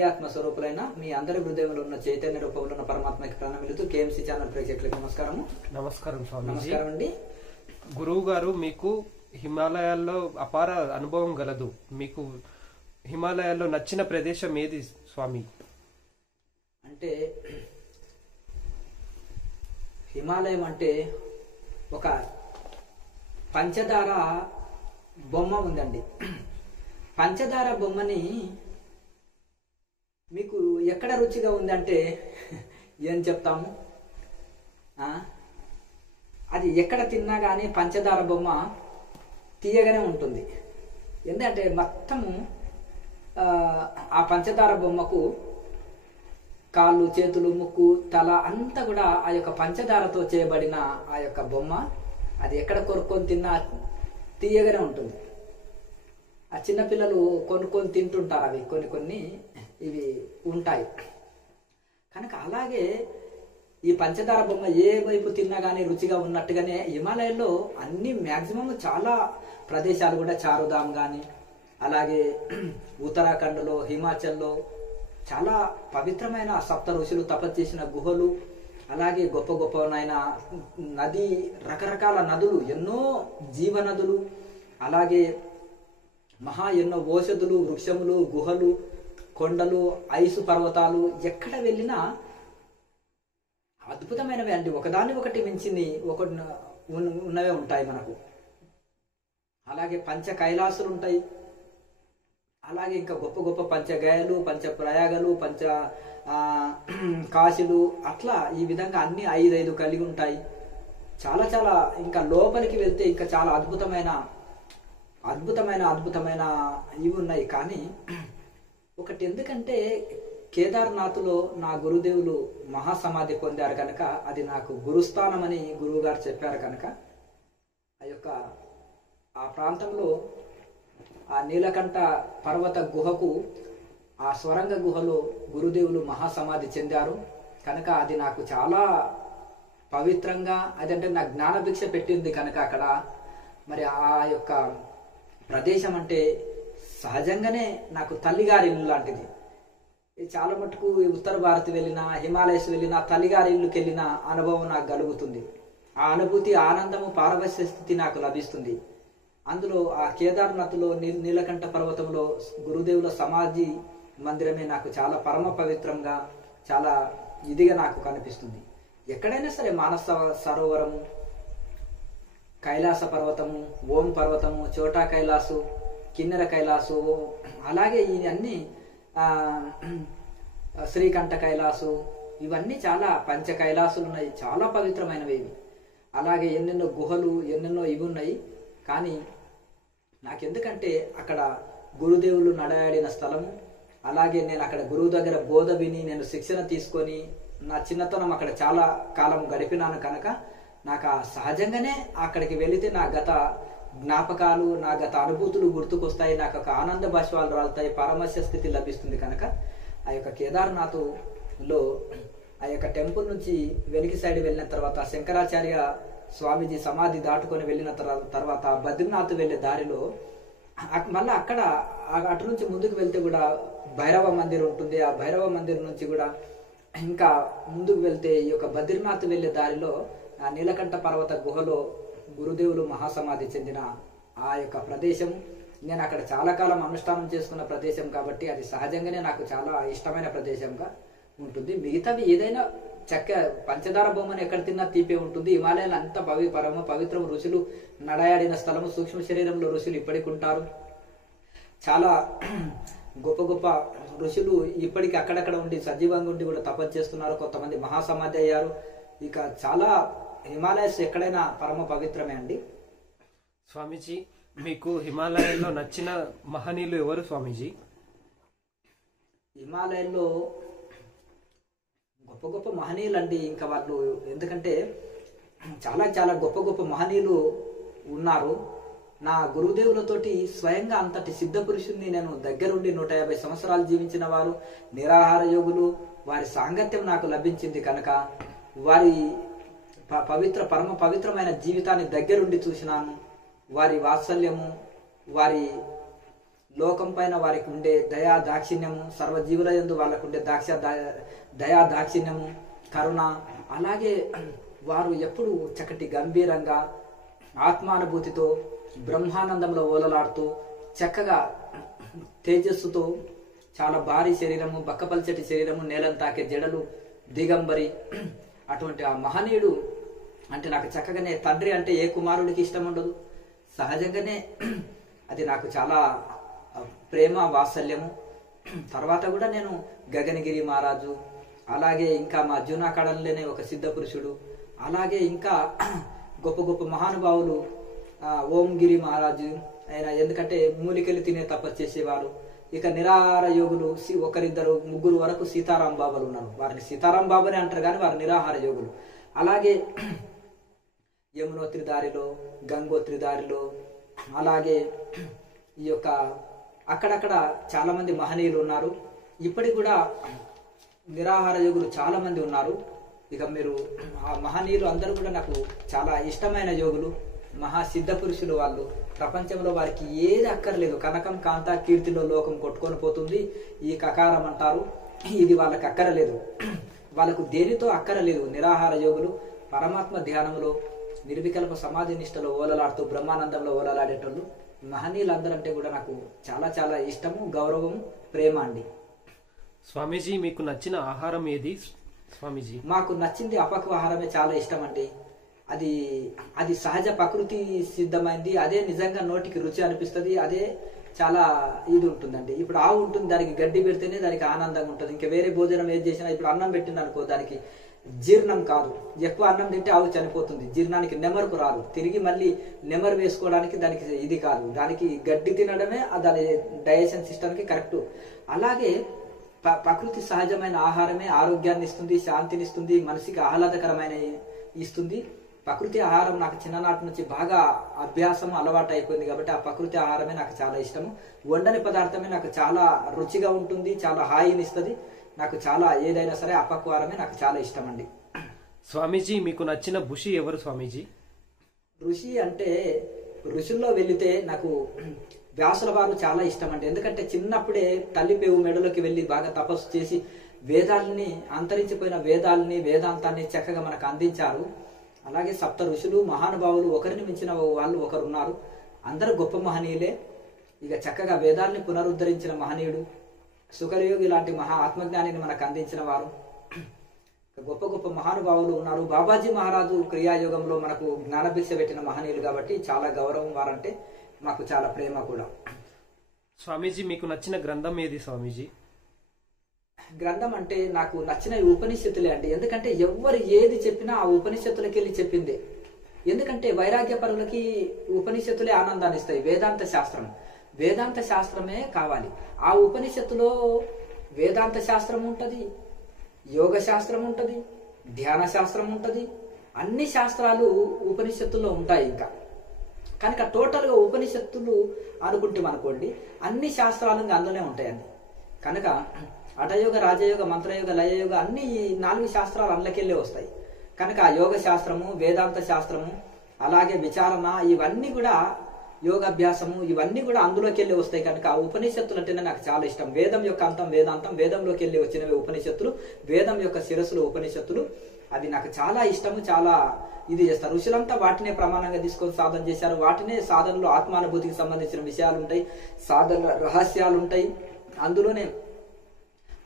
దివ్యాత్మ స్వరూపులైన మీ అందరి హృదయంలో ఉన్న చైతన్య రూపంలో ఉన్న పరమాత్మకి ప్రణమిలుతూ కేఎంసీ ఛానల్ ప్రేక్షకులకు నమస్కారము. నమస్కారం స్వామి. నమస్కారం అండి. గురువు గారు, మీకు హిమాలయాల్లో అపార అనుభవం గలదు. మీకు హిమాలయాల్లో నచ్చిన ప్రదేశం ఏది స్వామి? అంటే హిమాలయం అంటే ఒక పంచదార బొమ్మ ఉందండి. పంచదార బొమ్మని మీకు ఎక్కడ రుచిగా ఉందంటే ఏం చెప్తాము, అది ఎక్కడ తిన్నా కానీ పంచదార బొమ్మ తీయగానే ఉంటుంది. ఎందుకంటే మొత్తము ఆ పంచదార బొమ్మకు కాళ్ళు, చేతులు, ముక్కు, తల అంతా కూడా ఆ యొక్క పంచదారతో చేయబడిన ఆ యొక్క బొమ్మ అది ఎక్కడ కొనుక్కొని తిన్నా తీయగానే ఉంటుంది. ఆ చిన్నపిల్లలు కొనుక్కొని తింటుంటారు, అవి కొన్ని ఇవి ఉంటాయి కనుక. అలాగే ఈ పంచదార బొమ్మ ఏ వైపు తిన్నా కానీ రుచిగా ఉన్నట్టుగానే హిమాలయాల్లో అన్ని మ్యాక్సిమం చాలా ప్రదేశాలు కూడా, చారుధామ్ కానీ, అలాగే ఉత్తరాఖండ్లో, హిమాచల్లో చాలా పవిత్రమైన సప్త ఋషులు తపస్సు చేసిన గుహలు, అలాగే గొప్ప గొప్పనైన నది, రకరకాల నదులు, ఎన్నో జీవనదులు, అలాగే ఎన్నో ఓషధులు, వృక్షములు, గుహలు, కొండలు, ఐసు పర్వతాలు, ఎక్కడ వెళ్ళినా అద్భుతమైనవి అండి. ఒకదాన్ని ఒకటి మించింది ఒకటి ఉన్నవే ఉంటాయి మనకు. అలాగే పంచ కైలాసులు ఉంటాయి. అలాగే ఇంకా గొప్ప గొప్ప పంచగయలు, పంచ ప్రయాగలు, పంచ కాశీలు, అట్లా ఈ విధంగా అన్ని 5 కలిగి ఉంటాయి. చాలా చాలా ఇంకా లోపలికి వెళ్తే ఇంకా చాలా అద్భుతమైన ఇవి ఉన్నాయి. కానీ ఒకటి, ఎందుకంటే కేదార్నాథ్లో నా గురుదేవులు మహాసమాధి పొందారు కనుక అది నాకు గురుస్థానం అని గురువు గారు చెప్పారు కనుక ఆ ప్రాంతంలో ఆ నీలకంఠ పర్వత గుహకు, ఆ స్వరంగ గుహలో గురుదేవులు మహాసమాధి చెందారు కనుక అది నాకు చాలా పవిత్రంగా, అదంటే నాకు జ్ఞానభిక్ష పెట్టింది కనుక అక్కడ మరి ఆ యొక్క ప్రదేశం అంటే సహజంగానే నాకు తల్లిగారి ఇల్లు లాంటిది. చాలా మటుకు ఉత్తర భారత్ వెళ్ళినా, హిమాలయస్ వెళ్ళినా, తల్లిగారి ఇల్లుకి వెళ్ళిన అనుభవం నాకు కలుగుతుంది. ఆ అనుభూతి, ఆనందము, పారవశ్య స్థితి నాకు లభిస్తుంది. అందులో ఆ కేదార్నాథ్లో నీలకంఠ పర్వతంలో గురుదేవుల సమాధి మందిరమే నాకు చాలా పరమ పవిత్రంగా, చాలా ఇదిగా నాకు కనిపిస్తుంది. ఎక్కడైనా సరే మానస సరోవరము, కైలాస పర్వతము, ఓం పర్వతము, చోటా కైలాసు, కిన్నెర కైలాసు, అలాగే ఇవన్నీ శ్రీకంఠ కైలాసు, ఇవన్నీ చాలా పంచ కైలాసులు ఉన్నాయి, చాలా పవిత్రమైనవి. అలాగే ఎన్నెన్నో గుహలు, ఎన్నెన్నో ఇవి ఉన్నాయి. కానీ నాకెందుకంటే అక్కడ గురుదేవులు నడయాడిన స్థలము, అలాగే నేను అక్కడ గురువు దగ్గర బోధ విని నేను శిక్షణ తీసుకొని నా చిన్నతనం అక్కడ చాలా కాలం గడిపినాను కనుక నాకు సహజంగానే అక్కడికి వెళితే నా గత జ్ఞాపకాలు, నా గత అనుభూతులు గుర్తుకొస్తాయి. నాకు ఒక ఆనంద బాష్పాలు రాలుతాయి, పరమస్య స్థితి లభిస్తుంది కనుక ఆ యొక్క కేదార్నాథ్లో ఆ యొక్క టెంపుల్ నుంచి వెలికి సైడ్ వెళ్ళిన తర్వాత, శంకరాచార్య స్వామీజీ సమాధి దాటుకొని వెళ్ళిన తర్వాత బద్రీనాథ్ వెళ్ళే దారిలో మళ్ళీ అక్కడ అటు నుంచి ముందుకు వెళ్తే కూడా భైరవ మందిర్ ఉంటుంది. ఆ భైరవ మందిర్ నుంచి కూడా ఇంకా ముందుకు వెళ్తే ఈ యొక్క బద్రీనాథ్ వెళ్ళే దారిలో ఆ నీలకంఠ పర్వత గుహలో గురుదేవులు మహాసమాధి చెందిన ఆ యొక్క ప్రదేశం, నేను అక్కడ చాలా కాలం అనుష్ఠానం చేసుకున్న ప్రదేశం కాబట్టి అది సహజంగానే నాకు చాలా ఇష్టమైన ప్రదేశంగా ఉంటుంది. మిగతావి ఏదైనా పంచదార బొమ్మను ఎక్కడ తిన్నా తీపే ఉంటుంది. హిమాలయాలు అంత పరమ పవిత్రం, ఋషులు నడయాడిన స్థలము, సూక్ష్మ శరీరంలో ఋషులు ఇప్పటికి ఉంటారు. చాలా గొప్ప గొప్ప ఋషులు ఇప్పటికి అక్కడక్కడ ఉండి సజీవంగా ఉండి కూడా తపస్సు చేస్తున్నారు. కొంతమంది మహాసమాధి అయ్యారు. ఇక చాలా హిమాలయస్ ఎక్కడైనా పరమ పవిత్రమే అండి. స్వామీజీ, మీకు హిమాలయాల్లో నచ్చిన మహనీయులు ఎవరు స్వామీజీ? హిమాలయాల్లో గొప్ప గొప్ప మహనీయులు అండి. ఇంకా వాళ్ళు ఎందుకంటే చాలా చాలా గొప్ప గొప్ప మహనీయులు ఉన్నారు. నా గురుదేవులతోటి స్వయంగా అంతటి సిద్ధ పురుషుల్ని నేను దగ్గరుండి 150 సంవత్సరాలు జీవించిన వారు, నిరాహార యోగులు, వారి సాంగత్యం నాకు లభించింది కనుక వారి పరమ పవిత్రమైన జీవితాన్ని దగ్గరుండి చూసినాను. వారి వాత్సల్యము, వారి లోకం పైన వారికి ఉండే దయా దాక్షిణ్యము, సర్వజీవుల యందు వాళ్ళకు ఉండే దయా దాక్షిణ్యము, కరుణ, అలాగే వారు ఎప్పుడు చక్కటి గంభీరంగా ఆత్మానుభూతితో బ్రహ్మానందంలో ఓలలాడుతూ చక్కగా తేజస్సుతో చాలా భారీ శరీరము, బక్కపల్చటి శరీరము, నేలను తాకే జడలు, దిగంబరి, అటువంటి ఆ మహనీయుడు అంటే నాకు చక్కగానే తండ్రి అంటే ఏ కుమారుడికి ఇష్టం ఉండదు. సహజంగానే అది నాకు చాలా ప్రేమ వాత్సల్యము. తర్వాత కూడా నేను గగనగిరి మహారాజు, అలాగే ఇంకా మా జూనాకాడంలోనే ఒక సిద్ధ పురుషుడు, అలాగే ఇంకా గొప్ప గొప్ప మహానుభావులు, ఓంగిరి మహారాజు ఆయన ఎందుకంటే మూలికలు తినే తపస్సు చేసేవారు. ఇక నిరాహార యోగులు ఒకరిద్దరు ముగ్గురు వరకు సీతారాం బాబాలు ఉన్నారు. వారిని సీతారాం బాబానే అంటారు కానీ వారు నిరాహార యోగులు. అలాగే యమునోత్రి దారిలో, గంగోత్రి దారిలో, అలాగే ఈ యొక్క అక్కడక్కడ చాలా మంది మహనీయులు ఉన్నారు. ఇప్పటికి కూడా నిరాహార యోగులు చాలా మంది ఉన్నారు. ఇక మీరు ఆ మహనీయులు అందరూ కూడా నాకు చాలా ఇష్టమైన యోగులు, మహాసిద్ధ పురుషులు. వాళ్ళు ప్రపంచంలో వారికి ఏది అక్కర్లేదు. కనకం కాంత కీర్తిలో లోకం కొట్టుకొని పోతుంది, ఈ కకారం అంటారు, ఇది వాళ్ళకి అక్కరలేదు. వాళ్ళకు దేనితో అక్కరలేదు. నిరాహార యోగులు పరమాత్మ ధ్యానంలో నిర్వికల్ప సమాధి నిష్టలో ఓలలాడుతూ బ్రహ్మానందంలో ఓలలాడేటోళ్ళు మహనీయులందరంటే కూడా నాకు చాలా చాలా ఇష్టము, గౌరవం, ప్రేమ అండి. స్వామీజీ మీకు నచ్చిన ఆహారం ఏది స్వామీజీ? మాకు నచ్చింది అపక్వ ఆహారమే చాలా ఇష్టం అండి. అది అది సహజ ప్రకృతి సిద్ధమైంది. అదే నిజంగా నోటికి రుచి అనిపిస్తుంది. అదే చాలా ఇది ఉంటుందండి. ఇప్పుడు ఆవు ఉంటుంది, దానికి గడ్డి పెడితేనే దానికి ఆనందంగా ఉంటుంది. ఇంకా వేరే భోజనం ఏది చేసినా, ఇప్పుడు అన్నం పెట్టింది అనుకో, దానికి జీర్ణం కాదు. ఎక్కువ అన్నం తింటే ఆవు చనిపోతుంది, జీర్ణానికి నెమరుకు రాదు. తిరిగి మళ్ళీ నెమరు వేసుకోవడానికి దానికి ఇది కాదు. దానికి గడ్డి తినడమే దాని డైజెషన్ సిస్టమ్కి కరెక్ట్. అలాగే ప్రకృతి సహజమైన ఆహారమే ఆరోగ్యాన్ని ఇస్తుంది, శాంతిని ఇస్తుంది, మనసుకి ఆహ్లాదకరమైన ఇస్తుంది. ప్రకృతి ఆహారం నాకు చిన్ననాటి నుంచి బాగా అభ్యాసం అలవాటు అయిపోయింది కాబట్టి ఆ ప్రకృతి ఆహారమే నాకు చాలా ఇష్టము. వండని పదార్థమే నాకు చాలా రుచిగా ఉంటుంది, చాలా హాయిని ఇస్తుంది. నాకు చాలా ఏదైనా సరే అపక్వారమే నాకు చాలా ఇష్టం అండి. స్వామీజీ మీకు నచ్చిన ఋషి ఎవరు స్వామీజీ? ఋషి అంటే ఋషుల్లో వెళితే నాకు వ్యాసుల వారు చాలా ఇష్టం అండి. ఎందుకంటే చిన్నప్పుడే తల్లి పేవు మెడలోకి వెళ్ళి బాగా తపస్సు చేసి వేదాలని, అంతరించిపోయిన వేదాలని, వేదాంతాన్ని చక్కగా మనకు అందించారు. అలాగే సప్త ఋషులు మహానుభావులు, ఒకరిని మించిన వాళ్ళు ఒకరు ఉన్నారు. అందరూ గొప్ప మహనీయులే. ఇక చక్కగా వేదాలని పునరుద్ధరించిన మహనీయుడు సుఖయోగి లాంటి మహా ఆత్మజ్ఞానిని మనకు అందించిన వారు గొప్ప గొప్ప మహానుభావులు ఉన్నారు. బాబాజీ మహారాజు క్రియాయోగంలో మనకు జ్ఞానభిక్ష పెట్టిన మహనీయులు కాబట్టి చాలా గౌరవం. వారంటే మాకు చాలా ప్రేమ కూడా. స్వామీజీ మీకు నచ్చిన గ్రంథం ఏది స్వామీజీ? గ్రంథం అంటే నాకు నచ్చిన ఉపనిషత్తులే అండి. ఎందుకంటే ఎవరు ఏది చెప్పినా ఆ ఉపనిషత్తులకి వెళ్ళి చెప్పిందే. ఎందుకంటే వైరాగ్య పరులకి ఉపనిషత్తులే ఆనందాన్ని ఇస్తాయి. వేదాంత శాస్త్రమే కావాలి. ఆ ఉపనిషత్తులో వేదాంత శాస్త్రం ఉంటుంది, యోగ శాస్త్రం ఉంటుంది, ధ్యాన శాస్త్రం ఉంటుంది. అన్ని శాస్త్రాలు ఉపనిషత్తుల్లో ఉంటాయి. ఇంకా కనుక టోటల్గా ఉపనిషత్తులు అనుకుంటే అన్ని శాస్త్రాలు అందులోనే ఉంటాయండి. కనుక హఠయోగ, రాజయోగ, మంత్రయోగ, లయయోగ అన్ని 4 శాస్త్రాలు అందులోకెళ్ళే వస్తాయి. కనుక ఆ యోగ శాస్త్రము, వేదాంత శాస్త్రము, అలాగే విచారణ, ఇవన్నీ కూడా యోగాభ్యాసము, ఇవన్నీ కూడా అందులోకి వెళ్ళి వస్తాయి. కనుక ఆ ఉపనిషత్తులు అంటేనే నాకు చాలా ఇష్టం. వేదం యొక్క అంతం వేదాంతం, వేదంలోకి వెళ్ళి వచ్చినవి ఉపనిషత్తులు, వేదం యొక్క శిరస్సులు ఉపనిషత్తులు. అది నాకు చాలా ఇష్టము, చాలా ఇది చేస్తారు. ఋషులంతా వాటినే ప్రమాణంగా తీసుకొని సాధన చేశారు. వాటినే సాధనలో ఆత్మానుభూతికి సంబంధించిన విషయాలు ఉంటాయి, సాధన రహస్యాలు ఉంటాయి. అందులోనే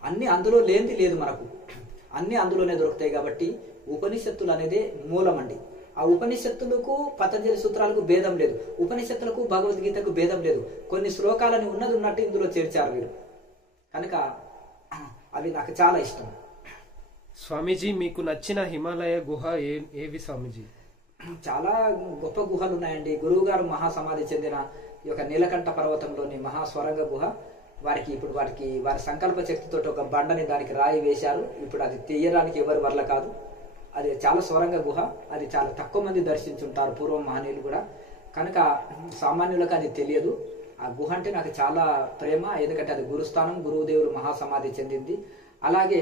అన్ని, అందులో లేనిది లేదు మనకు, అన్ని అందులోనే దొరుకుతాయి. కాబట్టి ఉపనిషత్తులు అనేది మూలం అండి. ఆ ఉపనిషత్తులకు పతంజలి సూత్రాలకు భేదం లేదు, ఉపనిషత్తులకు భగవద్గీతకు భేదం లేదు. కొన్ని శ్లోకాలని ఉన్నది ఉన్నట్టు ఇందులో చేర్చారు వీరు. కనుక అవి నాకు చాలా ఇష్టం. స్వామీజీ మీకు నచ్చిన హిమాలయ గుహ ఏవి స్వామీజీ? చాలా గొప్ప గుహలు ఉన్నాయండి. గురువు గారు మహాసమాధి చెందిన ఈ యొక్క నీలకంఠ పర్వతంలోని మహాస్వరంగ గుహ, వారి సంకల్ప శక్తితో ఒక బండని దానికి రాయి వేశారు. ఇప్పుడు అది తీయడానికి ఎవరి వల్ల కాదు. అది చాలా స్వరంగ గుహ. అది చాలా తక్కువ మంది దర్శించుంటారు, పూర్వం మహనీయులు కూడా. కనుక సామాన్యులకు అది తెలియదు. ఆ గుహ అంటే నాకు చాలా ప్రేమ. ఎందుకంటే అది గురుస్థానం, గురువుదేవులు మహాసమాధి చెందింది. అలాగే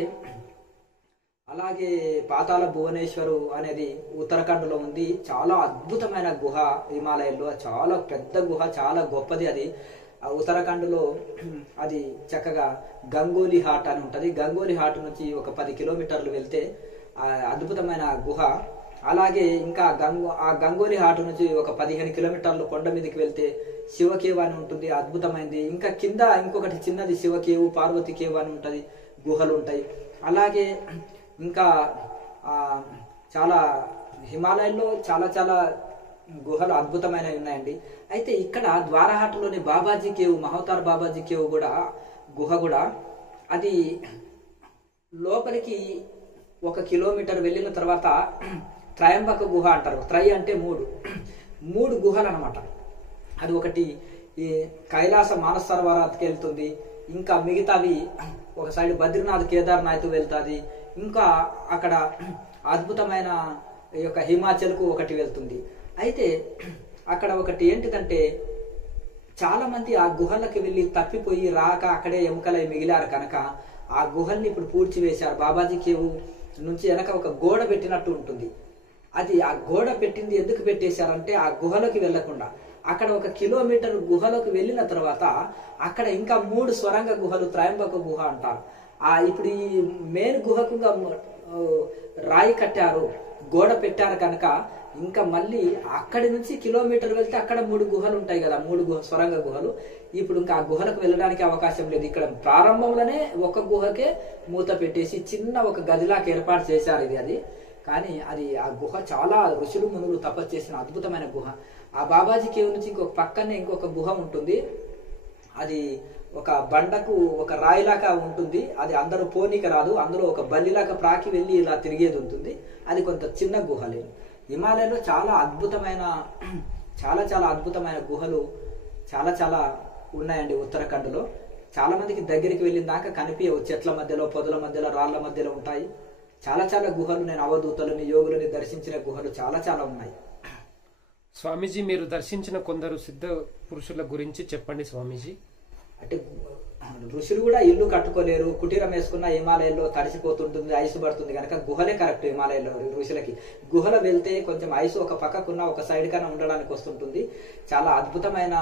పాతాళ భువనేశ్వరు అనేది ఉత్తరాఖండ్లో ఉంది. చాలా అద్భుతమైన గుహ హిమాలయాల్లో, చాలా పెద్ద గుహ, చాలా గొప్పది అది. ఆ ఉత్తరాఖండ్లో అది చక్కగా గంగోలి హాట్ అని ఉంటుంది. గంగోలి హాట్ నుంచి ఒక 10 కిలోమీటర్లు వెళ్తే ఆ అద్భుతమైన గుహ. అలాగే ఇంకా ఆ గంగోలి హాట్ నుంచి ఒక 15 కిలోమీటర్లు కొండ మీదకి వెళ్తే శివకేవ్ అని ఉంటుంది, అద్భుతమైంది. ఇంకా కింద ఇంకొకటి చిన్నది శివకేవ్, పార్వతి కేవ్ అని ఉంటుంది, గుహలు ఉంటాయి. అలాగే ఇంకా చాలా హిమాలయాల్లో చాలా చాలా గుహలు అద్భుతమైనవి ఉన్నాయండి. అయితే ఇక్కడ ద్వారహాట్లోని బాబాజీ కేవ్, మహోతార్ బాబాజీ కేవ్ కూడా గుహ కూడా అది లోపలికి 1 కిలోమీటర్ వెళ్ళిన తర్వాత త్రయంబక గుహ అంటారు. త్రై అంటే 3 గుహలు అనమాట. అది ఒకటి ఈ కైలాస మానస సరోవరానికి వెళ్తుంది, ఇంకా మిగతావి ఒక సైడ్ బద్రీనాథ్ కేదార్నాథ్ వెళ్తుంది, ఇంకా అక్కడ అద్భుతమైన ఈ యొక్క హిమాచల్కు ఒకటి వెళ్తుంది. అయితే అక్కడ ఒకటి ఏంటిదంటే చాలా మంది ఆ గుహలకి వెళ్ళి తప్పిపోయి రాక అక్కడే ఎముకలై మిగిలారు కనుక ఆ గుహల్ని ఇప్పుడు పూడ్చివేశారు. బాబాజీ కేవ్ నుంచి వెనక ఒక గోడ పెట్టినట్టు ఉంటుంది. అది ఆ గోడ పెట్టింది ఎందుకు పెట్టేశారంటే ఆ గుహలోకి వెళ్లకుండా. అక్కడ 1 కిలోమీటర్ గుహలోకి వెళ్ళిన తర్వాత అక్కడ ఇంకా 3 స్వరంగ గుహలు, త్రయంబక గుహ అంటారు. ఇప్పుడు ఈ మెయిన్ గుహకు రాయి కట్టారు, గోడ పెట్టారు కనుక ఇంకా మళ్ళీ అక్కడి నుంచి కిలోమీటర్ వెళ్తే అక్కడ 3 గుహలు ఉంటాయి కదా, 3 స్వరంగ గుహలు. ఇప్పుడు ఇంకా ఆ గుహలకు వెళ్ళడానికి అవకాశం లేదు. ఇక్కడ ప్రారంభంలోనే 1 గుహకే మూత పెట్టేసి చిన్న ఒక గదిలాగా ఏర్పాటు చేశారు. అది కానీ ఆ గుహ చాలా ఋషులు మునులు తపస్సు చేసిన అద్భుతమైన గుహ. ఆ బాబాజీ కేవ్ నుంచి పక్కనే ఇంకొక గుహ ఉంటుంది. అది ఒక బండకు ఒక రాయిలాగా ఉంటుంది. అది అందరూ పోనీక రాదు. అందులో ఒక బల్లిలాగా ప్రాకి వెళ్ళి ఇలా తిరిగేది ఉంటుంది. అది కొంత చిన్న గుహలే. హిమాలయంలో చాలా అద్భుతమైన గుహలు చాలా ఉన్నాయండి. ఉత్తరాఖండ్లో చాలా మందికి దగ్గరికి వెళ్ళిన దాకా కనిపించవు. చెట్ల మధ్యలో, పొదల మధ్యలో, రాళ్ల మధ్యలో ఉంటాయి. చాలా గుహలు. నేను అవధూతలని, యోగులని దర్శించిన గుహలు చాలా ఉన్నాయి. స్వామీజీ, మీరు దర్శించిన కొందరు సిద్ధ పురుషుల గురించి చెప్పండి స్వామీజీ. అంటే ఋషులు కూడా ఇల్లు కట్టుకోలేరు, కుటీరం వేసుకున్న హిమాలయంలో తడిసిపోతుంటుంది, ఐసు పడుతుంది కనుక గుహలే కరెక్ట్. హిమాలయంలో ఋషులకి గుహల వెళ్తే కొంచెం ఐసు ఒక పక్కకున్న ఒక సైడ్ కన్నా ఉండడానికి వస్తుంటుంది. చాలా అద్భుతమైన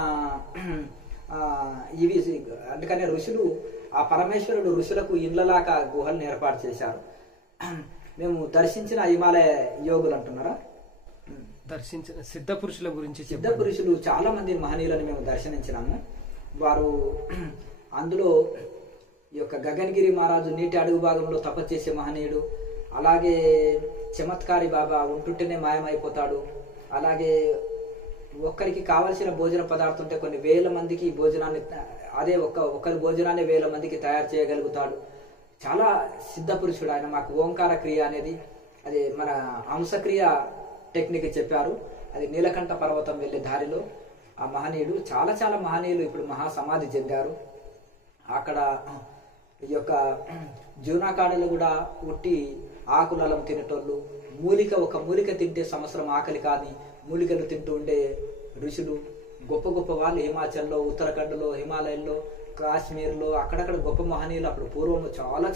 ఇవి. అందుకనే ఋషులు, ఆ పరమేశ్వరుడు ఋషులకు ఇళ్లలాగా గుహలను ఏర్పాటు చేశారు. మేము దర్శించిన హిమాలయ యోగులు అంటున్నారా? దర్శించిన సిద్ధ పురుషుల గురించి. సిద్ధ పురుషులు చాలా మంది మహనీయులను మేము దర్శించినాము. వారు అందులో ఈ యొక్క గగన్గిరి మహారాజు నీటి అడుగు భాగంలో తపస్సు చేసే మహనీయుడు. అలాగే చమత్కారి బాబా ఉంటుంటేనే మాయమైపోతాడు. అలాగే ఒక్కరికి కావలసిన భోజన పదార్థం ఉంటే కొన్ని వేల మందికి భోజనాన్ని, అదే ఒక్కరి భోజనాన్ని 1000 మందికి తయారు చేయగలుగుతాడు. చాలా సిద్ధ పురుషుడు ఆయన. మాకు ఓంకార క్రియ అనేది అది మన అంశక్రియ టెక్నిక్ చెప్పారు. అది నీలకంఠ పర్వతం వెళ్లే దారిలో ఆ మహనీయుడు. చాలా మహనీయులు ఇప్పుడు మహాసమాధి చెందారు. అక్కడ ఈ యొక్క జూనాకాడలు కూడా ఉట్టి ఆకులలం తినేటోళ్ళు, ఒక మూలిక తింటే సంవత్సరం ఆకలి కాని మూలికలు తింటూ ఉండే ఋషులు, గొప్ప వాళ్ళు హిమాచల్లో, ఉత్తరాఖండ్లో, హిమాలయంలో, కాశ్మీర్లో అక్కడక్కడ గొప్ప మహనీయులు అప్పుడు పూర్వం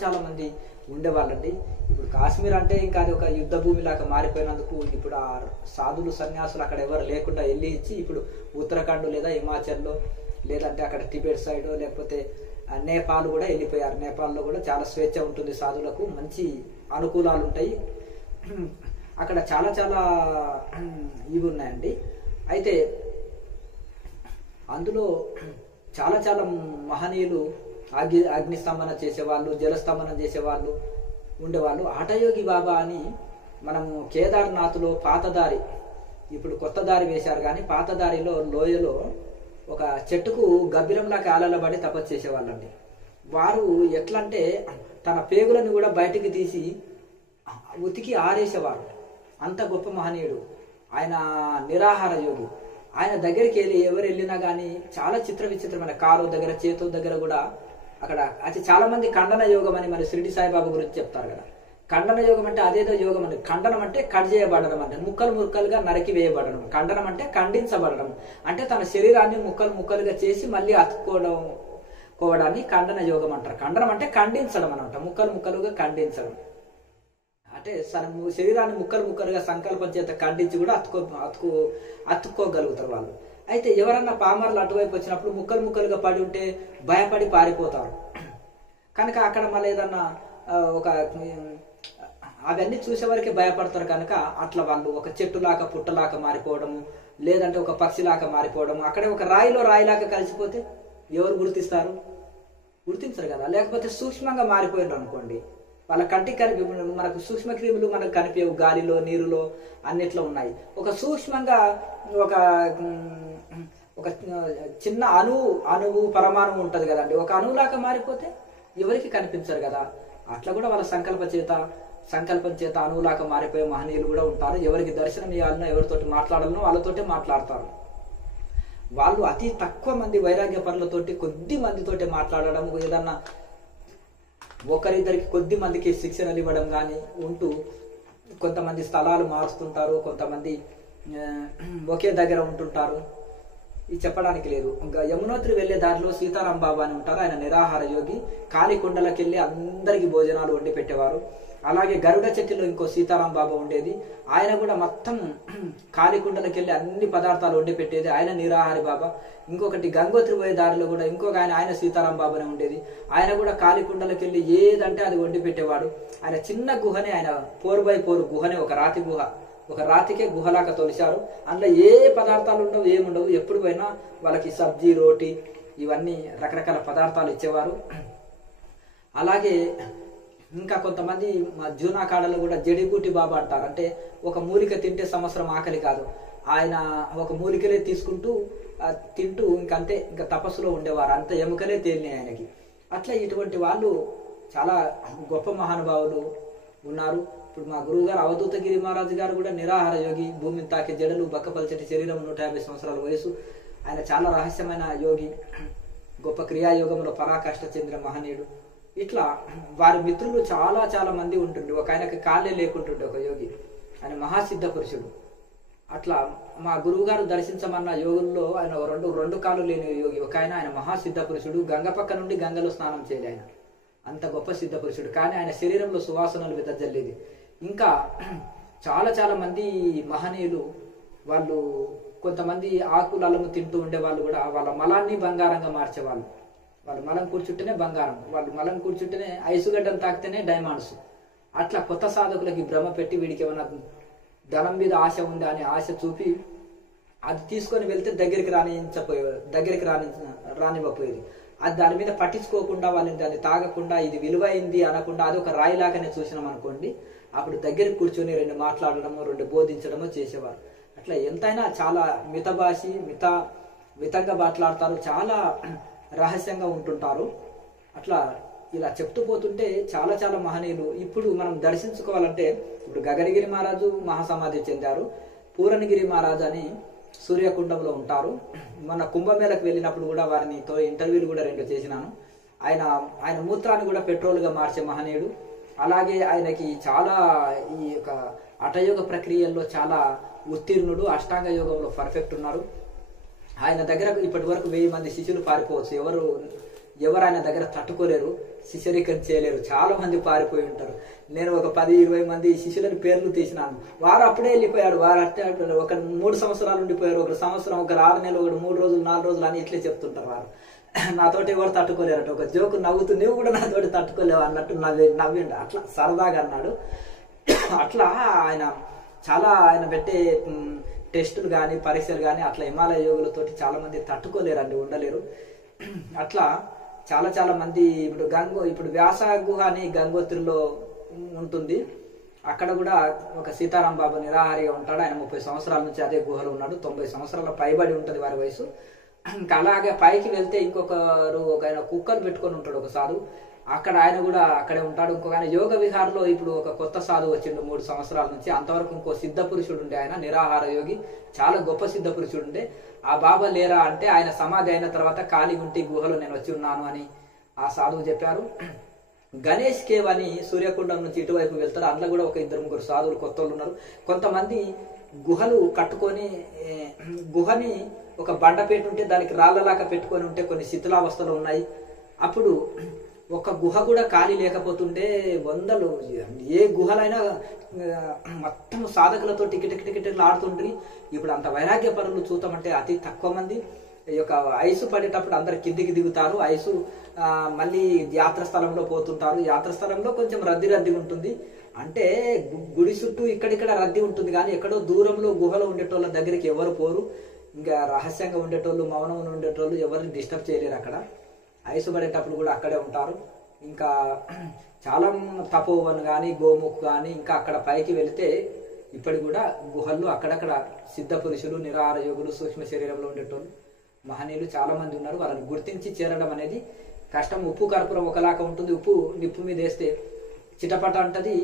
చాలా మంది ఉండేవాళ్ళండి. ఇప్పుడు కాశ్మీర్ అంటే ఇంకా అది ఒక యుద్ధ భూమి లాగా మారిపోయినందుకు ఇప్పుడు ఆ సాధులు, సన్యాసులు అక్కడ ఎవరు లేకుండా వెళ్ళి ఇచ్చి ఇప్పుడు ఉత్తరాఖండ్ లేదా హిమాచల్లో, లేదంటే అక్కడ టిబెట్ సైడ్, లేకపోతే నేపాల్ కూడా వెళ్ళిపోయారు. నేపాల్లో కూడా చాలా స్వేచ్ఛ ఉంటుంది, సాధులకు మంచి అనుకూలాలు ఉంటాయి. అక్కడ చాలా ఇవి ఉన్నాయండి. అయితే అందులో చాలా మహనీయులు అగ్నిస్తంభన చేసేవాళ్ళు, జలస్తంభనం చేసేవాళ్ళు ఉండేవాళ్ళు. హఠయోగి బాబా అని మనము కేదార్నాథ్లో పాతదారి, ఇప్పుడు కొత్త దారి వేశారు కానీ పాత దారిలో లోయలో ఒక చెట్టుకు గబ్బిలంలా కాలబడి తపస్సు చేసేవాళ్ళండి. వారు ఎట్లంటే తన పేగులను కూడా బయటికి తీసి ఉతికి ఆరేసేవారు. అంత గొప్ప మహనీయుడు ఆయన. నిరాహార యోగి. ఆయన దగ్గరికి ఎవరు వెళ్ళినా కానీ చాలా విచిత్రమైన కాలు దగ్గర, చేతుల దగ్గర కూడా అక్కడ అది చాలా మంది ఖండన యోగం అని మరి షిరిడి సాయిబాబా గురించి చెప్తారు కదా. ఖండన యోగం అంటే అదేదో యోగం అని. ఖండనం అంటే కట్ చేయబడడం, అంటే ముక్కలుగా నరికి వేయబడడం. ఖండనం అంటే ఖండించబడడం, అంటే తన శరీరాన్ని ముక్కలుగా చేసి మళ్ళీ అతుక్కోవడాన్ని ఖండన యోగం అంటారు. ఖండనం అంటే ఖండించడం అనమాట, ముక్కలుగా ఖండించడం. అంటే శరీరాన్ని ముక్కలుగా సంకల్పం చేత ఖండించి కూడా అతుక్కోగలుగుతారు వాళ్ళు. అయితే ఎవరన్నా పామర్లు అటువైపు వచ్చినప్పుడు ముక్కలు ముక్కలుగా పడి ఉంటే భయపడి పారిపోతారు. కనుక అక్కడ మళ్ళీ ఏదన్నా ఒక అవన్నీ చూసే వరకే భయపడతారు. కనుక అట్లా వాళ్ళు ఒక చెట్టులాగా పుట్టలాగా మారిపోవడము, లేదంటే ఒక పక్షిలాగా మారిపోవడము, అక్కడే ఒక రాయిలాగా కలిసిపోతే ఎవరు గుర్తిస్తారు? గుర్తించరు కదా. లేకపోతే సూక్ష్మంగా మారిపోయినారు అనుకోండి, వాళ్ళ కంటికి కనిపి మనకు సూక్ష్మ క్రిములు మనకు కనిపించవు, గాలిలో నీరులో అన్నిట్లో ఉన్నాయి. ఒక సూక్ష్మంగా ఒక చిన్న అణువు పరమాణువు ఉంటది కదండి, ఒక అణువులాగా మారిపోతే ఎవరికి కనిపించరు కదా. అట్లా కూడా వాళ్ళ సంకల్పం చేత అణువులాగా మారిపోయే మహనీయులు కూడా ఉంటారు. ఎవరికి దర్శనం ఇవ్వాలనో ఎవరితోటి మాట్లాడాలనో వాళ్ళతోటే మాట్లాడతారు. వాళ్ళు అతి తక్కువ మంది వైరాగ్య పనులతోటి కొద్ది మందితోటి మాట్లాడడం, ఏదన్నా ఒకరిద్దరికి కొద్ది మందికి శిక్షణలు ఇవ్వడం కానీ ఉంటూ, కొంతమంది స్థలాలు మారుస్తుంటారు, కొంతమంది ఒకే దగ్గర ఉంటుంటారు. ఇది చెప్పడానికి లేదు. ఇంకా యమునోత్రి వెళ్లే దారిలో సీతారాం బాబా అని ఉంటారు. ఆయన నిరాహార యోగి. కాలి కుండలకి వెళ్ళి అందరికి భోజనాలు వండి పెట్టేవారు. అలాగే గరుడ చెట్టులో ఇంకో సీతారాం బాబా ఉండేది. ఆయన కూడా మొత్తం కాలి కుండలకి వెళ్ళి అన్ని పదార్థాలు వండి పెట్టేది. ఆయన నిరాహారి బాబా. ఇంకొకటి గంగోత్రి పోయే దారిలో కూడా ఇంకొక ఆయన సీతారాం బాబానే ఉండేది. ఆయన కూడా కాలి కుండలకి వెళ్ళి ఏదంటే అది వండి పెట్టేవాడు. ఆయన చిన్న గుహనే, ఆయన 4x4 గుహనే, ఒక రాతి గుహ, ఒక రాతికే గుహలాగా తొలిచారు. అందులో ఏ పదార్థాలు ఉండవు, ఏముండవు. ఎప్పుడు పోయినా వాళ్ళకి సబ్జీ, రోటీ, ఇవన్నీ రకరకాల పదార్థాలు ఇచ్చేవారు. అలాగే ఇంకా కొంతమంది జూనా కాడలో కూడా జడిబూటి బాబా అంటారు. అంటే ఒక మూలిక తింటే సంవత్సరం ఆకలి కాదు. ఆయన ఒక మూలికలే తీసుకుంటూ తింటూ ఇంకంతే, ఇంకా తపస్సులో ఉండేవారు. అంత ఎముకలే తేలినాయి ఆయనకి. అట్లా ఇటువంటి వాళ్ళు చాలా గొప్ప మహానుభావులు ఉన్నారు. ఇప్పుడు మా గురువు గారు అవధూత గిరి మహారాజు గారు కూడా నిరాహార యోగి. భూమిని తాకే జడలు, బక్కపల్చటి శరీరం, 150 సంవత్సరాల వయసు. ఆయన చాలా రహస్యమైన యోగి, గొప్ప క్రియాయోగంలో పరాకాష్ఠ చెందిన మహనీయుడు. ఇట్లా వారి మిత్రులు చాలా మంది ఉంటుండే. ఒక ఆయనకి కాళ్ళే లేకుంటుండే ఒక యోగి, ఆయన మహాసిద్ధ పురుషుడు. అట్లా మా గురువు గారు దర్శించమన్న యోగుల్లో ఆయన రెండు కాళ్ళు లేని యోగి ఒక ఆయన మహాసిద్ధ పురుషుడు. గంగ పక్క నుండి గంగలో స్నానం చేయలే ఆయన, అంత గొప్ప సిద్ధ పురుషుడు. కానీ ఆయన శరీరంలో సువాసనలు వెదజల్లేది. ఇంకా చాలా మంది మహనీయులు వాళ్ళు కొంతమంది ఆకులము తింటూ ఉండే వాళ్ళు కూడా వాళ్ళ మలాన్ని బంగారంగా మార్చేవాళ్ళు. వాళ్ళు మలం కూర్చుంటేనే బంగారం, వాళ్ళు మలం కూర్చుంటేనే ఐసుగడ్డను తాకితేనే డైమండ్స్. అట్లా కొత్త సాధకులకి భ్రమ పెట్టి వీడికి ఏమైనా ధనం మీద ఆశ ఉందా అని ఆశ చూపి అది తీసుకొని వెళ్తే దగ్గరికి రానివ్వపోయేది. అది దాని మీద పట్టించుకోకుండా వాళ్ళని దాన్ని తాగకుండా ఇది విలువైంది అనకుండా అది ఒక రాయిలాగానే చూసినాం అనుకోండి, అప్పుడు దగ్గరికి కూర్చొని 2 మాట్లాడడము, 2 బోధించడము చేసేవారు. అట్లా ఎంతైనా చాలా మితభాషి, మితంగా మాట్లాడతారు, చాలా రహస్యంగా ఉంటుంటారు. అట్లా ఇలా చెప్తూ పోతుంటే చాలా మహనీయులు ఇప్పుడు మనం దర్శించుకోవాలంటే, ఇప్పుడు గగనగిరి మహారాజు మహాసమాధి చెందారు. పూరణగిరి మహారాజు అని సూర్యకుండంలో ఉంటారు. మన కుంభమేళకు వెళ్ళినప్పుడు కూడా వారినితో ఇంటర్వ్యూలు కూడా 2 చేసినాను. ఆయన మూత్రాన్ని కూడా పెట్రోల్గా మార్చే మహనీయుడు. అలాగే ఆయనకి చాలా ఈ యొక్క హఠయోగ ప్రక్రియల్లో చాలా ఉత్తీర్ణుడు, అష్టాంగ యోగంలో పర్ఫెక్ట్ ఉన్నారు. ఆయన దగ్గర ఇప్పటి వరకు 1000 మంది శిష్యులు పారిపోవచ్చు. ఎవరు ఆయన దగ్గర తట్టుకోలేరు, శిష్యరికం చేయలేరు. చాలా మంది పారిపోయి ఉంటారు. నేను ఒక 10-20 మంది శిష్యులని పేర్లు తీసినాను. వారు అప్పుడే వెళ్ళిపోయాడు. వారు అట్టే ఒక 3 సంవత్సరాలు ఉండిపోయారు, ఒక సంవత్సరం, ఒక 6 నెలలు, ఒక 3 రోజులు, 4 రోజులు అని ఇట్లే చెప్తుంటారు. వారు నాతోటి ఎవరు తట్టుకోలేరట. ఒక జోకు నవ్వుతూ నువ్వు కూడా నాతోటి తట్టుకోలేవు అన్నట్టు నవ్విండు. అట్లా సరదాగా అన్నాడు. అట్లా ఆయన పెట్టే టెస్టులు కానీ పరీక్షలు కానీ అట్లా హిమాలయ యోగులతోటి చాలా మంది తట్టుకోలేరండి, ఉండలేరు. అట్లా చాలా మంది ఇప్పుడు వ్యాస గుహ అని గంగోత్రిలో ఉంటుంది. అక్కడ కూడా ఒక సీతారాం బాబా నిరాహారిగా ఉంటాడు. ఆయన 30 సంవత్సరాల నుంచి అదే గుహలో ఉన్నాడు. 90 సంవత్సరాల పైబడి ఉంటుంది వారి వయసు. ఇంకా అలాగే పైకి వెళ్తే ఇంకొకరు ఆయన కుక్కను పెట్టుకొని ఉంటాడు, ఒక సాధువు. అక్కడ ఆయన కూడా అక్కడే ఉంటాడు. ఇంకొక ఆయన యోగ విహార్లో ఇప్పుడు ఒక కొత్త సాధువు వచ్చిండు 3 సంవత్సరాల నుంచి. అంతవరకు ఇంకో సిద్ధ పురుషుడు ఉండే, ఆయన నిరాహార యోగి, చాలా గొప్ప సిద్ధ పురుషుడు ఉండే. ఆ బాబా లేరా అంటే ఆయన సమాధి అయిన తర్వాత కాలిగుంటి గుహలో నేను వచ్చి ఉన్నాను అని ఆ సాధువు చెప్పారు. గణేష్ కేవ్ అని సూర్యకుండం నుంచి ఇటువైపు వెళ్తారు. అందులో కూడా ఒక 2-3 సాధువులు కొత్త వాళ్ళు ఉన్నారు. కొంతమంది గుహలు కట్టుకొని గుహని ఒక బండ పెట్టి ఉంటే దానికి రాళ్లలాగా పెట్టుకొని ఉంటే కొన్ని శిథిలావస్థలు ఉన్నాయి. అప్పుడు ఒక గుహ కూడా ఖాళీ లేకపోతుండే, వందలు ఏ గుహలైనా మొత్తం సాధకులతో టికెట్లు ఆడుతుండ్రి. ఇప్పుడు అంత వైరాగ్య పనులు చూద్దామంటే అతి తక్కువ మంది. ఈ యొక్క ఐసు పడేటప్పుడు అందరు కిందికి దిగుతారు, ఐసు మళ్ళీ యాత్ర స్థలంలో పోతుంటారు. యాత్ర స్థలంలో కొంచెం రద్దీ ఉంటుంది. అంటే గుడి చుట్టూ ఇక్కడిక్కడ రద్దీ ఉంటుంది, కానీ ఎక్కడో దూరంలో గుహలో ఉండేటోళ్ళ దగ్గరికి ఎవరు పోరు. ఇంకా రహస్యంగా ఉండేటోళ్ళు, మౌనంగా ఉండేటోళ్ళు ఎవరిని డిస్టర్బ్ చేయలేరు. అక్కడ ఐసు పడేటప్పుడు కూడా అక్కడే ఉంటారు. ఇంకా చాలా తపోవన్ కానీ గోముఖ్ కానీ ఇంకా అక్కడ పైకి వెళితే ఇప్పటి కూడా గుహల్లో అక్కడక్కడ సిద్ధ పురుషులు, నిరాహార యోగులు, సూక్ష్మ శరీరంలో ఉండేటోళ్ళు మహనీయులు చాలా మంది ఉన్నారు. వాళ్ళని గుర్తించి చేరడం అనేది కష్టం. ఉప్పు కర్పూరం ఒకలాగా ఉంటుంది. ఉప్పు నిప్పు మీద వేస్తే చిటపట అంటది,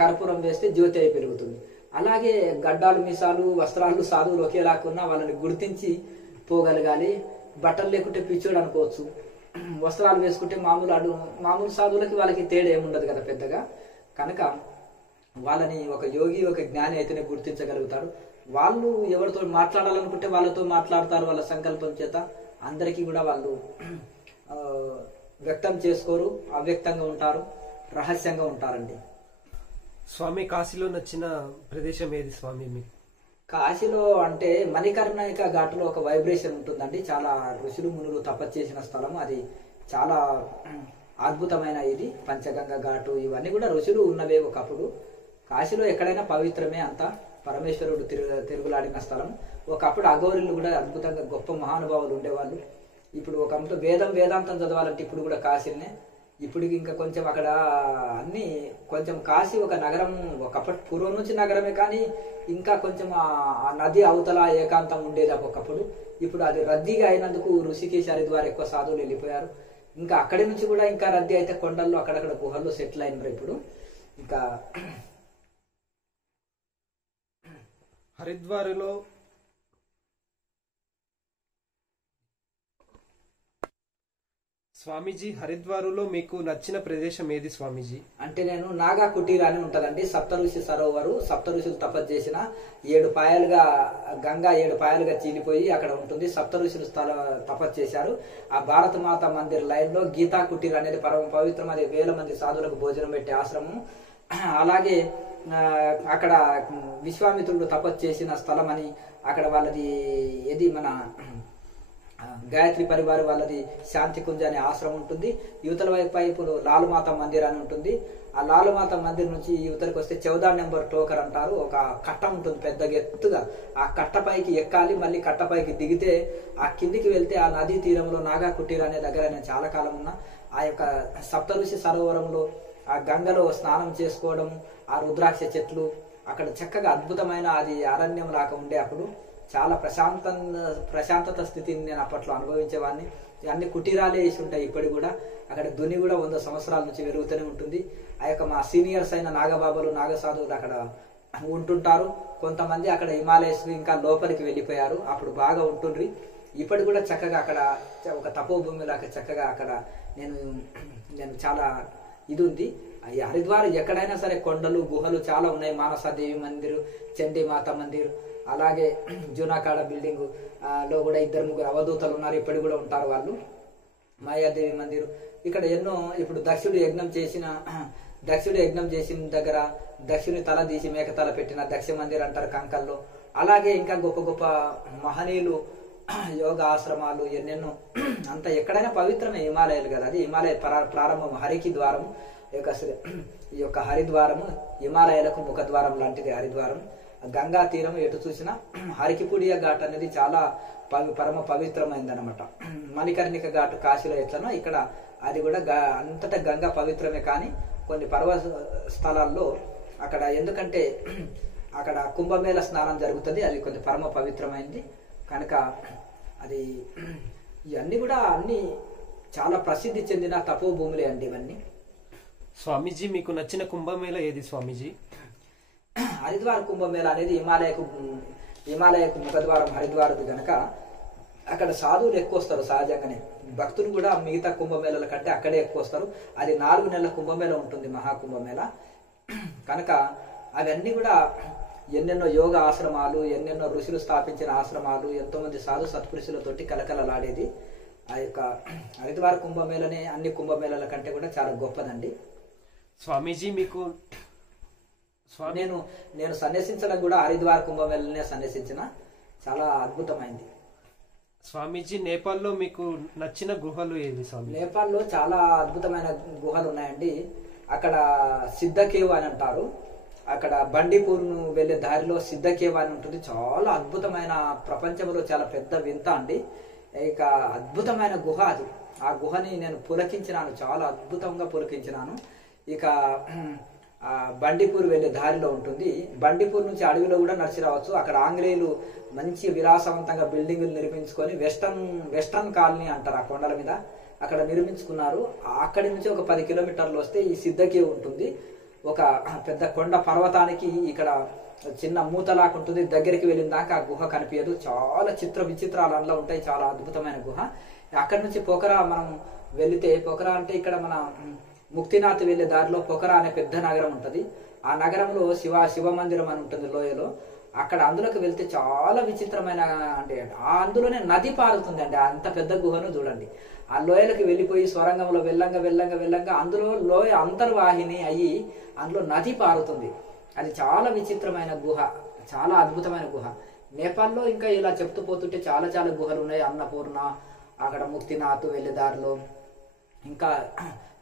కర్పూరం వేస్తే జ్యోతి అయి పెరుగుతుంది. అలాగే గడ్డాలు, మీసాలు, వస్త్రాలు సాధువులు ఒకేలాకున్నా వాళ్ళని గుర్తించి పోగలగాలి. బట్టలు లేకుంటే పిచ్చోడు అనుకోవచ్చు, వస్త్రాలు వేసుకుంటే మామూలు సాధువులకి వాళ్ళకి తేడా ఏముండదు కదా పెద్దగా. కనుక వాళ్ళని ఒక యోగి, ఒక జ్ఞాని అయితేనే గుర్తించగలుగుతాడు. వాళ్ళు ఎవరితో మాట్లాడాలనుకుంటే వాళ్ళతో మాట్లాడతారు. వాళ్ళ సంకల్పం చేత అందరికీ కూడా వాళ్ళు వ్యక్తం చేసుకోరు, అవ్యక్తంగా ఉంటారు, రహస్యంగా ఉంటారండి. స్వామి కాశీలో నచ్చిన ప్రదేశం ఏది స్వామి మీకు? కాశీలో అంటే మణికర్ణిక ఘాటులో ఒక వైబ్రేషన్ ఉంటుందండి. చాలా ఋషులు మునులు తపస్సు చేసిన స్థలం అది. చాలా అద్భుతమైన ఇది పంచగంగ ఘాటు, ఇవన్నీ కూడా ఋషులు ఉన్నవే ఒకప్పుడు. కాశీలో ఎక్కడైనా పవిత్రమే, అంతా పరమేశ్వరుడు తిరుగులాడిన స్థలం. ఒకప్పుడు అఘోరులు కూడా అద్భుతంగా గొప్ప మహానుభావులు ఉండేవాళ్ళు. ఇప్పుడు ఒక వేదాంతం చదవాలంటే ఇప్పుడు కూడా కాశీనే. ఇప్పుడు ఇంకా కొంచెం అక్కడ అన్ని కొంచెం కాశీ ఒక నగరం, ఒకప్పటి పూర్వం నుంచి నగరమే, కానీ ఇంకా కొంచెం ఆ నది అవతల ఏకాంతం ఉండేది ఒకప్పుడు. ఇప్పుడు అది రద్దీగా అయినందుకు ఋషికేశ్, హరిద్వార్ ఎక్కువ సాధువులు వెళ్ళిపోయారు. ఇంకా అక్కడి నుంచి కూడా ఇంకా రద్దీ అయితే కొండల్లో అక్కడక్కడ గుహల్లో సెటిల్ అయినారు ఇప్పుడు. ఇంకా హరిద్వారులో స్వామీజీ, హరిద్వారులో మీకు నచ్చిన ప్రదేశం ఏది స్వామీజీ? అంటే నేను నాగా కుటీర అని ఉంటదండి. సప్తఋషి సరోవరు, సప్తఋషులు తపస్సు చేసిన 7 పాయలుగా గంగా 7 పాయలుగా చీలిపోయి అక్కడ ఉంటుంది. సప్తఋషులు తపస్సు చేశారు. ఆ భారత మాత మందిర్ లైన్ లో గీతా కుటీర అనేది పరమ పవిత్రం. అది 1000 మంది సాధువులకు భోజనం పెట్టే ఆశ్రమం. అలాగే అక్కడ విశ్వామిత్రుడు తపస్సు చేసిన స్థలం అని అక్కడ వాళ్ళది ఏది మన గాయత్రి పరివార్ వాళ్ళది శాంతి కుంజ అనే ఆశ్రమం ఉంటుంది. యువతల వైపు లాలుమాత మందిర్ అని ఉంటుంది. ఆ లాలుమాత మందిర్ నుంచి యువతలకు వస్తే 14 నెంబర్ టోకర్ అంటారు. ఒక కట్ట ఉంటుంది పెద్దగా ఎత్తుగా. ఆ కట్టపైకి ఎక్కాలి, మళ్ళీ కట్టపైకి దిగితే ఆ కిందికి వెళ్తే ఆ నదీ తీరంలో నాగా కుటీర అనే దగ్గర నేను చాలా కాలం ఉన్నా. ఆ యొక్క సప్తఋషి సరోవరంలో ఆ గంగలో స్నానం చేసుకోవడం, ఆ రుద్రాక్ష చెట్లు అక్కడ చక్కగా అద్భుతమైన అది అరణ్యం లాగా ఉండే. అప్పుడు చాలా ప్రశాంతత స్థితిని నేను అప్పట్లో అనుభవించేవాడిని. అన్ని కుటీరాలే వేసి ఉంటాయి ఇప్పటికి కూడా. అక్కడ దుని కూడా 100 సంవత్సరాల నుంచి పెరుగుతూనే ఉంటుంది. ఆ యొక్క మా సీనియర్స్ అయిన నాగబాబాలు, నాగసాధువులు అక్కడ ఉంటుంటారు. కొంతమంది అక్కడ హిమాలయస్ ఇంకా లోపలికి వెళ్ళిపోయారు, అప్పుడు బాగా ఉంటుండ్రి. ఇప్పటి కూడా చక్కగా అక్కడ ఒక తపోభూమి లాగా చక్కగా అక్కడ నేను చాలా ఇది ఉంది. ఈ హరిద్వార్ ఎక్కడైనా సరే కొండలు, గుహలు చాలా ఉన్నాయి. మానసాదేవి మందిర్, చండీమాత మందిర్, అలాగే జూనాకాడ బిల్డింగ్ లో కూడా 2-3 అవధూతలు ఉన్నారు, ఇప్పటికి కూడా ఉంటారు వాళ్ళు. మాయాదేవి మందిర్ ఇక్కడ ఎన్నో. ఇప్పుడు దక్షుడు యజ్ఞం చేసిన దగ్గర దక్షుని తల తీసి మేక తల పెట్టిన దక్ష మందిర్ అంటారు కంకల్లో. అలాగే ఇంకా గొప్ప గొప్ప మహనీయులు యోగా ఆశ్రమాలు ఎన్నెన్నో. అంత ఎక్కడైనా పవిత్రమే హిమాలయాలు కదా. అది హిమాలయ ప్రారంభం, హరికి ద్వారం. ఈ యొక్క హరిద్వారము హిమాలయాలకు ముఖద్వారం లాంటిది హరిద్వారం. గంగా తీరం ఎటు చూసినా హరికిపుడియ ఘాట్ అనేది చాలా పరమ పవిత్రమైంది అనమాట. మణికర్ణిక ఘాట్ కాశీలో ఎట్లనో ఇక్కడ అది కూడా అంతటా గంగా పవిత్రమే. కానీ కొన్ని పర్వత స్థలాల్లో అక్కడ ఎందుకంటే అక్కడ కుంభమేళ స్నానం జరుగుతుంది, అది కొంచెం పరమ పవిత్రమైంది కనుక అది ఇవన్నీ కూడా అన్ని చాలా ప్రసిద్ధి చెందిన తపోభూములే అండి ఇవన్నీ. స్వామీజీ, మీకు నచ్చిన కుంభమేళ ఏది స్వామీజీ? హరిద్వార్ కుంభమేళ అనేది హిమాలయకు ముఖద్వారం హరిద్వారది కనుక అక్కడ సాధువులు ఎక్కువ వస్తారు. సహజంగానే భక్తులు కూడా మిగతా కుంభమేళల కంటే అక్కడే ఎక్కువ వస్తారు. అది 4 నెలల కుంభమేళ ఉంటుంది, మహాకుంభమేళ కనుక అవన్నీ కూడా ఎన్నెన్నో యోగ ఆశ్రమాలు, ఎన్నెన్నో ఋషులు స్థాపించిన ఆశ్రమాలు, ఎంతో మంది సాధు సత్పురుషులతోటి కలకలలాడేది. ఆ యొక్క హరిద్వార్ కుంభమేళనే అన్ని కుంభమేళల కంటే కూడా చాలా గొప్పదండి. స్వామీజీ మీకు నేను సన్యసించడం కూడా హరిద్వార్ కుంభమేళనే సన్యసించిన, చాలా అద్భుతమైంది. స్వామీజీ నేపాల్లో మీకు నచ్చిన గుహలు ఏవి స్వామి? నేపాల్లో చాలా అద్భుతమైన గుహలు ఉన్నాయండి. అక్కడ సిద్ధ కేవ్ అని అంటారు. అక్కడ బండిపూర్ను వెళ్లే దారిలో సిద్ధ కేవ్ అని ఉంటుంది. చాలా అద్భుతమైన, ప్రపంచంలో చాలా పెద్ద వింత అండి. ఇక అద్భుతమైన గుహ అది. ఆ గుహని నేను పులకించినాను, చాలా అద్భుతంగా పులకించినాను. ఇక బండిపూర్ వెళ్లే దారిలో ఉంటుంది. బండిపూర్ నుంచి అడవిలో కూడా నడిచి రావచ్చు. అక్కడ ఆంగ్లేయులు మంచి విలాసవంతంగా బిల్డింగులు నిర్మించుకొని వెస్టర్న్ కాలనీ అంటారు ఆ కొండల మీద, అక్కడ నిర్మించుకున్నారు. అక్కడి నుంచి ఒక 10 కిలోమీటర్లు వస్తే ఈ సిద్ధ కేవ్ ఉంటుంది. ఒక పెద్ద కొండ పర్వతానికి ఇక్కడ చిన్న మూతలాగా ఉంటుంది. దగ్గరికి వెళ్ళిన దాకా ఆ గుహ కనిపించదు. చాలా విచిత్రాలు అందులో ఉంటాయి. చాలా అద్భుతమైన గుహ. అక్కడి నుంచి పొఖరా మనం వెళితే, పొఖరా అంటే ఇక్కడ మన ముక్తినాథ్ వెళ్లే దారిలో పొఖరా అనే పెద్ద నగరం ఉంటుంది. ఆ నగరంలో శివ మందిరం అని ఉంటుంది లోయలో. అక్కడ అందులోకి వెళ్తే చాలా విచిత్రమైన, అంటే అందులోనే నది పారుతుంది అండి. అంత పెద్ద గుహను చూడండి. ఆ లోయలకు వెళ్ళిపోయి స్వరంగంలో వెళ్ళంగా అందులో లోయ అంతర్వాహిని అయ్యి అందులో నది పారుతుంది. అది చాలా విచిత్రమైన గుహ, చాలా అద్భుతమైన గుహ. నేపాల్లో ఇంకా ఇలా చెప్తూ పోతుంటే చాలా గుహలు ఉన్నాయి. అన్నపూర్ణ, అక్కడ ముక్తినాథ్ వెళ్ళే దారిలో ఇంకా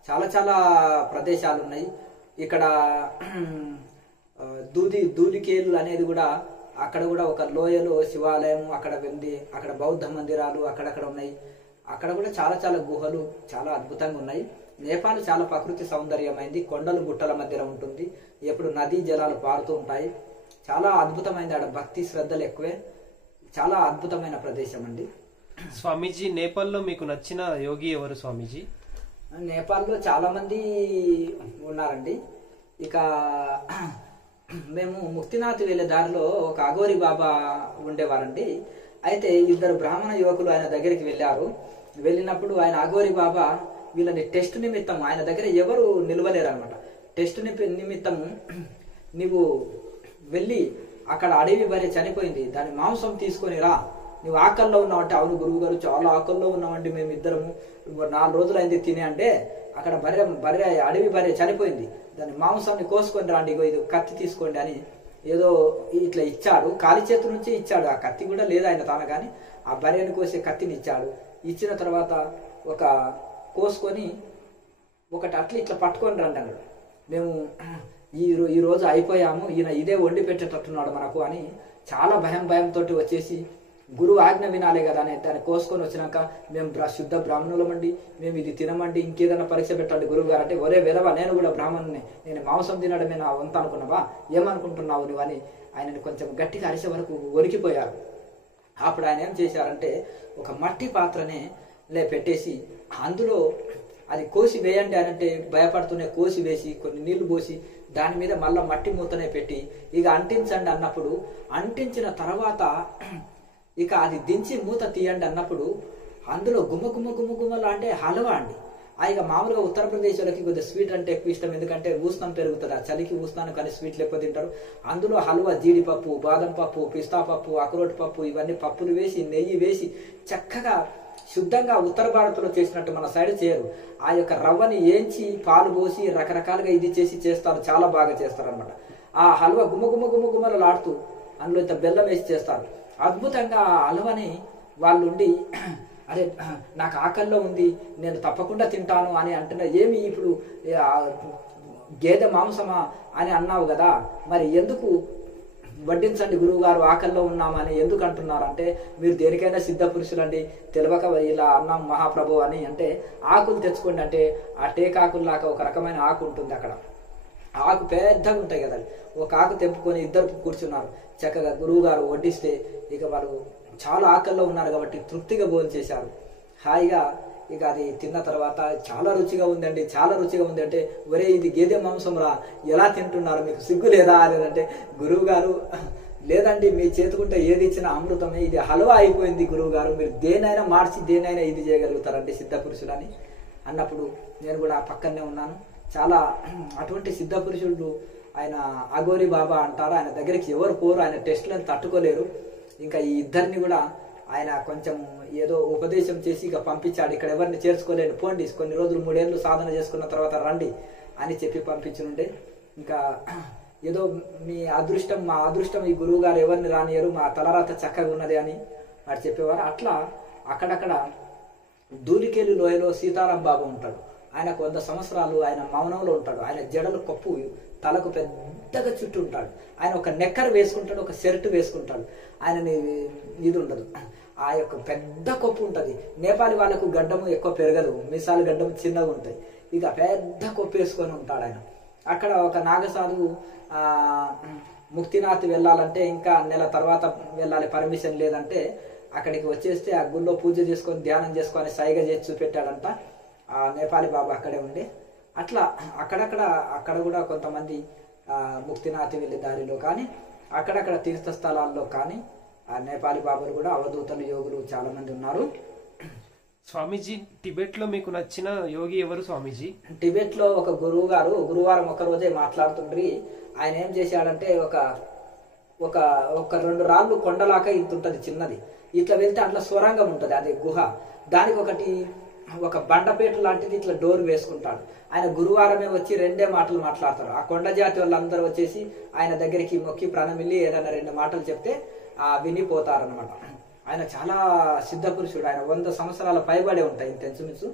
చాలా ప్రదేశాలు ఉన్నాయి. ఇక్కడ దూదికేలు అనేది కూడా, అక్కడ కూడా ఒక లోయలో శివాలయం, అక్కడ వెళ్ళి అక్కడ బౌద్ధ మందిరాలు అక్కడక్కడ ఉన్నాయి. అక్కడ కూడా చాలా గుహలు చాలా అద్భుతంగా ఉన్నాయి. నేపాల్ చాలా ప్రకృతి సౌందర్యమైంది. కొండలు గుట్టల మధ్యలో ఉంటుంది. ఎప్పుడు నదీ జలాలు పారుతూ ఉంటాయి. చాలా అద్భుతమైంది. ఆడ భక్తి శ్రద్ధలు ఎక్కువే. చాలా అద్భుతమైన ప్రదేశం అండి. స్వామీజీ నేపాల్లో మీకు నచ్చిన యోగి ఎవరు స్వామీజీ? నేపాల్లో చాలా మంది ఉన్నారండి. ఇక మేము ముక్తినాథ్ వెళ్ళే దారిలో ఒక అఘోరి బాబా ఉండేవారండి. అయితే 2 బ్రాహ్మణ యువకులు ఆయన దగ్గరికి వెళ్ళారు. వెళ్ళినప్పుడు ఆయన అఘోరి బాబా వీళ్ళని టెస్ట్ నిమిత్తం, ఆయన దగ్గర ఎవరు నిలవలేరు అనమాట. టెస్ట్ నిమిత్తం నువ్వు వెళ్ళి అక్కడ అడవి బర్రె చనిపోయింది, దాని మాంసం తీసుకొని రా, నువ్వు ఆకల్లో ఉన్నావు అంటే, అవును గురువు గారు చాలా ఆకల్లో ఉన్నామండి మేమిద్దరము, 4 రోజులైంది తినే అంటే, అక్కడ బర్రె అడవి బర్రె చనిపోయింది, దాని మాంసాన్ని కోసుకొని రాండి, ఇగో ఇది కత్తి తీసుకోండి అని ఏదో ఇట్లా ఇచ్చాడు. కాలి చేతి నుంచి ఇచ్చాడు. ఆ కత్తి కూడా లేదు ఆయన తాను, కానీ ఆ బర్రెని కోసే కత్తిని ఇచ్చాడు. ఇచ్చిన తర్వాత ఒక కోసుకొని ఒకటి అట్లా ఇట్లా పట్టుకొని రండి అన్నాడు. మేము ఈ రోజు అయిపోయాము, ఈయన ఇదే వండి పెట్టేటట్టున్నాడు మనకు అని చాలా భయంతో వచ్చేసి, గురువు ఆజ్ఞ వినాలే కదా అని దాన్ని కోసుకొని వచ్చినాక, మేము శుద్ధ బ్రాహ్మణులమండి, మేము ఇది తినమండి, ఇంకేదైనా పరీక్ష పెట్టండి గురువు గారు అంటే, ఒరే వెదవా, నేను కూడా బ్రాహ్మణుని, నేను మాంసం తినడమే నా వంత అనుకున్నావా, ఏమనుకుంటున్నావు నువ్వు అని ఆయనని కొంచెం గట్టిగా అరిసే వరకు వణికిపోయారు. అప్పుడు ఆయన ఏం చేశారంటే, ఒక మట్టి పాత్రనే పెట్టేసి అందులో అది కోసి వేయండి అని అంటే భయపడుతూనే కోసి వేసి కొన్ని నీళ్లు పోసి దాని మీద మళ్ళీ మట్టి మూతనే పెట్టి ఇక అంటించండి అన్నప్పుడు, అంటించిన తర్వాత ఇక అది దించి మూత తీయండి అన్నప్పుడు అందులో గుమ్మలా అంటే హల్వా అండి. ఇక మామూలుగా ఉత్తరప్రదేశ్ వాళ్ళకి కొద్దిగా స్వీట్ అంటే ఎక్కువ ఇష్టం, ఎందుకంటే ఊష్ణం పెరుగుతుంది, ఆ చలికి ఊష్ణాన్ని కానీ స్వీట్లు ఎక్కువ తింటారు. అందులో హల్వా, జీడిపప్పు, బాదం పప్పు, పిస్తా పప్పు, అక్రోట్ పప్పు, ఇవన్నీ పప్పులు వేసి నెయ్యి వేసి చక్కగా శుద్ధంగా ఉత్తర భారత్లో చేసినట్టు మన సైడ్ చేయరు. ఆ యొక్క రవ్వని ఏంచి పాలు పోసి రకరకాలుగా ఇది చేస్తారు, చాలా బాగా చేస్తారు అనమాట. ఆ హల్వా గుమ్మలాడుతూ అందులో ఇంత బెల్లం వేసి చేస్తారు. అద్భుతంగా ఆ హల్వాని వాళ్ళు ఉండి, అరే నాకు ఆకల్లో ఉంది, నేను తప్పకుండా తింటాను అని అంటున్నారు. ఏమి ఇప్పుడు గేదె మాంసమా అని అన్నావు కదా, మరి ఎందుకు వడ్డించండి గురువు గారు, ఆకల్లో ఉన్నామని ఎందుకు అంటున్నారు అంటే, మీరు దేనికైనా సిద్ధ పురుషులండి, తెలియక ఇలా అన్నాం మహాప్రభు అని అంటే, ఆకులు తెచ్చుకోండి అంటే ఆ టేకాకుల్లాగా ఒక రకమైన ఆకు ఉంటుంది అక్కడ. ఆకు పెద్దగా ఉంటాయి కదా, ఒక ఆకు తెంపుకొని 2 కూర్చున్నారు. చక్కగా గురువు గారు వడ్డిస్తే ఇక వాళ్ళు చాలా ఆకల్లో ఉన్నారు కాబట్టి తృప్తిగా భోజనం చేశారు హాయిగా. ఇక అది తిన్న తర్వాత చాలా రుచిగా ఉందండి, చాలా రుచిగా ఉంది అంటే, ఒరే ఇది గేదె మాంసం రా, ఎలా తింటున్నారు, మీకు సిగ్గు లేదా అని అంటే, గురువు గారు లేదండి మీ చేతుకుంటే ఏది ఇచ్చినా అమృతమే, ఇది హల్వా అయిపోయింది గురువు గారు, మీరు దేనైనా మార్చి దేనైనా ఇది చేయగలుగుతారండి సిద్ధ పురుషులని అన్నప్పుడు నేను కూడా ఆ పక్కనే ఉన్నాను. చాలా అటువంటి సిద్ధ పురుషుడు ఆయన అఘోరి బాబా అంటారు. ఆయన దగ్గరికి ఎవరు పోరు, ఆయన టెస్టులను తట్టుకోలేరు. ఇంకా ఈ ఇద్దరిని కూడా ఆయన కొంచెం ఏదో ఉపదేశం చేసి ఇక పంపించాడు, ఇక్కడ ఎవరిని చేర్చుకోలేడు, పోండి కొన్ని రోజులు 3 ఏళ్ళు సాధన చేసుకున్న తర్వాత రండి అని చెప్పి పంపించుండే. ఇంకా ఏదో మీ అదృష్టం, మా అదృష్టం, ఈ గురువు గారు ఎవరిని రానియరు, మా తలరాత చక్కగా ఉన్నది అని వాడు చెప్పేవారు. అట్లా అక్కడక్కడ దూలికేలి లోయలో సీతారాం బాబు ఉంటాడు. ఆయన 100 సంవత్సరాలు ఆయన మౌనంలో ఉంటాడు. ఆయన జడలు కప్పు, తలకు పెద్దగా చుట్టూ ఉంటాడు. ఆయన ఒక నెక్కర్ వేసుకుంటాడు, ఒక షర్ట్ వేసుకుంటాడు. ఆయనని ఇది ఉండదు, ఆ యొక్క పెద్ద కొప్పు ఉంటుంది. నేపాలి వాళ్ళకు గడ్డము ఎక్కువ పెరగదు, మీసాలు గడ్డము చిన్నగా ఉంటాయి. ఇక పెద్ద కొప్పు వేసుకొని ఉంటాడు ఆయన. అక్కడ ఒక నాగసాధువు ముక్తినాథ్ వెళ్ళాలంటే ఇంకా నెల తర్వాత వెళ్ళాలి, పర్మిషన్ లేదంటే అక్కడికి వచ్చేస్తే ఆ గుళ్ళో పూజ చేసుకొని ధ్యానం చేసుకొని సైగ చేసి చూపెట్టాడంట ఆ నేపాలి బాబా అక్కడే ఉండి. అట్లా అక్కడ కూడా కొంతమంది ముక్తినాథ్ వెళ్ళే దారిలో కానీ అక్కడక్కడ తీర్థస్థలాల్లో కానీ ఆ నేపాలి బాబాలు కూడా అవధూతలు యోగులు చాలా మంది ఉన్నారు. స్వామీజీ, టిబెట్ లో మీకు నచ్చిన యోగి ఎవరు స్వామీజీ? టిబెట్ లో ఒక గురువు గారు గురువారం ఒక రోజే మాట్లాడుతుండ్రి. ఆయన ఏం చేశాడంటే ఒక 2 రాళ్ళు కొండలాక ఇంత ఉంటది చిన్నది, ఇట్లా వెళ్తే అట్లా స్వరంగం ఉంటది, అది గుహ. దానికి ఒక బండపేట లాంటిది ఇట్లా డోర్ వేసుకుంటాడు. ఆయన గురువారమే వచ్చి 2 మాటలు మాట్లాడతారు. ఆ కొండ జాతి వాళ్ళందరూ వచ్చేసి ఆయన దగ్గరికి మొక్కి ప్రణమిల్లి ఏదైనా 2 మాటలు చెప్తే వినిపోతారనమాట. ఆయన చాలా సిద్ధ పురుషుడు. ఆయన 100 సంవత్సరాల పైబడే ఉంటాయి, ఇంచుమించు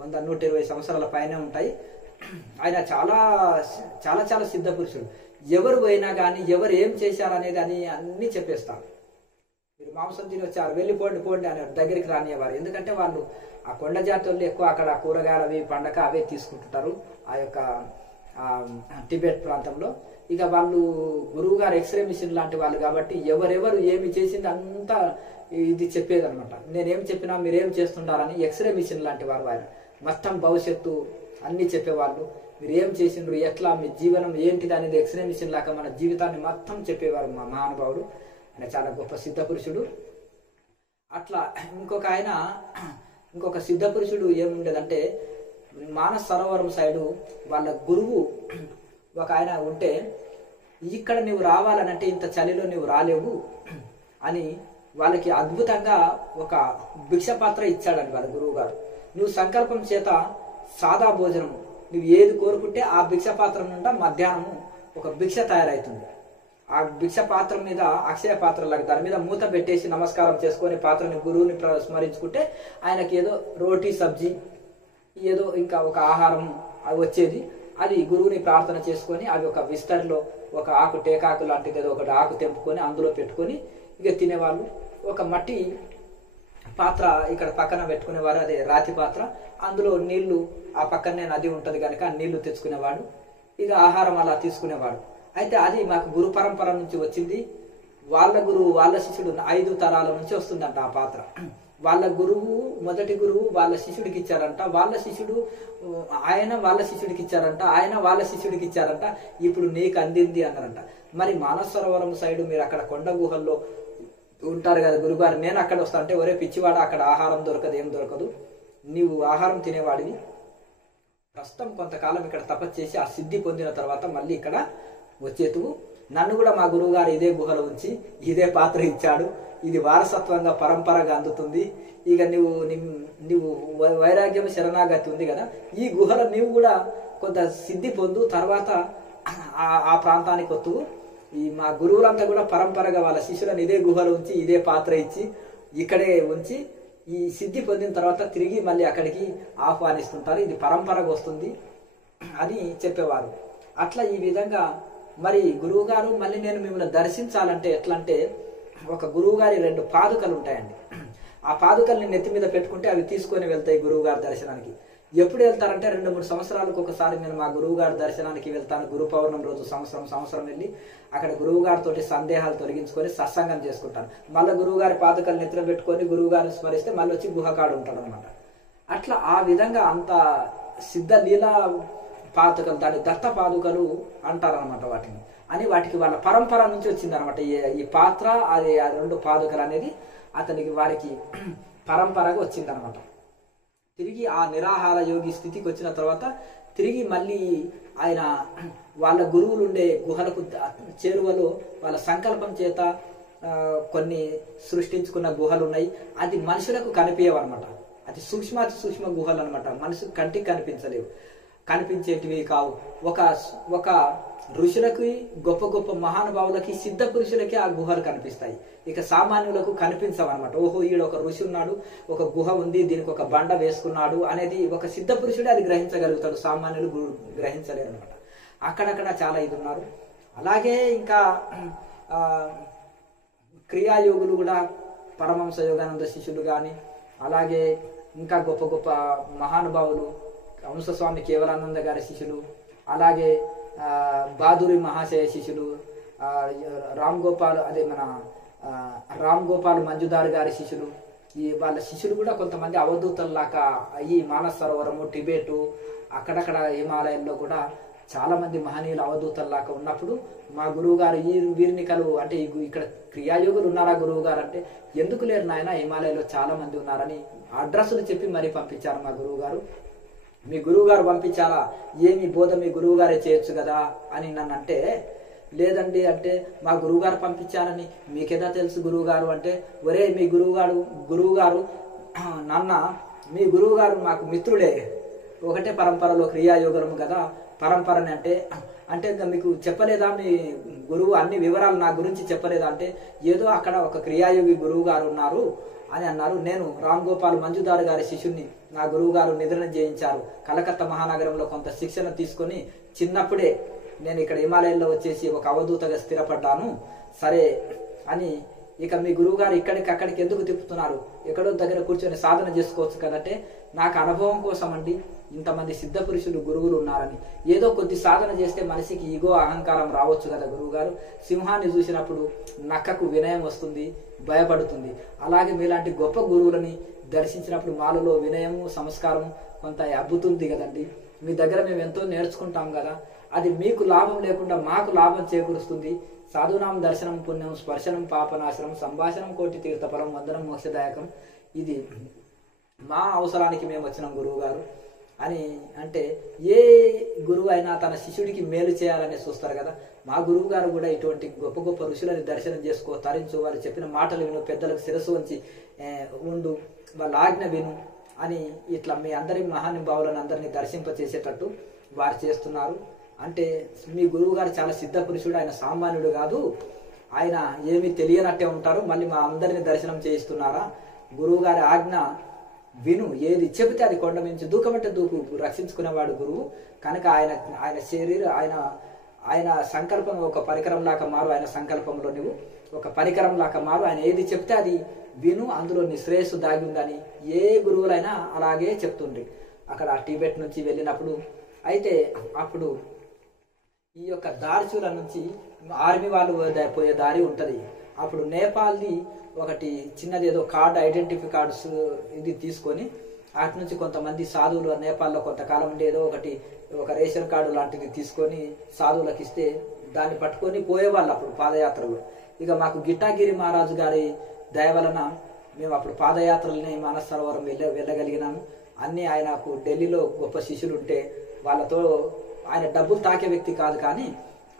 100-120 సంవత్సరాల పైనే ఉంటాయి. ఆయన చాలా చాలా చాలా సిద్ధ పురుషుడు. ఎవరు పోయినా కానీ ఎవరు ఏం చేశారనేది అన్ని చెప్పేస్తారు. మీరు మాంసం తిని వచ్చారు, వెళ్ళిపోండి అని దగ్గరికి రానివ్వరు. ఎందుకంటే వాళ్ళు ఆ కొండ జాతి వాళ్ళు ఎక్కువ అక్కడ కూరగాయలు అవి పండగ అవే తీసుకుంటుంటారు ఆ యొక్క టిబెట్ ప్రాంతంలో. ఇక వాళ్ళు గురువు గారు ఎక్స్రే మిషన్ లాంటి వాళ్ళు కాబట్టి ఎవరెవరు ఏమి చేసింది అంతా ఇది చెప్పేదనమాట. నేనేం చెప్పినా మీరేం చేస్తుంటారని ఎక్స్రే మిషన్ లాంటి వారు ఆయన. మొత్తం భవిష్యత్తు అన్ని చెప్పేవాళ్ళు. మీరు ఏం చేసిండ్రు, ఎట్లా మీ జీవనం ఏంటిది అనేది ఎక్స్రే మిషన్ లాగా మన జీవితాన్ని మొత్తం చెప్పేవారు మా మహానుభావుడు. ఆయన చాలా గొప్ప సిద్ధ పురుషుడు. అట్లా ఇంకొక సిద్ధ పురుషుడు ఏముండేదంటే మానస సరోవరం సైడు వాళ్ళ గురువు ఒక ఆయన ఉంటే, ఇక్కడ నువ్వు రావాలనంటే ఇంత చలిలో నువ్వు రాలేవు అని వాళ్ళకి అద్భుతంగా ఒక భిక్ష పాత్ర ఇచ్చాడని వాళ్ళ గురువు గారు. నువ్వు సంకల్పం చేత సాదా భోజనం నువ్వు ఏది కోరుకుంటే ఆ భిక్ష పాత్ర నుండి మధ్యాహ్నము ఒక భిక్ష తయారవుతుంది. ఆ భిక్ష పాత్ర మీద అక్షయ పాత్ర లాగా దాని మీద మూత పెట్టేసి నమస్కారం చేసుకొని పాత్రని గురువుని స్మరించుకుంటే ఆయనకి ఏదో రోటీ సబ్జీ ఏదో ఇంకా ఒక ఆహారం వచ్చేది. అది గురువుని ప్రార్థన చేసుకొని అవి ఒక విస్తరిలో ఒక ఆకు టేకాకు లాంటిది ఏదో ఒకటి ఆకు తెంపుకొని అందులో పెట్టుకొని ఇక తినేవాళ్ళు. ఒక మట్టి పాత్ర ఇక్కడ పక్కన పెట్టుకునేవారు, అదే రాతి పాత్ర. అందులో నీళ్లు ఆ పక్కనే నది ఉంటది కనుక నీళ్లు తెచ్చుకునేవాడు. ఇక ఆహారం అలా తీసుకునేవాడు. అయితే అది మాకు గురు పరంపర నుంచి వచ్చింది. వాళ్ళ గురువు వాళ్ళ శిష్యుడు 5 తరాల నుంచి వస్తుందంట ఆ పాత్ర. వాళ్ళ గురువు మొదటి గురువు వాళ్ళ శిష్యుడికి ఇచ్చారంట, వాళ్ళ శిష్యుడు ఆయన వాళ్ళ శిష్యుడికి ఇచ్చారంట, ఆయన వాళ్ళ శిష్యుడికి ఇచ్చారంట, ఇప్పుడు నీకు అందింది అన్నారంట. మరి మానస సరోవరం సైడు మీరు అక్కడ కొండ గుహల్లో ఉంటారు కదా గురుగారు, నేను అక్కడ వస్తా అంటే ఒరే పిచ్చివాడ, అక్కడ ఆహారం దొరకదు, ఏం దొరకదు, నీవు ఆహారం తినేవాడివి. ప్రస్తుతం కొంతకాలం ఇక్కడ తపస్సు చేసి ఆ సిద్ధి పొందిన తర్వాత మళ్ళీ ఇక్కడ వచ్చేతువు. నన్ను కూడా మా గురువు గారు ఇదే గుహలో ఉంచి ఇదే పాత్ర ఇచ్చాడు. ఇది వారసత్వంగా పరంపరగా అందుతుంది. ఇక నువ్వు వైరాగ్యం శరణాగతి ఉంది కదా, ఈ గుహలో నీవు కూడా కొంత సిద్ధి పొందు, తర్వాత ఆ ప్రాంతానికి వస్తువు. ఈ మా గురువులంతా కూడా పరంపరగా వాళ్ళ శిష్యులను ఇదే గుహలో ఉంచి ఇదే పాత్ర ఇచ్చి ఇక్కడే ఉంచి ఈ సిద్ధి పొందిన తర్వాత తిరిగి మళ్ళీ అక్కడికి ఆహ్వానిస్తుంటారు. ఇది పరంపరగా వస్తుంది అని చెప్పేవారు. అట్లా ఈ విధంగా మరి గురువు గారు మళ్ళీ నేను మిమ్మల్ని దర్శించాలంటే ఎట్లా అంటే, ఒక గురువు గారి 2 పాదుకలు ఉంటాయండి. ఆ పాదుకల్ని నెత్తి మీద పెట్టుకుంటే అవి తీసుకొని వెళ్తాయి గురువు గారి దర్శనానికి. ఎప్పుడు వెళ్తారంటే 2-3 సంవత్సరాలకు ఒకసారి నేను మా గురువు గారి దర్శనానికి వెళ్తాను. గురు పౌర్ణమి రోజు సంవత్సరం వెళ్ళి అక్కడ గురువు గారితో సందేహాలు తొలగించుకొని సత్సంగం చేసుకుంటాను. మళ్ళీ గురువు గారి పాదుకలు నెత్తిన పెట్టుకొని గురువు గారిని స్మరిస్తే మళ్ళీ వచ్చి గుహకాడు ఉంటాడు అనమాట. అట్లా ఆ విధంగా అంత సిద్ధ లీలా పాదుకలు, దాని దత్త పాదుకలు అంటారనమాట వాటిని. అని వాటికి వాళ్ళ పరంపర నుంచి వచ్చింది అనమాట ఈ పాత్ర, అది ఆ 2 పాదుకలు అనేది అతనికి వారికి పరంపరగా వచ్చిందనమాట. తిరిగి ఆ నిరాహార యోగి స్థితికి వచ్చిన తర్వాత తిరిగి మళ్ళీ ఆయన వాళ్ళ గురువులు ఉండే గుహలకు చేరువలో వాళ్ళ సంకల్పం చేత కొన్ని సృష్టించుకున్న గుహలు ఉన్నాయి. అది మనుషులకు కనిపించవన్నమాట. అది సూక్ష్మాతి సూక్ష్మ గుహలు అనమాట. మనుషు కంటికి కనిపించలేవు, కనిపించేటివి కావు. ఒక ఒక ఋషులకి, గొప్ప గొప్ప మహానుభావులకి, సిద్ధ పురుషులకి ఆ గుహలు కనిపిస్తాయి. ఇక సామాన్యులకు కనిపించవన్నమాట. ఓహో, ఈడ ఒక ఋషి ఉన్నాడు, ఒక గుహ ఉంది, దీనికి ఒక బండ వేసుకున్నాడు అనేది ఒక సిద్ధ పురుషుడే అది గ్రహించగలుగుతాడు. సామాన్యులు గ్రహించలేరు అనమాట. అక్కడక్కడ చాలా ఇది ఉన్నారు. అలాగే ఇంకా క్రియాయోగులు కూడా పరమహంస యోగానంద శిష్యులు కానీ, అలాగే ఇంకా గొప్ప గొప్ప మహానుభావులు హంసస్వామి కేవలానంద గారి శిష్యులు, అలాగే బాదూరి మహాశయ శిష్యులు, రామ్ గోపాల్ మంజుదార్ గారి శిష్యులు, వాళ్ళ శిష్యులు కూడా కొంతమంది అవధూతల్లాగా ఈ మానస సరోవరము, టిబెట్, అక్కడక్కడ హిమాలయాల్లో కూడా చాలా మంది మహనీయులు అవధూతల్లాగా ఉన్నప్పుడు మా గురువు గారు వీరిని కలువు అంటే ఇక్కడ క్రియాయోగులు ఉన్నారా గురువు గారు అంటే, ఎందుకు లేరు నాయన, హిమాలయాల్లో చాలా మంది ఉన్నారని అడ్రస్లు చెప్పి మరీ పంపించారు మా గురువు గారు. మీ గురువు గారు పంపించారా, ఏమి బోధ మీ గురువు గారే చేయొచ్చు కదా అని నన్ను అంటే, లేదండి అంటే మా గురువు గారు పంపించారని మీకేదా తెలుసు గురువు గారు అంటే, ఒరే మీ గురువు గారు నాన్న, మీ గురువు గారు మాకు మిత్రులే, ఒకటే పరంపరలో క్రియాయోగము కదా పరంపరని అంటే ఇంకా మీకు చెప్పలేదా మీ గురువు అన్ని వివరాలు నా గురించి చెప్పలేదా అంటే, ఏదో అక్కడ ఒక క్రియాయోగి గురువు గారు ఉన్నారు అని అన్నారు. నేను రామ్ గోపాల్ మంజుదార్ గారి శిష్యుని నా గురువు గారు నిద్రణ చేయించారు. కలకత్తా మహానగరంలో కొంత శిక్షణ తీసుకొని చిన్నప్పుడే నేను ఇక్కడ హిమాలయాల్లో వచ్చేసి ఒక అవధూతగా స్థిరపడ్డాను. సరే అని, ఇక మీ గురువు గారు అక్కడికి ఎందుకు తిప్పుతున్నారు, ఎక్కడో దగ్గర కూర్చొని సాధన చేసుకోవచ్చు కదంటే, నాకు అనుభవం కోసం అండి, ఇంతమంది సిద్ధ పురుషులు గురువులు ఉన్నారని. ఏదో కొద్ది సాధన చేస్తే మనిషికి ఈగో అహంకారం రావచ్చు కదా గురువు గారు. సింహాన్ని చూసినప్పుడు నక్కకు వినయం వస్తుంది, భయపడుతుంది. అలాగే మీలాంటి గొప్ప గురువులని దర్శించినప్పుడు మాలలో వినయము, సంస్కారం కొంత అబ్బుతుంది కదండి. మీ దగ్గర మేము ఎంతో నేర్చుకుంటాం కదా, అది మీకు లాభం లేకుండా మాకు లాభం చేకూరుస్తుంది. సాధునాం దర్శనం పుణ్యం, స్పర్శనం పాపనాశనం, సంభాషణం కోటి తీర్థఫలం, వందనం మోక్షదాయకం. ఇది మా అవసరానికి మేము వచ్చినాం గురువు గారు అని అంటే, ఏ గురువు అయినా తన శిష్యుడికి మేలు చేయాలని చూస్తారు కదా. మా గురువు గారు కూడా ఇటువంటి గొప్ప గొప్ప ఋషులని దర్శనం చేసుకో, తరించు, వారు చెప్పిన మాటలు విను, పెద్దలకు శిరస్సు వంచి ఉండు, వాళ్ళ ఆజ్ఞ విను అని ఇట్లా మీ అందరి మహానుభావులను అందరినీ దర్శింపచేసేటట్టు వారు చేస్తున్నారు. అంటే మీ గురువు గారు చాలా సిద్ధ పురుషుడు, ఆయన సామాన్యుడు కాదు, ఆయన ఏమీ తెలియనట్టే ఉంటారు. మళ్ళీ మా అందరినీ దర్శనం చేయిస్తున్నారా, గురువు గారి ఆజ్ఞ విను, ఏది చెబితే అది కొండ మించి దూకమంటే దూకు, రక్షించుకునేవాడు గురువు కనుక ఆయన ఆయన సంకల్పం ఒక పరికరం లాగా మారు, ఆయన సంకల్పంలో నువ్వు ఒక పరికరం లాగా మారు. ఆయన ఏది చెప్తే అది విను, అందులో నీ శ్రేయస్సు దాగి ఉందని ఏ గురువులైనా అలాగే చెప్తుండ్రి. అక్కడ టిబెట్ నుంచి వెళ్ళినప్పుడు అయితే అప్పుడు ఈ యొక్క దార్చూల నుంచి ఆర్మీ వాళ్ళు పోయే దారి ఉంటది. అప్పుడు నేపాల్ది ఒకటి చిన్నది ఏదో కార్డు, ఐడెంటిఫై కార్డ్స్ ఇది తీసుకొని అటు నుంచి కొంతమంది సాధువులు నేపాల్లో కొంతకాలం ఉండి ఏదో ఒక రేషన్ కార్డు లాంటిది తీసుకొని సాధువులకు ఇస్తే దాన్ని పట్టుకొని పోయేవాళ్ళు అప్పుడు పాదయాత్రలు. ఇక మాకు గిట్టాగిరి మహారాజు గారి దయ వలన మేము అప్పుడు పాదయాత్రల్ని మానస సరోవరం వెళ్ళగలిగినాము. అన్ని ఆయనకు ఢిల్లీలో గొప్ప శిష్యులు ఉంటే వాళ్ళతో ఆయన డబ్బులు తాకే వ్యక్తి కాదు, కానీ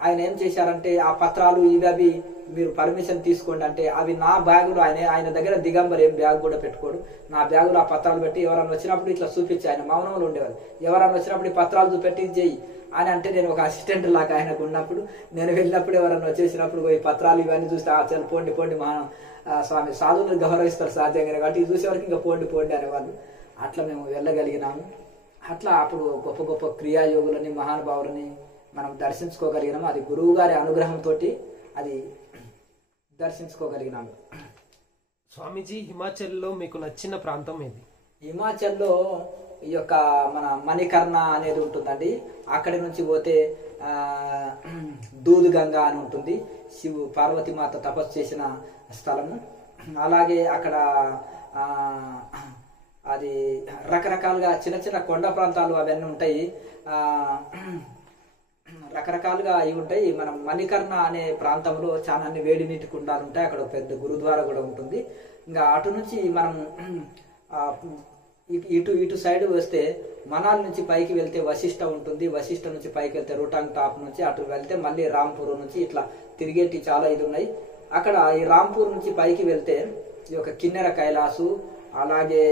ఆయన ఏం చేశారంటే ఆ పత్రాలు ఇవి మీరు పర్మిషన్ తీసుకోండి అంటే అవి నా బ్యాగులు, ఆయన దగ్గర దిగంబర్ ఏం బ్యాగ్ కూడా పెట్టుకోడు, నా బ్యాగులు ఆ పత్రాలు పెట్టి ఎవరన్నా వచ్చినప్పుడు ఇట్లా చూపించి, ఆయన మౌనంలో ఉండేవారు, ఎవరన్నా వచ్చినప్పుడు ఈ పత్రాలు చూపెట్టి చెయ్యి అని అంటే నేను ఒక అసిస్టెంట్ లాగా ఆయనకు ఉన్నప్పుడు నేను వెళ్ళినప్పుడు ఎవరన్నా వచ్చేసినప్పుడు ఈ పత్రాలు ఇవన్నీ చూస్తే చాలా పోండి స్వామి సాధువులు గౌరవిస్తారు సహజంగానే కాబట్టి ఇది చూసేవారికి ఇంకా పోండి అనేవాళ్ళు. అట్లా మేము వెళ్ళగలిగినాము. అట్లా అప్పుడు గొప్ప గొప్ప క్రియాయోగులని మహానుభావులని మనం దర్శించుకోగలిగినాము. అది గురువు గారి అనుగ్రహంతో అది దర్శించుకోగలిగినాము. స్వామీజీ, హిమాచల్లో మీకు నచ్చిన ప్రాంతం ఏది? హిమాచల్లో ఈ యొక్క మన మణికర్ణ అనేది ఉంటుందండి. అక్కడి నుంచి పోతే దూద్ గంగా అని ఉంటుంది, పార్వతీమాత తపస్సు చేసిన స్థలము. అలాగే అక్కడ అది రకరకాలుగా చిన్న చిన్న కొండ ప్రాంతాలు అవన్నీ ఉంటాయి, రకరకాలుగా అవి ఉంటాయి. మనం మణికర్ణ అనే ప్రాంతంలో చాలా అన్ని వేడి నీటి కుండాలు ఉంటాయి, అక్కడ పెద్ద గురుద్వారా కూడా ఉంటుంది. ఇంకా అటు నుంచి మనం ఇటు సైడ్ వస్తే మనాల్ నుంచి పైకి వెళ్తే వశిష్ఠ ఉంటుంది, వశిష్ఠ నుంచి పైకి వెళ్తే రోటాంగ్ టాప్ నుంచి అటు వెళ్తే మళ్ళీ రాంపూర్ నుంచి ఇట్లా తిరిగేటి చాలా ఇది ఉన్నాయి. అక్కడ ఈ రాంపూర్ నుంచి పైకి వెళ్తే ఈ యొక్క కిన్నెర కైలాసు, అలాగే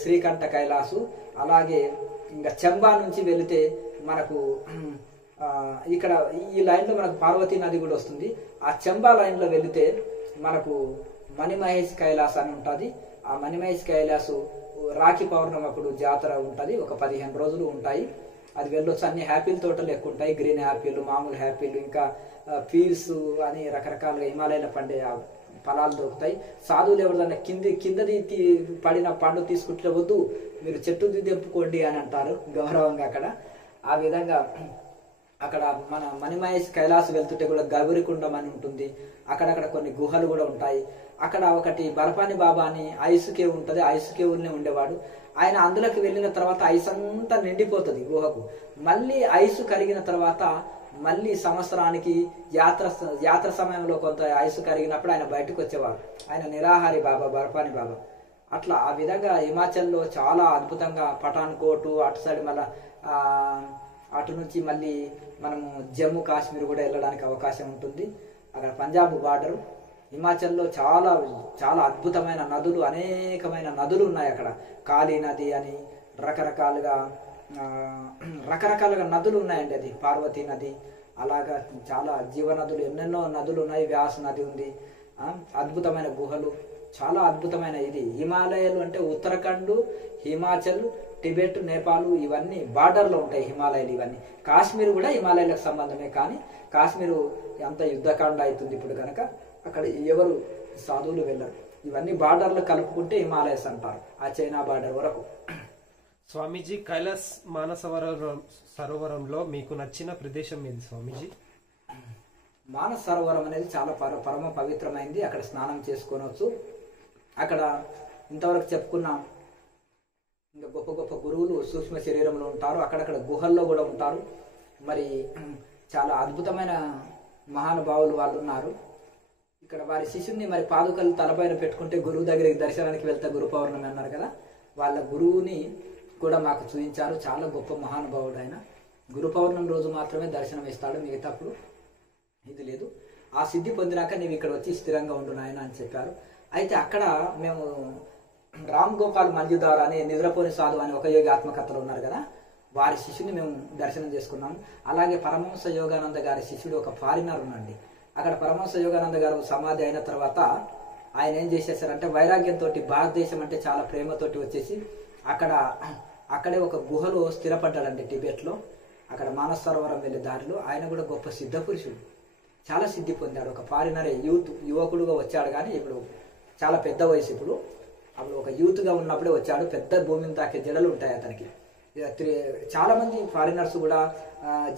శ్రీకంఠ కైలాసు, అలాగే ఇంకా చంబా నుంచి వెళితే మనకు ఇక్కడ ఈ లైన్లో మనకు పార్వతీ నది కూడా వస్తుంది. ఆ చంబా లైన్లో వెళితే మనకు మణిమహేష్ కైలాస్ అని ఉంటుంది. ఆ మణిమహేష్ కైలాసు రాఖీ పౌర్ణమి అప్పుడు జాతర ఉంటుంది, ఒక 15 రోజులు ఉంటాయి. అది వెళ్ళొచ్చు. అన్ని యాపిల్ తోటలు ఎక్కువ ఉంటాయి, గ్రీన్ యాపిల్, మామూలు యాపిల్, ఇంకా పీల్స్ అని రకరకాలుగా హిమాలయాల పండే ఫలాలు దొరుకుతాయి. సాధువులు ఎవరిదన్నా కిందది పడిన పండు తీసుకుంటే వద్దు, మీరు చెట్టు తెంపుకోండి అని అంటారు గౌరవంగా అక్కడ. ఆ విధంగా అక్కడ మన మణిమహేష్ కైలాసం వెళ్తుంటే కూడా గౌరికుండం అని ఉంటుంది. అక్కడక్కడ కొన్ని గుహలు కూడా ఉంటాయి. అక్కడ ఒకటి బర్ఫాని బాబా అని ఐస్ కేవ్ ఉంటుంది. ఐస్ కేవ్నే ఉండేవాడు ఆయన. అందులోకి వెళ్ళిన తర్వాత ఐస్ అంతా నిండిపోతుంది గుహకు. మళ్ళీ ఐసు కరిగిన తర్వాత మళ్ళీ సంవత్సరానికి యాత్ర సమయంలో కొంత ఐసు కరిగినప్పుడు ఆయన బయటకు వచ్చేవాడు. ఆయన నిరాహారి బాబా, బర్ఫాని బాబా. అట్లా ఆ విధంగా హిమాచల్లో చాలా అద్భుతంగా పఠాన్కోట్ అటు సైడ్ మళ్ళీ అటు నుంచి మళ్ళీ మనము జమ్మూ కాశ్మీర్ కూడా వెళ్ళడానికి అవకాశం ఉంటుంది. అక్కడ పంజాబ్ బార్డరు. హిమాచల్లో చాలా చాలా అద్భుతమైన నదులు, అనేకమైన నదులు ఉన్నాయి అక్కడ. కాళీ నది అని రకరకాలుగా నదులు ఉన్నాయండి. అది పార్వతీ నది, అలాగా చాలా జీవనదులు, ఎన్నెన్నో నదులు ఉన్నాయి. వ్యాస్ నది ఉంది. అద్భుతమైన గుహలు, చాలా అద్భుతమైన ఇది. హిమాలయాలు అంటే ఉత్తరాఖండ్, హిమాచల్, టిబెట్, నేపాల్ ఇవన్నీ బార్డర్లో ఉంటాయి హిమాలయాలు ఇవన్నీ. కాశ్మీర్ కూడా హిమాలయాలకు సంబంధమే, కానీ కాశ్మీరు ఎంత యుద్ధకాండ అవుతుంది ఇప్పుడు కనుక అక్కడ ఎవరు సాధువులు వెళ్ళరు. ఇవన్నీ బార్డర్లు కలుపుకుంటే హిమాలయస్ అంటారు, ఆ చైనా బార్డర్ వరకు. స్వామీజీ, కైలాస్ మానస సరోవరంలో మీకు నచ్చిన ప్రదేశం ఏది స్వామీజీ? మానస సరోవరం అనేది చాలా పరమ పవిత్రమైంది. అక్కడ స్నానం చేసుకోవచ్చు. అక్కడ ఇంతవరకు చెప్పుకున్నాం, ఇంకా గొప్ప గొప్ప గురువులు సూక్ష్మ శరీరంలో ఉంటారు, అక్కడక్కడ గుహల్లో కూడా ఉంటారు. మరి చాలా అద్భుతమైన మహానుభావులు వాళ్ళు ఉన్నారు. ఇక్కడ వారి శిష్యుని మరి పాదుకలు తలపైన పెట్టుకుంటే గురువు దగ్గరికి దర్శనానికి వెళ్తే గురు పౌర్ణమి అన్నారు కదా, వాళ్ళ గురువుని కూడా మాకు చూపించారు. చాలా గొప్ప మహానుభావుడు ఆయన. గురు పౌర్ణమి రోజు మాత్రమే దర్శనం ఇస్తాడు, మిగతాప్పుడు ఇది లేదు. ఆ సిద్ధి పొందినాక నీవు ఇక్కడ వచ్చి స్థిరంగా ఉండు నాయన అని చెప్పారు. అయితే అక్కడ మేము రామ్ గోపాల్ మంజుదార్ అని నిద్రపోని సాధు అని ఒక యోగి ఆత్మకథలు ఉన్నారు కదా, వారి శిష్యుని మేము దర్శనం చేసుకున్నాము. అలాగే పరమహంస యోగానంద గారి శిష్యుడు ఒక ఫారినర్ ఉండండి. అక్కడ పరమహంస యోగానంద గారు సమాధి అయిన తర్వాత ఆయన ఏం చేసేసారంటే వైరాగ్యంతో, భారతదేశం అంటే చాలా ప్రేమతోటి వచ్చేసి అక్కడే ఒక గుహలో స్థిరపడ్డాడండి టిబెట్లో. అక్కడ మానస సరోవరం వెళ్ళే దారిలో. ఆయన కూడా గొప్ప సిద్ధ పురుషుడు, చాలా సిద్ధి పొందాడు. ఒక ఫారినర్ యువకుడుగా వచ్చాడు, కానీ ఇప్పుడు చాలా పెద్ద వయసు. అప్పుడు ఒక యూత్గా ఉన్నప్పుడే వచ్చాడు. పెద్ద భూమిని తాకే జడలు ఉంటాయి అతనికి. చాలా మంది ఫారినర్స్ కూడా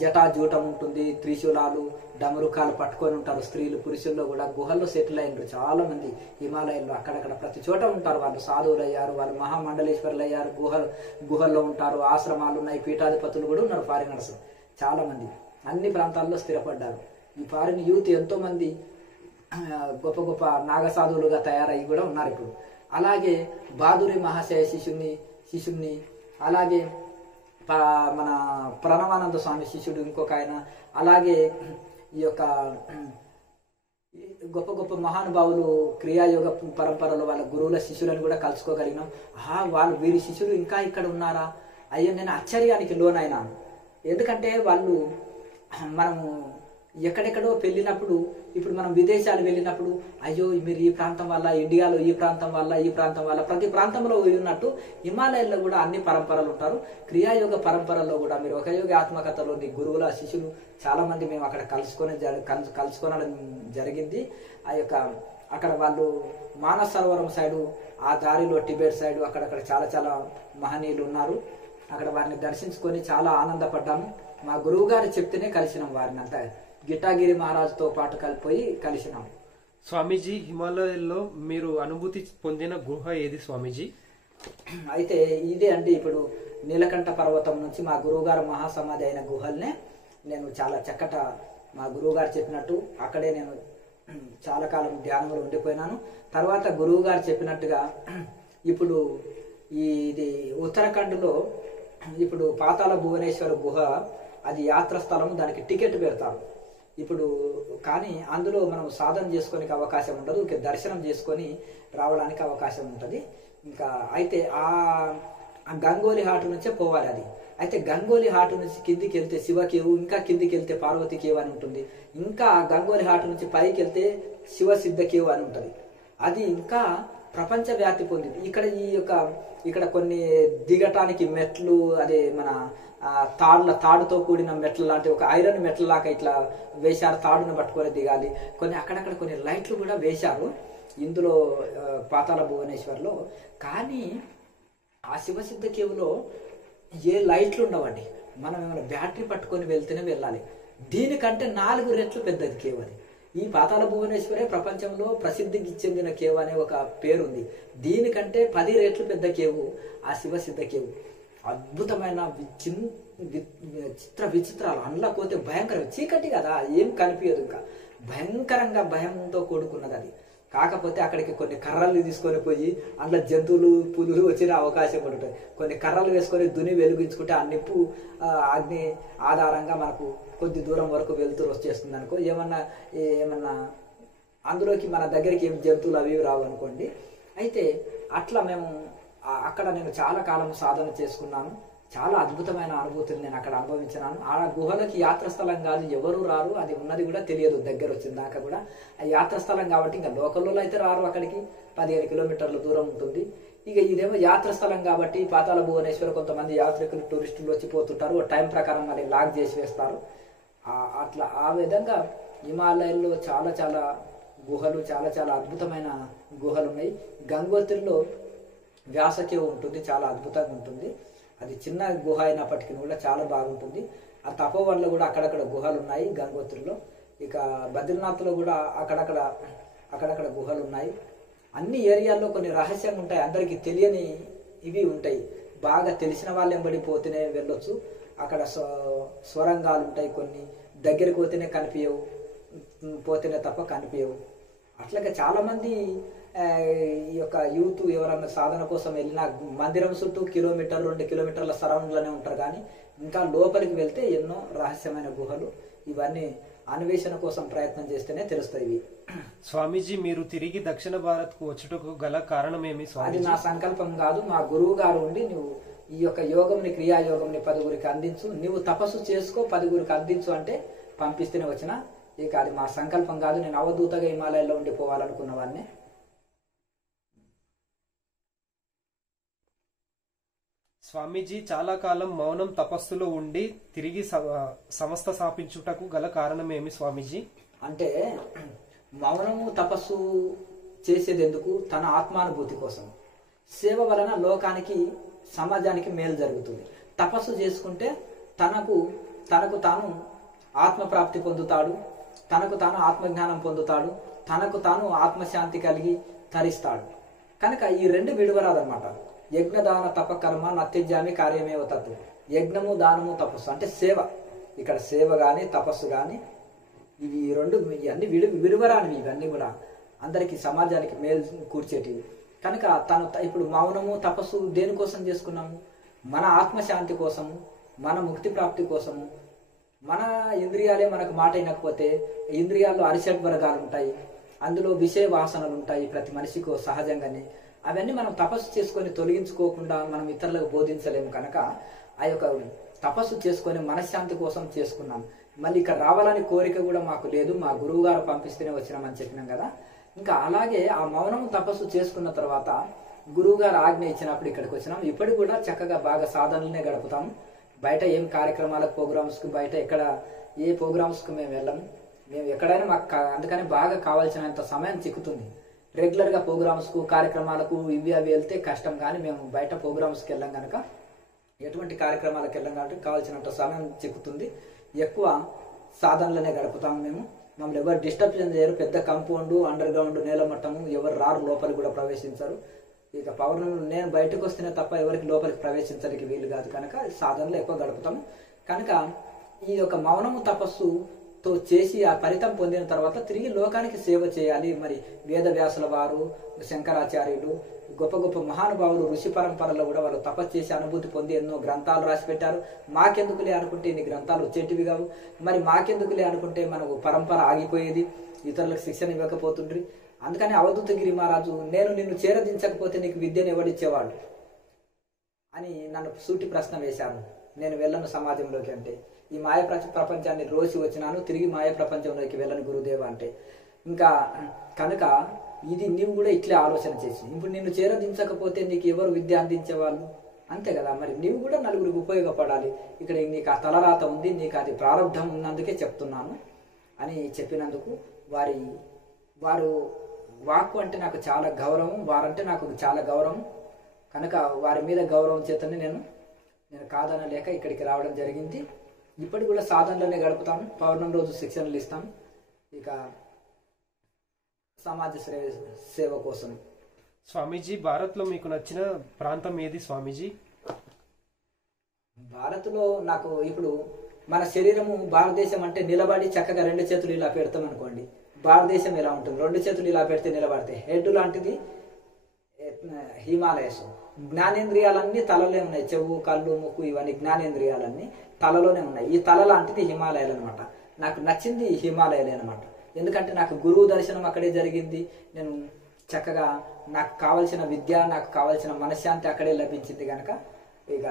జటాజూటం ఉంటుంది, త్రిశూలాలు, డమరుకాలు పట్టుకొని ఉంటారు. స్త్రీలు పురుషుల్లో కూడా గుహల్లో సెటిల్ అయినారు చాలా మంది హిమాలయాల్లో. అక్కడక్కడ ప్రతి చోట ఉంటారు వాళ్ళు. సాధువులు అయ్యారు, వాళ్ళు మహామండలేశ్వరులు అయ్యారు, గుహల్లో ఉంటారు. ఆశ్రమాలు ఉన్నాయి, పీఠాధిపతులు కూడా ఉన్నారు ఫారినర్స్ చాలా మంది. అన్ని ప్రాంతాల్లో స్థిరపడ్డారు. ఈ ఫారిన్ యూత్ ఎంతో మంది గొప్ప గొప్ప నాగసాధువులుగా తయారయ్యి కూడా ఉన్నారు ఇప్పుడు. అలాగే బాదురి మహాశయ శిష్యుణ్ణి, అలాగే మన ప్రణవానంద స్వామి శిష్యుడు ఇంకొక ఆయన, అలాగే ఈ యొక్క గొప్ప గొప్ప మహానుభావులు క్రియాయోగ పరంపరలో వాళ్ళ గురువుల శిష్యులను కూడా కలుసుకోగలిగినాం. వీరి శిష్యులు ఇంకా ఇక్కడ ఉన్నారా? అయ్యో, నేను ఆశ్చర్యానికి లోనైనాను. ఎందుకంటే వాళ్ళు మనము ఎక్కడెక్కడో వెళ్ళినప్పుడు, ఇప్పుడు మనం విదేశాలు వెళ్ళినప్పుడు, అయ్యో మీరు ఈ ప్రాంతం వల్ల, ఇండియాలో ఈ ప్రాంతం వల్ల ప్రతి ప్రాంతంలో ఉన్నట్టు హిమాలయాల్లో కూడా అన్ని పరంపరలు ఉంటారు. క్రియాయోగ పరంపరలో కూడా మీరు ఒక యోగి ఆత్మకథలోని గురువుల శిష్యులు చాలా మంది మేము అక్కడ కలుసుకోవడం జరిగింది. అక్కడ వాళ్ళు మానస సరోవరం సైడు, ఆ దారిలో టిబెట్ సైడు అక్కడక్కడ చాలా చాలా మహనీయులు ఉన్నారు. అక్కడ వారిని దర్శించుకొని చాలా ఆనందపడ్డాము. మా గురువు గారు చెప్తేనే కలిసినాం వారిని. అంతా గిటాగిరి మహారాజుతో పాటు కలిసినాం. స్వామీజీ, హిమాలయాల్లో మీరు అనుభూతి పొందిన గుహ ఏది స్వామీజీ? అయితే ఇదే అండి, ఇప్పుడు నీలకంఠ పర్వతం నుంచి మా గురువుగారు మహాసమాధి అయిన గుహల్నే నేను చాలా చక్కట మా గురువుగారు చెప్పినట్టు అక్కడే నేను చాలా కాలం ధ్యానంలో ఉండిపోయినాను. తర్వాత గురువు గారు చెప్పినట్టుగా ఇప్పుడు ఇది ఉత్తరాఖండ్లో ఇప్పుడు పాతాళ భువనేశ్వర గుహ, అది యాత్ర స్థలం, దానికి టికెట్ పెడతారు. ఇప్పుడు కానీ అందులో మనం సాధన చేసుకోనికి అవకాశం ఉండదు, ఇక దర్శనం చేసుకొని రావడానికి అవకాశం ఉంటుంది. ఇంకా అయితే ఆ గంగోలి హాటు నుంచే పోవాలి అది. అయితే గంగోలి హాటు నుంచి కిందికి వెళ్తే శివ కేవు, ఇంకా కిందికి వెళ్తే పార్వతి కేవు అని ఉంటుంది. ఇంకా గంగోలి హాటు నుంచి పైకి వెళ్తే శివ సిద్ధ కేవు అని ఉంటుంది. అది ఇంకా ప్రపంచ వ్యాప్తి పొందింది. ఇక్కడ కొన్ని దిగటానికి మెట్లు, అదే మన తాడుతో కూడిన మెట్ల లాంటి ఒక ఐరన్ మెట్ల లాగా ఇట్లా వేశారు, తాడును పట్టుకొని దిగాలి. కొన్ని అక్కడక్కడ కొన్ని లైట్లు కూడా వేశారు ఇందులో పాతాళ భువనేశ్వర్లో. కానీ ఆ శివసిద్ధ కేవులో ఏ లైట్లు ఉండవండి. మనం ఏమైనా బ్యాటరీ పట్టుకొని వెళ్తేనే వెళ్ళాలి. దీనికంటే 4 రెట్లు పెద్దది కేవ్ అది. ఈ పాతాళ భువనేశ్వరే ప్రపంచంలో ప్రసిద్ధికి చెందిన కేవ్ అనే ఒక పేరుంది. దీనికంటే 10 రెట్లు పెద్ద కేవు ఆ శివసిద్ధ కేవు. అద్భుతమైన చిత్ర విచిత్రాలు, అందులో పోతే భయంకరం, చీకటి కదా, ఏం కనిపించదు, ఇంకా భయంకరంగా భయంతో కూడుకున్నది అది. కాకపోతే అక్కడికి కొన్ని కర్రలు తీసుకొని పోయి అందులో జంతువులు పులులు వచ్చిన అవకాశం ఉంటుంది. కొన్ని కర్రలు వేసుకొని దుని వెలిగించుకుంటే ఆ నిప్పు అగ్ని ఆధారంగా మనకు కొద్ది దూరం వరకు వెళ్తూ వచ్చేస్తుంది అనుకో. ఏమన్నా అందులోకి మన దగ్గరికి ఏం జంతువులు అవి రావు అనుకోండి. అయితే అట్లా మేము అక్కడ నేను చాలా కాలం సాధన చేసుకున్నాను. చాలా అద్భుతమైన అనుభూతిని నేను అక్కడ అనుభవించినాను. ఆ గుహలకి యాత్రస్థలం కాదు, ఎవరు రారు, అది ఉన్నది కూడా తెలియదు దగ్గర వచ్చిన దాకా కూడా. ఆ యాత్రస్థలం కాబట్టి ఇంకా లోకల్లో అయితే రారు, అక్కడికి 15 కిలోమీటర్ల దూరం ఉంటుంది. ఇక ఇదేమో యాత్రస్థలం కాబట్టి పాతాళ భువనేశ్వర్ కొంతమంది యాత్రికులు టూరిస్టులు వచ్చిపోతుంటారు, టైం ప్రకారం మళ్ళీ లాక్ చేసి వేస్తారు. అట్లా ఆ విధంగా హిమాలయాల్లో చాలా చాలా గుహలు, చాలా చాలా అద్భుతమైన గుహలు ఉన్నాయి. గంగోత్రిలో వ్యాసకేవ్ ఉంటుంది, చాలా అద్భుతంగా ఉంటుంది. అది చిన్న గుహ అయినప్పటికీ కూడా చాలా బాగుంటుంది. ఆ తపోవన్లో కూడా అక్కడక్కడ గుహలు ఉన్నాయి గంగోత్రిలో. ఇక బద్రీనాథ్లో కూడా అక్కడక్కడ గుహలు ఉన్నాయి. అన్ని ఏరియాల్లో కొన్ని రహస్యంగా ఉంటాయి, అందరికీ తెలియని ఇవి ఉంటాయి. బాగా తెలిసిన వాళ్ళు ఎంబడి పోతేనే వెళ్ళొచ్చు. అక్కడ స్వరంగాలు ఉంటాయి, కొన్ని దగ్గరికి పోతేనే కనిపించవు, పోతేనే తప్ప కనిపించవు. అట్లాగే చాలా మంది ఈ యొక్క యూత్ ఎవరన్నా సాధన కోసం వెళ్ళిన మందిరం చుట్టూ 1-2 కిలోమీటర్ల సరౌండ్లోనే ఉంటారు. కానీ ఇంకా లోపలికి వెళ్తే ఎన్నో రహస్యమైన గుహలు, ఇవన్నీ అన్వేషణ కోసం ప్రయత్నం చేస్తేనే తెలుస్తాయి ఇవి. స్వామీజీ, మీరు తిరిగి దక్షిణ భారత్ కు వచ్చుటకు గల కారణం ఏమి? అది నా సంకల్పం కాదు, మా గురువు గారు ఉండి నువ్వు ఈ యొక్క యోగంని, క్రియాయోగంని 10గురికి అందించు, నువ్వు తపస్సు చేసుకో 10గురికి అందించు అంటే పంపిస్తేనే వచ్చిన. ఇక అది మా సంకల్పం కాదు, నేను అవధూతగా హిమాలయాల్లో ఉండిపోవాలనుకున్న వాడిని. స్వామీజీ, చాలా కాలం మౌనం తపస్సులో ఉండి తిరిగి సంస్థ స్థాపించుటకు గల కారణం ఏమి స్వామీజీ? అంటే మౌనము తపస్సు చేసేది ఎందుకు? తన ఆత్మానుభూతి కోసం. సేవ వలన లోకానికి, సమాజానికి మేలు జరుగుతుంది. తపస్సు చేసుకుంటే తనకు తాను ఆత్మప్రాప్తి పొందుతాడు, తనకు తాను ఆత్మజ్ఞానం పొందుతాడు, తనకు తాను ఆత్మశాంతి కలిగి తరిస్తాడు. కనుక ఈ 2 విడవరాదన్నమాట. యజ్ఞదాన తప కర్మ నత్యజ్యామి కార్యమేవ తత్తు. యజ్ఞము, దానము, తపస్సు అంటే సేవ. ఇక్కడ సేవ గాని తపస్సు గాని ఇవి 2 ఇవన్నీ విడువరానివి. ఇవన్నీ కూడా అందరికి, సమాజానికి మేలు కూర్చేటివి. కనుక ఇప్పుడు మౌనము తపస్సు దేనికోసం చేసుకున్నాము? మన ఆత్మశాంతి కోసము, మన ముక్తి ప్రాప్తి కోసము. మన ఇంద్రియాలే మనకు మాట వినకపోతే, ఇంద్రియాల్లో అరిషడ్ వర్గాలు ఉంటాయి, అందులో విషయ వాసనలు ఉంటాయి ప్రతి మనిషికి సహజంగానే. అవన్నీ మనం తపస్సు చేసుకొని తొలగించుకోకుండా మనం ఇతరులకు బోధించలేము. కనుక ఆ యొక్క తపస్సు చేసుకొని మనశ్శాంతి కోసం చేసుకున్నాం. మళ్ళీ ఇక్కడ రావాలని కోరిక కూడా మాకు లేదు, మా గురువు గారు పంపిస్తేనే వచ్చినామని చెప్పినాం కదా. ఇంకా అలాగే ఆ మౌనం తపస్సు చేసుకున్న తర్వాత గురువు గారు ఆజ్ఞ ఇచ్చినప్పుడు ఇక్కడికి వచ్చినాం. ఇప్పటికి కూడా చక్కగా బాగా సాధనలనే గడుపుతాము. బయట ఏం కార్యక్రమాలకు, ప్రోగ్రామ్స్కి, బయట ఎక్కడ ఏ ప్రోగ్రామ్స్కి మేము వెళ్ళము. మేము ఎక్కడైనా మాకు అందుకని బాగా కావాల్సినంత సమయం చిక్కుతుంది. రెగ్యులర్గా ప్రోగ్రామ్స్కు, కార్యక్రమాలకు ఇవి అవి వెళ్తే కష్టం. కానీ మేము బయట ప్రోగ్రామ్స్కి వెళ్ళాం కనుక, ఎటువంటి కార్యక్రమాలకు వెళ్ళాం కాబట్టి కావాల్సినంత సమయం చిక్కుతుంది. ఎక్కువ సాధనలనే గడుపుతాము మేము. మమ్మల్ని ఎవరు డిస్టర్బ్ చేయరు. పెద్ద కాంపౌండ్, అండర్ గ్రౌండ్, నేలమట్టము, ఎవరు రారు, లోపలికి కూడా ప్రవేశించరు. ఇక పౌర్ణమి నేను బయటకు వస్తేనే తప్ప ఎవరికి లోపలికి ప్రవేశించడానికి వీలు కాదు. కనుక సాధనలు ఎక్కువ గడుపుతాము. కనుక ఈ యొక్క మౌనము తపస్సుతో చేసి ఆ ఫలితం పొందిన తర్వాత తిరిగి లోకానికి సేవ చేయాలి. మరి వేదవ్యాసుల వారు, శంకరాచార్యులు, గొప్ప గొప్ప మహానుభావులు ఋషి పరంపరలో కూడా వాళ్ళు తపస్సు చేసి అనుభూతి పొంది ఎన్నో గ్రంథాలు రాసి పెట్టారు. మాకెందుకులే అనుకుంటే ఇన్ని గ్రంథాలు వచ్చేటివి కావు, మరి మాకెందుకులే అనుకుంటే మనకు పరంపర ఆగిపోయేది, ఇతరులకు శిక్షణ ఇవ్వకపోతుండ్రి. అందుకని అవధూతగిరి మహారాజు నేను నిన్ను చేరదించకపోతే నీకు విద్యను ఎవడిచ్చేవాడు అని నన్ను సూటి ప్రశ్న వేశాను. నేను వెళ్ళను సమాజంలోకి అంటే, ఈ మాయ ప్రపంచాన్ని రోసి వచ్చినాను, తిరిగి మాయ ప్రపంచంలోకి వెళ్ళను గురుదేవ అంటే. ఇంకా కనుక ఇది నీవు కూడా ఇట్లే ఆలోచన చేసి, ఇప్పుడు నిన్ను చేరదించకపోతే నీకు ఎవరు విద్య అందించేవాళ్ళు, అంతే కదా. మరి నీవు కూడా నలుగురికి ఉపయోగపడాలి, ఇక్కడ నీకు ఆ తలరాత ఉంది, నీకు అది ప్రారంభం ఉన్నందుకే చెప్తున్నాను అని చెప్పినందుకు వారు వాక్కు అంటే నాకు చాలా గౌరవం, వారంటే నాకు చాలా గౌరవం. కనుక వారి మీద గౌరవం చేతనే నేను కాదనలేక ఇక్కడికి రావడం జరిగింది. ఇప్పటికి కూడా సాధనలోనే గడుపుతాను, పౌర్ణమి రోజు శిక్షణలు ఇస్తాను, ఇక సమాజ సేవ కోసం. స్వామీజీ, భారత్లో మీకు నచ్చిన ప్రాంతం ఏది స్వామీజీ? భారత్లో నాకు ఇప్పుడు మన శరీరము, భారతదేశం అంటే నిలబడి చక్కగా రెండు చేతులు ఇలా పెడతాం అనుకోండి, భారతదేశం ఎలా ఉంటుంది, రెండు చేతులు ఇలా పెడితే నిలబడితే హెడ్ లాంటిది హిమాలయస్. జ్ఞానేంద్రియాలన్నీ తలలోనే ఉన్నాయి, చెవు, కళ్ళు, ముక్కు ఇవన్నీ జ్ఞానేంద్రియాలన్నీ తలలోనే ఉన్నాయి. ఈ తల లాంటిది హిమాలయాలు అనమాట. నాకు నచ్చింది హిమాలయాలే అనమాట. ఎందుకంటే నాకు గురువు దర్శనం అక్కడే జరిగింది. నేను చక్కగా నాకు కావలసిన విద్య, నాకు కావలసిన మనశ్శాంతి అక్కడే లభించింది. కనుక ఇక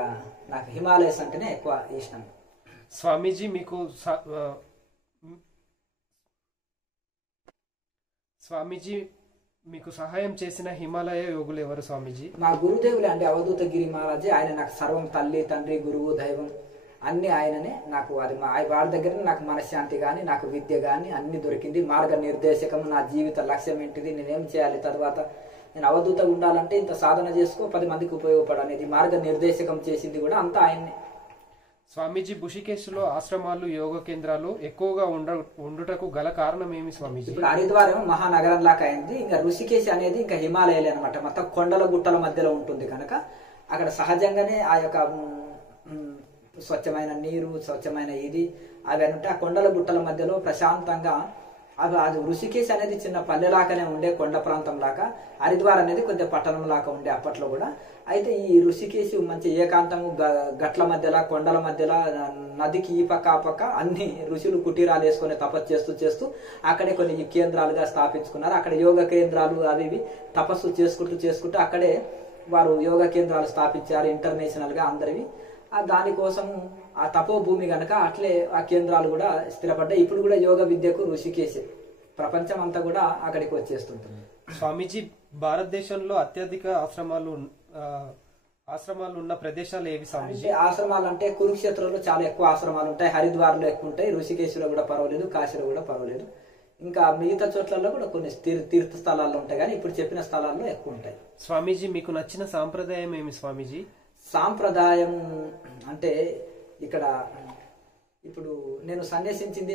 నాకు హిమాలయస్ అంటేనే ఎక్కువ ఇష్టం. స్వామీజీ, మీకు సహాయం చేసిన హిమాలయ యోగులు ఎవరు స్వామీజీ? మా గురుదేవులే అండి, అవధూతగిరి మహారాజే. ఆయన నాకు సర్వం, తల్లి, తండ్రి, గురువు, దైవం అన్ని ఆయననే. నాకు అది వాడి దగ్గర నాకు మనశ్శాంతి కానీ, నాకు విద్య కానీ అన్ని దొరికింది. మార్గ నిర్దేశకం, నా జీవిత లక్ష్యం ఏంటిది, నేనేం చేయాలి, తర్వాత నేను అవధూతగా ఉండాలంటే ఇంత సాధన చేసుకో, 10 మందికి ఉపయోగపడనేది మార్గ నిర్దేశకం చేసింది కూడా అంతా ఆయన్నే. స్వామీజీ, ఋషికేశ్లో ఆశ్రమాలు, యోగ కేంద్రాలు ఎక్కువగా ఉండుటకు గల కారణం ఏమి స్వామీజీ? ఇప్పుడు హరిద్వారం మహానగరం లాగా అయింది, ఇంకా ఋషికేశ్ అనేది ఇంకా హిమాలయాలే అనమాట. మొత్తం కొండల గుట్టల మధ్యలో ఉంటుంది కనుక అక్కడ సహజంగానే ఆ యొక్క స్వచ్ఛమైన నీరు, స్వచ్ఛమైన ఇది అవి అంటే ఆ కొండల గుట్టల మధ్యలో ప్రశాంతంగా అది ఋషికేశ్ అనేది చిన్న పల్లెలాగానే ఉండే, కొండ ప్రాంతం లాగా. హరిద్వార్ అనేది కొద్దిగా పట్టణం లాగా ఉండే అప్పట్లో కూడా. అయితే ఈ ఋషికేశ్ మంచి ఏకాంతము, గట్ల మధ్యలో, కొండల మధ్యలో, నదికి ఈ పక్క ఆ పక్క అన్ని ఋషులు కుటీరాలు వేసుకొని తపస్సు చేస్తూ అక్కడే కొన్ని కేంద్రాలుగా స్థాపించుకున్నారు. అక్కడ యోగ కేంద్రాలు అవి ఇవి తపస్సు చేసుకుంటూ అక్కడే వారు యోగ కేంద్రాలు స్థాపించారు ఇంటర్నేషనల్ గా అందరివి. దానికోసము ఆ తపోభూమి గనక అట్లే ఆ కేంద్రాలు కూడా స్థిరపడ్డాయి. ఇప్పుడు కూడా యోగ విద్యకు ఋషికేశ్ ప్రపంచం అంతా కూడా అక్కడికి వచ్చేస్తుంటుంది. స్వామీజీ, భారతదేశంలో అత్యధిక ఆశ్రమాలు ఉన్న ప్రదేశాలు ఏవి స్వామీజీ? ఆశ్రమాలు అంటే కురుక్షేత్రంలో చాలా ఎక్కువ ఆశ్రమాలు ఉంటాయి, హరిద్వార్లో ఎక్కువ ఉంటాయి, ఋషికేశ్లో కూడా పర్వాలేదు, కాశీలో కూడా పర్వాలేదు. ఇంకా మిగతా చోట్లలో కూడా కొన్ని తీర్థ స్థలాల్లో ఉంటాయి, కానీ ఇప్పుడు చెప్పిన స్థలాల్లో ఎక్కువ ఉంటాయి. స్వామీజీ, మీకు నచ్చిన సాంప్రదాయం ఏమి స్వామీజీ? సాంప్రదాయం అంటే ఇక్కడ ఇప్పుడు నేను సన్యాసించింది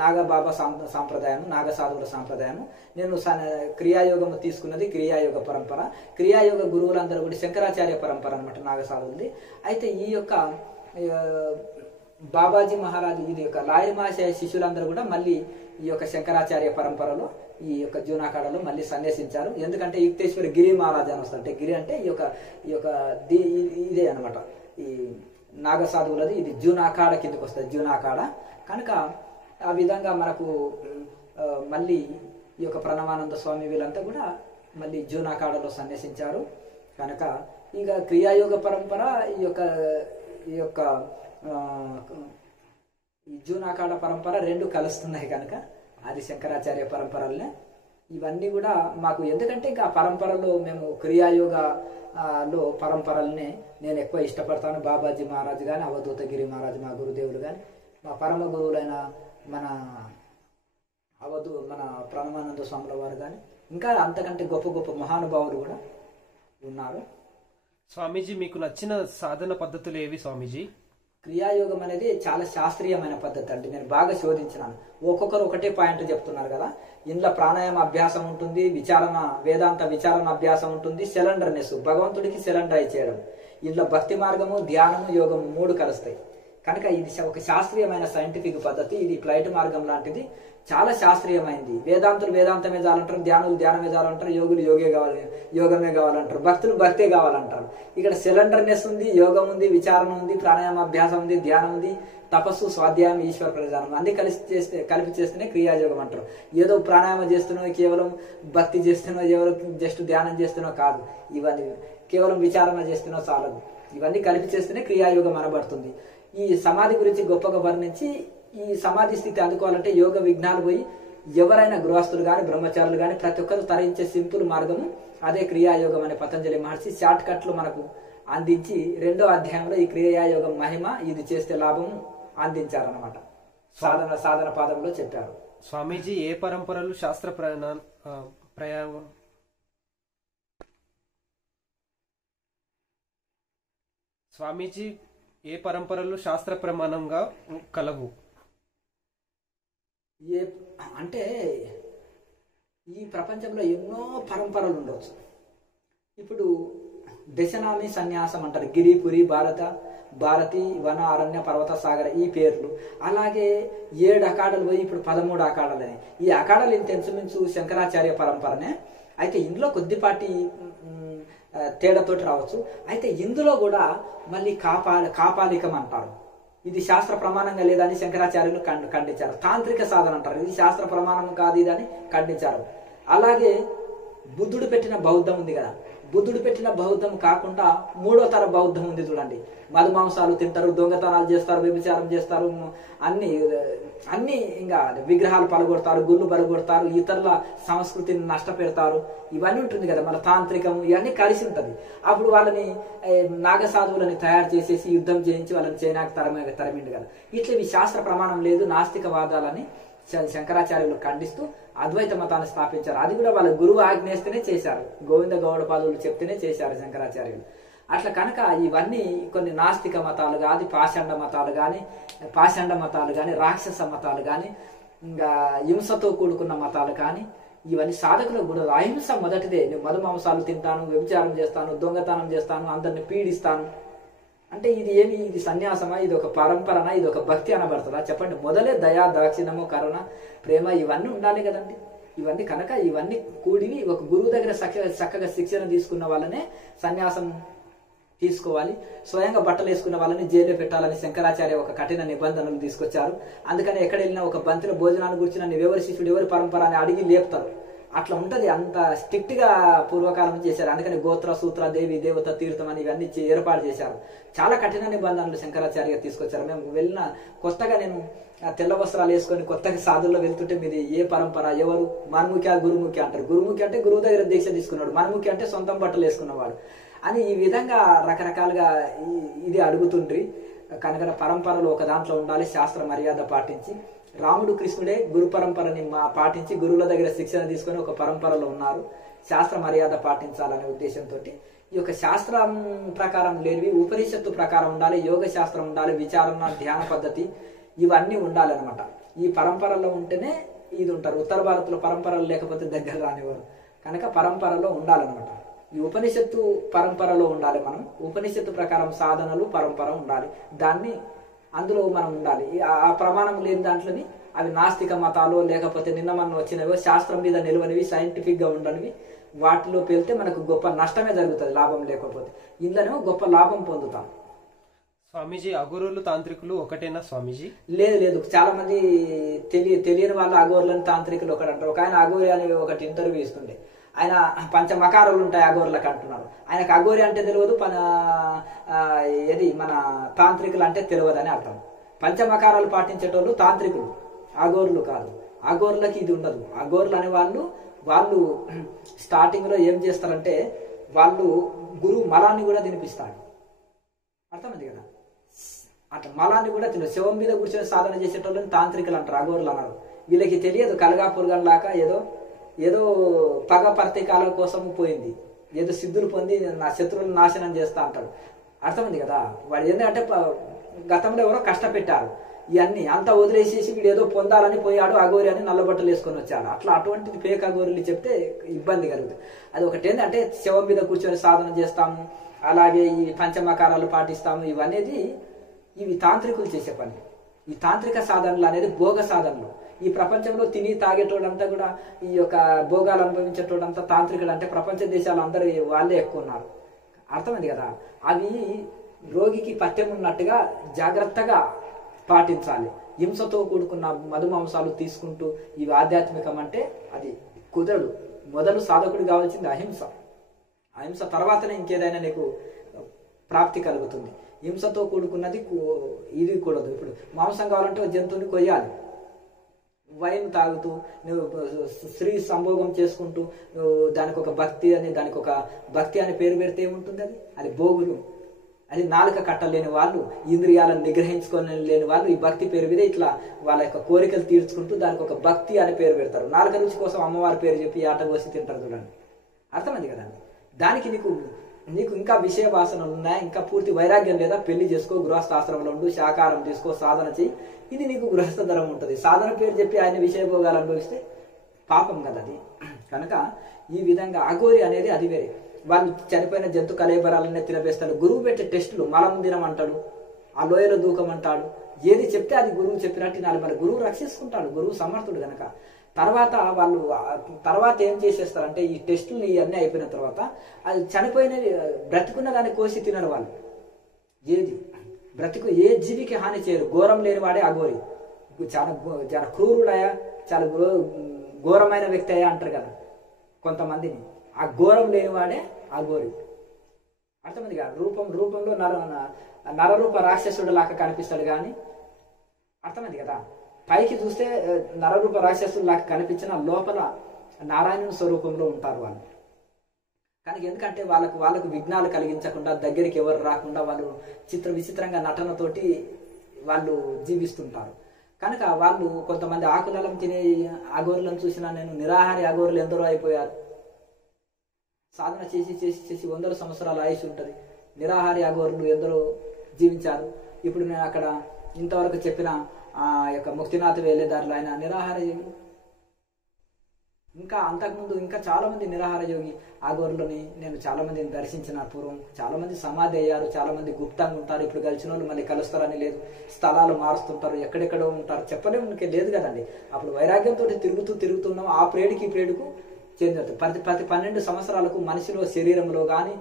నాగబాబా సాంప్రదాయం, నాగ సాధువుల సాంప్రదాయం. నేను క్రియాయోగము తీసుకున్నది క్రియాయోగ పరంపర. క్రియాయోగ గురువులందరూ కూడా శంకరాచార్య పరంపర అనమాట నాగ సాధువులది. అయితే ఈ యొక్క బాబాజీ మహారాజు, ఇది యొక్క లాయమాశయ శిష్యులందరూ కూడా మళ్ళీ ఈ యొక్క శంకరాచార్య పరంపరలో ఈ యొక్క జూనాకాడలో మళ్ళీ సన్యాసించారు. ఎందుకంటే యుక్తేశ్వర గిరి మహారాజు అని వస్తారు. అంటే గిరి అంటే ఈ యొక్క ఇదే అనమాట, ఈ నాగసాధువులది ఇది జూనాకాడ కిందకి వస్తుంది, జూనాకాడ. కనుక ఆ విధంగా మనకు మళ్ళీ ఈ యొక్క ప్రణవానంద స్వామి వీళ్ళంతా కూడా మళ్ళీ జూనాకాడలో సన్యాసించారు. కనుక ఇక క్రియాయోగ పరంపర ఈ యొక్క జూనాకాడ పరంపర రెండు కలుస్తున్నాయి. కనుక ఆది శంకరాచార్య పరంపరలనే ఇవన్నీ కూడా మాకు, ఎందుకంటే ఇంకా పరంపరలో మేము క్రియాయోగలో పరంపరలనే నేను ఎక్కువ ఇష్టపడతాను. బాబాజీ మహారాజు కానీ, అవధూతగిరి మహారాజు మా గురుదేవులు కానీ, మా పరమ గురువులైన మన ప్రణవానంద స్వాముల వారు కానీ, ఇంకా అంతకంటే గొప్ప గొప్ప మహానుభావులు కూడా ఉన్నారు. స్వామీజీ, మీకు నచ్చిన సాధన పద్ధతులు ఏవి స్వామీజీ? క్రియాయోగం అనేది చాలా శాస్త్రీయమైన పద్ధతి అండి. నేను బాగా శోధించినాను. ఒక్కొక్కరు ఒకటే పాయింట్ చెప్తున్నారు కదా. ఇంట్లో ప్రాణాయామ అభ్యాసం ఉంటుంది, వేదాంత విచారణ అభ్యాసం ఉంటుంది, సెలండర్నెస్, భగవంతుడికి సెలండర్ చేయడం. ఇంట్లో భక్తి మార్గము, ధ్యానము, యోగము 3 కలుస్తాయి. కనుక ఇది ఒక శాస్త్రీయమైన సైంటిఫిక్ పద్ధతి. ఇది ఫ్లైట్ మార్గం లాంటిది. చాలా శాస్త్రీయమైంది. వేదాంతులు వేదాంతమే చాలంటారు, ధ్యానులు ధ్యానమే చాలంటారు, యోగులు యోగమే కావాలంటారు, భక్తులు భక్తే కావాలంటారు. ఇక్కడ సిలిండర్నెస్ ఉంది, యోగం ఉంది, విచారణ ఉంది, ప్రాణాయామ అభ్యాసం ఉంది, ధ్యానం ఉంది, తపస్సు, స్వాధ్యాయం, ఈశ్వర ప్రధానం అన్ని కలిపి చేస్తేనే క్రియాయోగం అంటారు. ఏదో ప్రాణాయామం చేస్తున్నావు, కేవలం భక్తి చేస్తున్నావు, ఎవరో జస్ట్ ధ్యానం చేస్తున్నావు కాదు. ఇవన్నీ కేవలం విచారణ చేస్తున్నావు చాలదు. ఇవన్నీ కలిపి చేస్తేనే క్రియాయోగం అనబడుతుంది. ఈ సమాధి గురించి గొప్పగా వర్ణించి, ఈ సమాధి స్థితి అందుకోవాలంటే యోగ విఘ్నాలు పోయి ఎవరైనా గృహస్థులు కానీ బ్రహ్మచారులు కానీ ప్రతి ఒక్కరు తరించే సింపుల్ మార్గము అదే క్రియాయోగం అనే పతంజలి మహర్షి షార్ట్ కట్లు మనకు అందించి 2వ అధ్యాయంలో ఈ క్రియాయోగం మహిమ, ఇది చేస్తే లాభం అందించారనమాట. సాధన పాదంలో చెప్పారు. స్వామీజీ ఏ పరంపరలు శాస్త్ర స్వామీజీ ఏ పరంపరలు శాస్త్ర ప్రమాణంగా కలవు? అంటే ఈ ప్రపంచంలో ఎన్నో పరంపరలు ఉండవచ్చు. ఇప్పుడు దశనామి సన్యాసం అంటారు, గిరిపురి, భారతి, వన, అరణ్య, పర్వత, సాగర ఈ పేర్లు. అలాగే 7 అఖాడలు పోయి ఇప్పుడు 13 అఖాడలని. ఈ అఖాడలు ఇంత ఇంచుమించు శంకరాచార్య పరంపరనే. అయితే ఇందులో కొద్దిపాటి తేడాతోటి రావచ్చు. అయితే ఇందులో కూడా మళ్ళీ కాపాలికం అంటారు. ఇది శాస్త్ర ప్రమాణంగా లేదని శంకరాచార్యులు ఖండించారు. తాంత్రిక సాధన అంటారు, ఇది శాస్త్ర ప్రమాణం కాదు ఇదని ఖండించారు. అలాగే బుద్ధుడు పెట్టిన బౌద్ధం ఉంది కదా, బుద్ధుడు పెట్టిన బౌద్ధం కాకుండా 3వ తర బౌద్ధం ఉంది చూడండి. మధుమాంసాలు తింటారు, దొంగతనాలు చేస్తారు, వ్యభిచారం చేస్తారు, అన్ని ఇంకా విగ్రహాలు పలగొడతారు, గుళ్ళు పలగొడతారు, ఇతరుల సంస్కృతిని నష్టపెడతారు. ఇవన్నీ ఉంటుంది కదా, మన తాంత్రికం ఇవన్నీ కలిసి ఉంటుంది. అప్పుడు వాళ్ళని నాగసాధువులని తయారు చేసేసి యుద్ధం చేయించి వాళ్ళని చైనాకి తరమిండు కదా. ఇట్లా ఇవి శాస్త్ర ప్రమాణం లేదు, నాస్తికవాదాలని శంకరాచార్యులు ఖండిస్తూ అద్వైత మతాన్ని స్థాపించారు. అది కూడా వాళ్ళ గురువు ఆజ్ఞేస్తేనే చేశారు, గోవింద గౌడపాదులు చెప్తేనే చేశారు శంకరాచార్యులు. అట్లా కనుక ఇవన్నీ కొన్ని నాస్తిక మతాలు కానీ, పాషండ మతాలు కానీ, రాక్షస మతాలు కానీ, ఇంకా హింసతో కూడుకున్న మతాలు కానీ, ఇవన్నీ సాధకులకు కూడా అహింస మొదటిదే. నేను మధుమాంసాలు తింటాను, వ్యభిచారం చేస్తాను, దొంగతనం చేస్తాను, అందరిని పీడిస్తాను అంటే ఇది సన్యాసమా? ఇది ఒక పరంపరనా? ఇది ఒక భక్తి అనబడుతుందా? చెప్పండి. మొదలే దయా, దాక్షిణ్యము, కరుణ, ప్రేమ ఇవన్నీ ఉండాలి కదండి. ఇవన్నీ కనుక ఇవన్నీ కూడివి ఒక గురువు దగ్గర చక్కగా శిక్షణ తీసుకున్న వాళ్ళనే సన్యాసం తీసుకోవాలి. స్వయంగా బట్టలు వేసుకున్న వాళ్ళని జైల్లో పెట్టాలని శంకరాచార్య ఒక కఠిన నిబంధనలు తీసుకొచ్చారు. అందుకని ఎక్కడ వెళ్ళినా ఒక బంతిలో భోజనాన్ని గురించి నువ్వెవరి శిష్యుడు, ఎవరి పరంపర అని అడిగి లేపుతారు. అట్లా ఉంటది, అంత స్ట్రిక్ట్ గా పూర్వకాలం చేశారు. అందుకని గోత్ర, సూత్ర, దేవి, దేవత, తీర్థం అని ఇవన్నీ ఏర్పాటు చేశారు. చాలా కఠిన నిబంధనలు శంకరాచార్య తీసుకొచ్చారు. మేము వెళ్ళిన కొత్తగా నేను తెల్ల వస్త్రాలు వేసుకొని కొత్తగా సాధుల్లో వెళ్తుంటే మీది ఏ పరంపర, ఎవరు, మన్ముఖి, గురుముఖి అంటారు. గురుముఖి అంటే గురువు దగ్గర దీక్ష తీసుకున్నాడు, మన్ముఖి అంటే సొంతం బట్టలు వేసుకున్నవాడు అని ఈ విధంగా రకరకాలుగా ఇది అడుగుతుండ్రి. కనుక పరంపరలు ఒక దాంట్లో ఉండాలి, శాస్త్ర మర్యాద పాటించి. రాముడు, కృష్ణుడే గురు పరంపరని పాటించి గురువుల దగ్గర శిక్షణ తీసుకొని ఒక పరంపరలో ఉన్నారు. శాస్త్ర మర్యాద పాటించాలనే ఉద్దేశంతో ఈ యొక్క శాస్త్రం ప్రకారం లేనివి ఉపనిషత్తు ప్రకారం ఉండాలి, యోగ శాస్త్రం ఉండాలి, విచారణ, ధ్యాన పద్ధతి ఇవన్నీ ఉండాలన్నమాట. ఈ పరంపరలో ఉంటేనే ఇది ఉంటారు. ఉత్తర భారత్లో పరంపరలు లేకపోతే దగ్గర రానివారు. కనుక పరంపరలో ఉండాలన్నమాట. ఈ ఉపనిషత్తు పరంపరలో ఉండాలి. మనం ఉపనిషత్తు ప్రకారం సాధనలు పరంపర ఉండాలి, దాన్ని అందులో మనం ఉండాలి. ఆ ప్రమాణం లేని దాంట్లోని అవి నాస్తిక మతాలు లేకపోతే నిన్న మనం వచ్చినవో శాస్త్రం మీద నిలవనివి, సైంటిఫిక్ గా ఉండనివి వాటిలో వెళ్తే మనకు గొప్ప నష్టమే జరుగుతుంది, లాభం లేకపోతే. ఇందులోనేమో గొప్ప లాభం పొందుతాం. స్వామీజీ, అఘోరులు తాంత్రికులు ఒకటేనా స్వామీజీ? లేదు, చాలా మంది తెలియని వాళ్ళు అఘోరులను తాంత్రికులు ఒకటి అంటారు. ఒక ఆయన అఘోరి అని ఒకటి ఇంటర్వ్యూ ఇస్తుండే, ఆయన పంచమకారాలు ఉంటాయి అఘోరులకు అంటున్నారు. ఆయనకు అఘోరి అంటే తెలియదు, ఏది మన తాంత్రికులు అంటే తెలియదు అని అర్థం. పంచమకారాలు పాటించేటోళ్ళు తాంత్రికులు, అఘోరులు కాదు. అఘోరులకి ఇది ఉండదు. అఘోరులు అనే వాళ్ళు స్టార్టింగ్ లో ఏం చేస్తారంటే వాళ్ళు గురువు మలాన్ని కూడా తినిపిస్తారు. అర్థమైంది కదా? అట్లా మలాన్ని కూడా శవం మీద కూర్చొని సాధన చేసేటోళ్ళని తాంత్రికులు అంటారు, అఘోరులు అన్నారు. వీళ్ళకి తెలియదు, కలగా పురుగన్ లాగా ఏదో పగ ప్రతీకాల కోసం పోయింది, ఏదో సిద్ధులు పొంది నా శత్రువులను నాశనం చేస్తా అంటాడు. అర్థమైంది కదా? వాడు ఏంటంటే గతంలో ఎవరో కష్టపెట్టారు, ఇవన్నీ అంతా వదిలేసేసి వీడు ఏదో పొందాలని పోయాడు, అఘోరి అని నల్లబట్టలు వేసుకొని వచ్చాడు. అటువంటిది పేక అఘోరులు చెప్తే ఇబ్బంది కలుగుతుంది. అది ఒకటి ఏంటంటే శవం మీద కూర్చొని సాధన చేస్తాము, అలాగే ఈ పంచమకారాలు పాటిస్తాము, ఇవి తాంత్రికులు చేసే పని. ఈ తాంత్రిక సాధనలు అనేది భోగ సాధనలు. ఈ ప్రపంచంలో తిని తాగేటోడంతా కూడా ఈ యొక్క భోగాలు అనుభవించేటోడంతా తాంత్రికుడు అంటే ప్రపంచ దేశాలు అందరూ వాళ్ళే ఎక్కువ ఉన్నారు. అర్థమైంది కదా. అవి రోగికి పథ్యం ఉన్నట్టుగా జాగ్రత్తగా పాటించాలి. హింసతో కూడుకున్న మధుమాంసాలు తీసుకుంటూ ఇవి ఆధ్యాత్మికం అంటే అది కుదరదు. మొదలు సాధకుడు కావాల్సింది అహింస. అహింస తర్వాతనే ఇంకేదైనా నీకు ప్రాప్తి కలుగుతుంది. హింసతో కూడుకున్నది ఇది కూడదు. ఇప్పుడు మాంసం కావాలంటే జంతువుని కొయ్యాలి. వైన్ తాగుతూ నువ్వు స్త్రీ సంభోగం చేసుకుంటూ దానికి ఒక భక్తి అని పేరు పెడితే ఏముంటుంది? అది భోగులు. అది నాలుక కట్టలేని వాళ్ళు, ఇంద్రియాలను నిగ్రహించుకోలేని వాళ్ళు ఈ భక్తి పేరు మీద ఇట్లా వాళ్ళ యొక్క కోరికలు తీర్చుకుంటూ దానికి ఒక భక్తి అని పేరు పెడతారు. నాలుక రుచి కోసం అమ్మవారి పేరు చెప్పి ఆట కోసి తింటారు చూడండి. అర్థమైంది కదండి. దానికి నీకు ఇంకా విషయ వాసనలు ఉన్నాయి, ఇంకా పూర్తి వైరాగ్యం లేదా, పెళ్లి చేసుకో, గృహస్థాశ్రమంలో ఉండు, శాకాహారం తీసుకో, సాధన చెయ్యి. ఇది నీకు గృహస్థ ధరం ఉంటుంది. సాధన పేరు చెప్పి ఆయన విషయ భోగాలు అనుభవిస్తే పాపం కదా అది. కనుక ఈ విధంగా అఘోరి అనేది అది వేరే. వాళ్ళు చనిపోయిన జంతు కలేబరాలనే తినవేస్తాడు. గురువు పెట్టే టెస్టులు మలం తినమంటాడు, ఆ లోయలో దూకమంటాడు. ఏది చెప్తే అది గురువు చెప్పినట్టు నాలుగు. మరి గురువు రక్షించుకుంటాడు, గురువు సమర్థుడు కనుక. తర్వాత ఏం చేసేస్తారంటే ఈ టెస్టులు ఇవన్నీ అయిపోయిన తర్వాత అది చనిపోయిన బ్రతికున్న దాన్ని కోసి తినరు వాళ్ళు. ఏది బ్రతికు ఏ జీవికి హాని చేయరు. ఘోరం లేనివాడే అఘోరి. చాలా క్రూరుడయా, చాలా ఘోరమైన వ్యక్తి అయ్యా అంటారు కదా కొంతమందిని. ఆ ఘోరం లేనివాడే అఘోరి. అర్థమైంది కదా. రూపంలో నరరూప రాక్షసుడు లాగా కనిపిస్తాడు కానీ, అర్థమైంది కదా. పైకి చూస్తే నరరూప రాక్షసుడు లాగా కనిపించిన లోపల నారాయణుని స్వరూపంలో ఉంటారు వాళ్ళు. కానీ ఎందుకంటే వాళ్ళకు విఘ్నాలు కలిగించకుండా, దగ్గరికి ఎవరు రాకుండా వాళ్ళు విచిత్రంగా నటనతోటి వాళ్ళు జీవిస్తుంటారు. కనుక వాళ్ళు కొంతమంది ఆకులలం తినే అఘోరులను చూసినా నేను నిరాహారి అఘోరులు ఎందరో అయిపోయారు. సాధన చేసి వందల సంవత్సరాల ఆయుష్ ఉంటుంది. నిరాహారి అఘోరులు ఎందరో జీవించారు. ఇప్పుడు నేను అక్కడ ఇంతవరకు చెప్పిన ఆ యొక్క ముక్తినాథ్ వెళ్ళే దారిలో ఆయన నిరాహార యోగి. ఇంకా అంతకుముందు ఇంకా చాలా మంది నిరాహార యోగి అఘోరులని నేను చాలా మందిని దర్శించిన. పూర్వం చాలా మంది సమాధి అయ్యారు, చాలా మంది గుప్తంగా ఉంటారు. ఇప్పుడు కలిసిన వాళ్ళు మళ్ళీ కలుస్తారని లేదు, స్థలాలు మారుస్తుంటారు, ఎక్కడెక్కడో ఉంటారు, చెప్పలేము లేదు కదండి. అప్పుడు వైరాగ్యంతో తిరుగుతున్నాం. ఆ ప్రేడికి ప్రేడుకు చేంజ్ అవుతుంది. ప్రతి 12 సంవత్సరాలకు మనిషిలో శరీరంలో కానీ,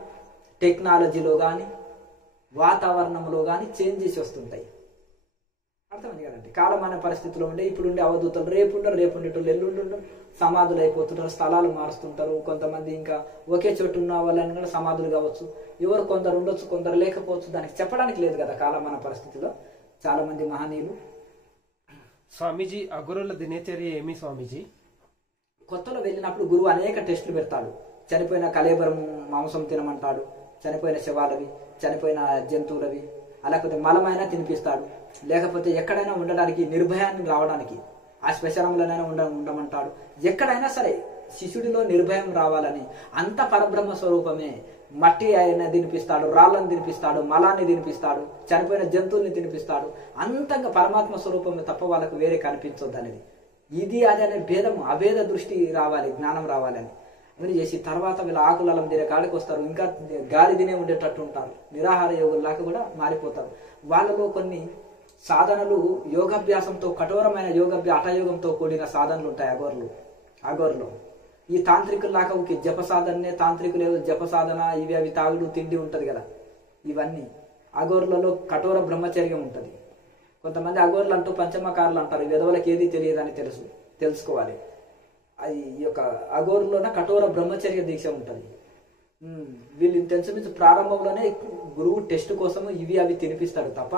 టెక్నాలజీలో కానీ, వాతావరణంలో కానీ చేంజెస్ వస్తుంటాయి. అర్థమైంది కదండి. కాలమాన పరిస్థితిలో ఉండే ఇప్పుడుండే అవధూతలు రేపుండేటోళ్ళు ఎల్లుండి సమాధులు అయిపోతుంటారు, స్థలాలు మారుస్తుంటారు. కొంతమంది ఇంకా ఒకే చోటు ఉన్న వాళ్ళని కూడా సమాధులు కావచ్చు. ఎవరు కొందరు ఉండొచ్చు, కొందరు లేకపోవచ్చు. దానికి చెప్పడానికి లేదు కదా. కాలమాన పరిస్థితిలో చాలా మంది మహనీయులు. స్వామీజీ, అఘోరుల దినచర్య ఏమి స్వామీజీ? కొత్తలో వెళ్ళినప్పుడు గురువు అనేక టెస్టులు పెడతాడు. చనిపోయిన కలేబరం మాంసం తినమంటాడు, చనిపోయిన శవాలవి, చనిపోయిన జంతువులవి, లేకపోతే మలమైనా తినిపిస్తాడు. లేకపోతే ఎక్కడైనా ఉండడానికి నిర్భయాన్ని రావడానికి ఆ శ్మశానంలోనైనా ఉండమంటాడు. ఎక్కడైనా సరే శిష్యుడిలో నిర్భయం రావాలని. అంత పరబ్రహ్మ స్వరూపమే. మట్టి అయినా తినిపిస్తాడు, రాళ్ళని తినిపిస్తాడు, మలాన్ని తినిపిస్తాడు, చనిపోయిన జంతువుల్ని తినిపిస్తాడు. అంతంగా పరమాత్మ స్వరూపమే తప్ప వాళ్ళకు వేరే కనిపించొద్దు అనేది. ఇది అది అనే భేదము, అభేద దృష్టి రావాలి, జ్ఞానం రావాలని అని చేసి తర్వాత వీళ్ళ ఆకులలం తినే కాడికి వస్తారు. ఇంకా గాలి తినే ఉండేటట్టు ఉంటారు. నిరాహార యోగుల్లాగా కూడా మారిపోతారు. వాళ్ళలో కొన్ని సాధనలు యోగాభ్యాసంతో, కఠోరమైన హఠయోగంతో కూడిన సాధనలు ఉంటాయి అఘోరులో. ఈ తాంత్రికుల్లాగా ఒక జప సాధననే తాంత్రికులు జప సాధన, ఇవి అవి తాగుడు తిండి ఉంటది కదా. ఇవన్నీ అఘోరులలో కఠోర బ్రహ్మచర్యం ఉంటుంది. కొంతమంది అఘోరులు అంటూ పంచమకారులు అంటారు. విధవులకు ఏది తెలియదని తెలుసుకోవాలి. ఈ యొక్క అఘోరులోనే కఠోర బ్రహ్మచర్య దీక్ష ఉంటుంది. వీళ్ళు ఇంచుమించు ప్రారంభంలోనే గురువు టెస్ట్ కోసము ఇవి అవి తినిపిస్తాడు తప్ప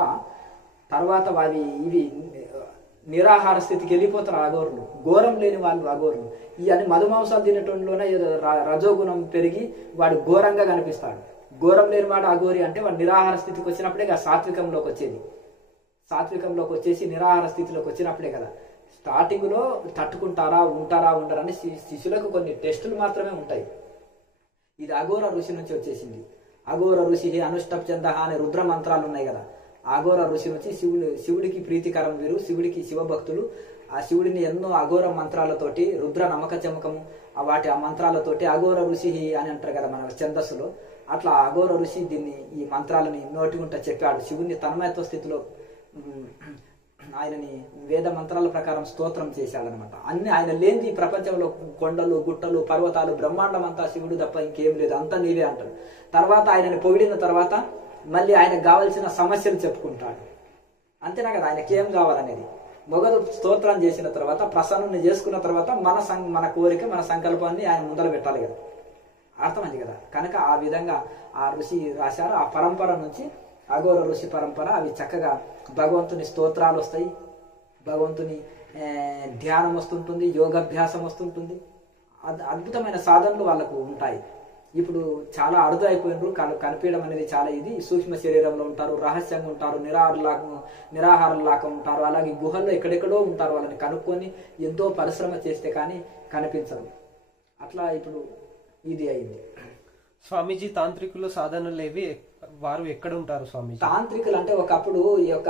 తర్వాత ఇవి నిరాహార స్థితికి వెళ్ళిపోతారు అఘోరులు. ఘోరం లేని వాళ్ళు అఘోరులు. ఈ అన్ని మధుమాంసాలు తినటంలోనే రజోగుణం పెరిగి వాడు ఘోరంగా కనిపిస్తాడు. ఘోరం లేని వాడు అఘోరి అంటే వాడు నిరాహార స్థితికి వచ్చినప్పుడే కదా సాత్వికంలోకి వచ్చేది. సాత్వికంలోకి వచ్చేసి నిరాహార స్థితిలోకి వచ్చినప్పుడే కదా. స్టార్టింగ్ లో తట్టుకుంటారా ఉండరా అని శిష్యులకు కొన్ని టెస్టులు మాత్రమే ఉంటాయి. ఇది అఘోర ఋషి నుంచి వచ్చేసింది. అఘోర ఋషి అనుష్టప్ చంద అనే రుద్ర మంత్రాలు ఉన్నాయి కదా. అఘోర ఋషి నుంచి శివుడికి ప్రీతికరం వీరు, శివుడికి శివభక్తులు. ఆ శివుడిని ఎన్నో అఘోర మంత్రాలతోటి, రుద్ర నమక చమకము ఆ మంత్రాలతోటి అఘోర ఋషి అని అంటారు కదా మన ఛందస్సులో. అట్లా అఘోర ఋషి ఈ మంత్రాలని నోటిగుంట చెప్పాడు. శివుడిని తన్మయత్వ స్థితిలో ఆయనని వేద మంత్రాల ప్రకారం స్తోత్రం చేశాడనమాట. అన్ని ఆయన లేని ఈ ప్రపంచంలో కొండలు గుట్టలు పర్వతాలు బ్రహ్మాండం అంతా శివుడు తప్ప ఇంకేం లేదు, అంతా నీవే అంటాడు. తర్వాత ఆయనని పొగిడిన తర్వాత మళ్ళీ ఆయనకు కావాల్సిన సమస్యలు చెప్పుకుంటాడు. అంతేనా కదా, ఆయనకి ఏం కావాలనేది. మొదలు స్తోత్రం చేసిన తర్వాత ప్రసన్నుని చేసుకున్న తర్వాత మన కోరిక మన సంకల్పాన్ని ఆయన ముందర పెట్టాలి కదా, అర్థమైంది కదా. కనుక ఆ విధంగా ఆ ఋషి రాశారు. ఆ పరంపర నుంచి అఘోర ఋషి పరంపర అవి చక్కగా భగవంతుని స్తోత్రాలు వస్తాయి, భగవంతుని ధ్యానం వస్తుంటుంది, యోగాభ్యాసం వస్తుంటుంది, అద్భుతమైన సాధనలు వాళ్ళకు ఉంటాయి. ఇప్పుడు చాలా అరుదు అయిపోయినారు, కనిపించడం అనేది చాలా ఇది. సూక్ష్మ శరీరంలో ఉంటారు, రహస్యంగా ఉంటారు, నిరాహారంలాగా ఉంటారు, అలాగే గుహల్లో ఎక్కడెక్కడో ఉంటారు. వాళ్ళని కనుక్కొని ఎంతో పరిశ్రమ చేస్తే కానీ కనిపించరు. అట్లా ఇప్పుడు ఇది అయింది. స్వామీజీ తాంత్రికుల సాధనలేవి వారు ఎక్కడ ఉంటారు స్వామీజీ? తాంత్రికులు అంటే ఒకప్పుడు ఈ యొక్క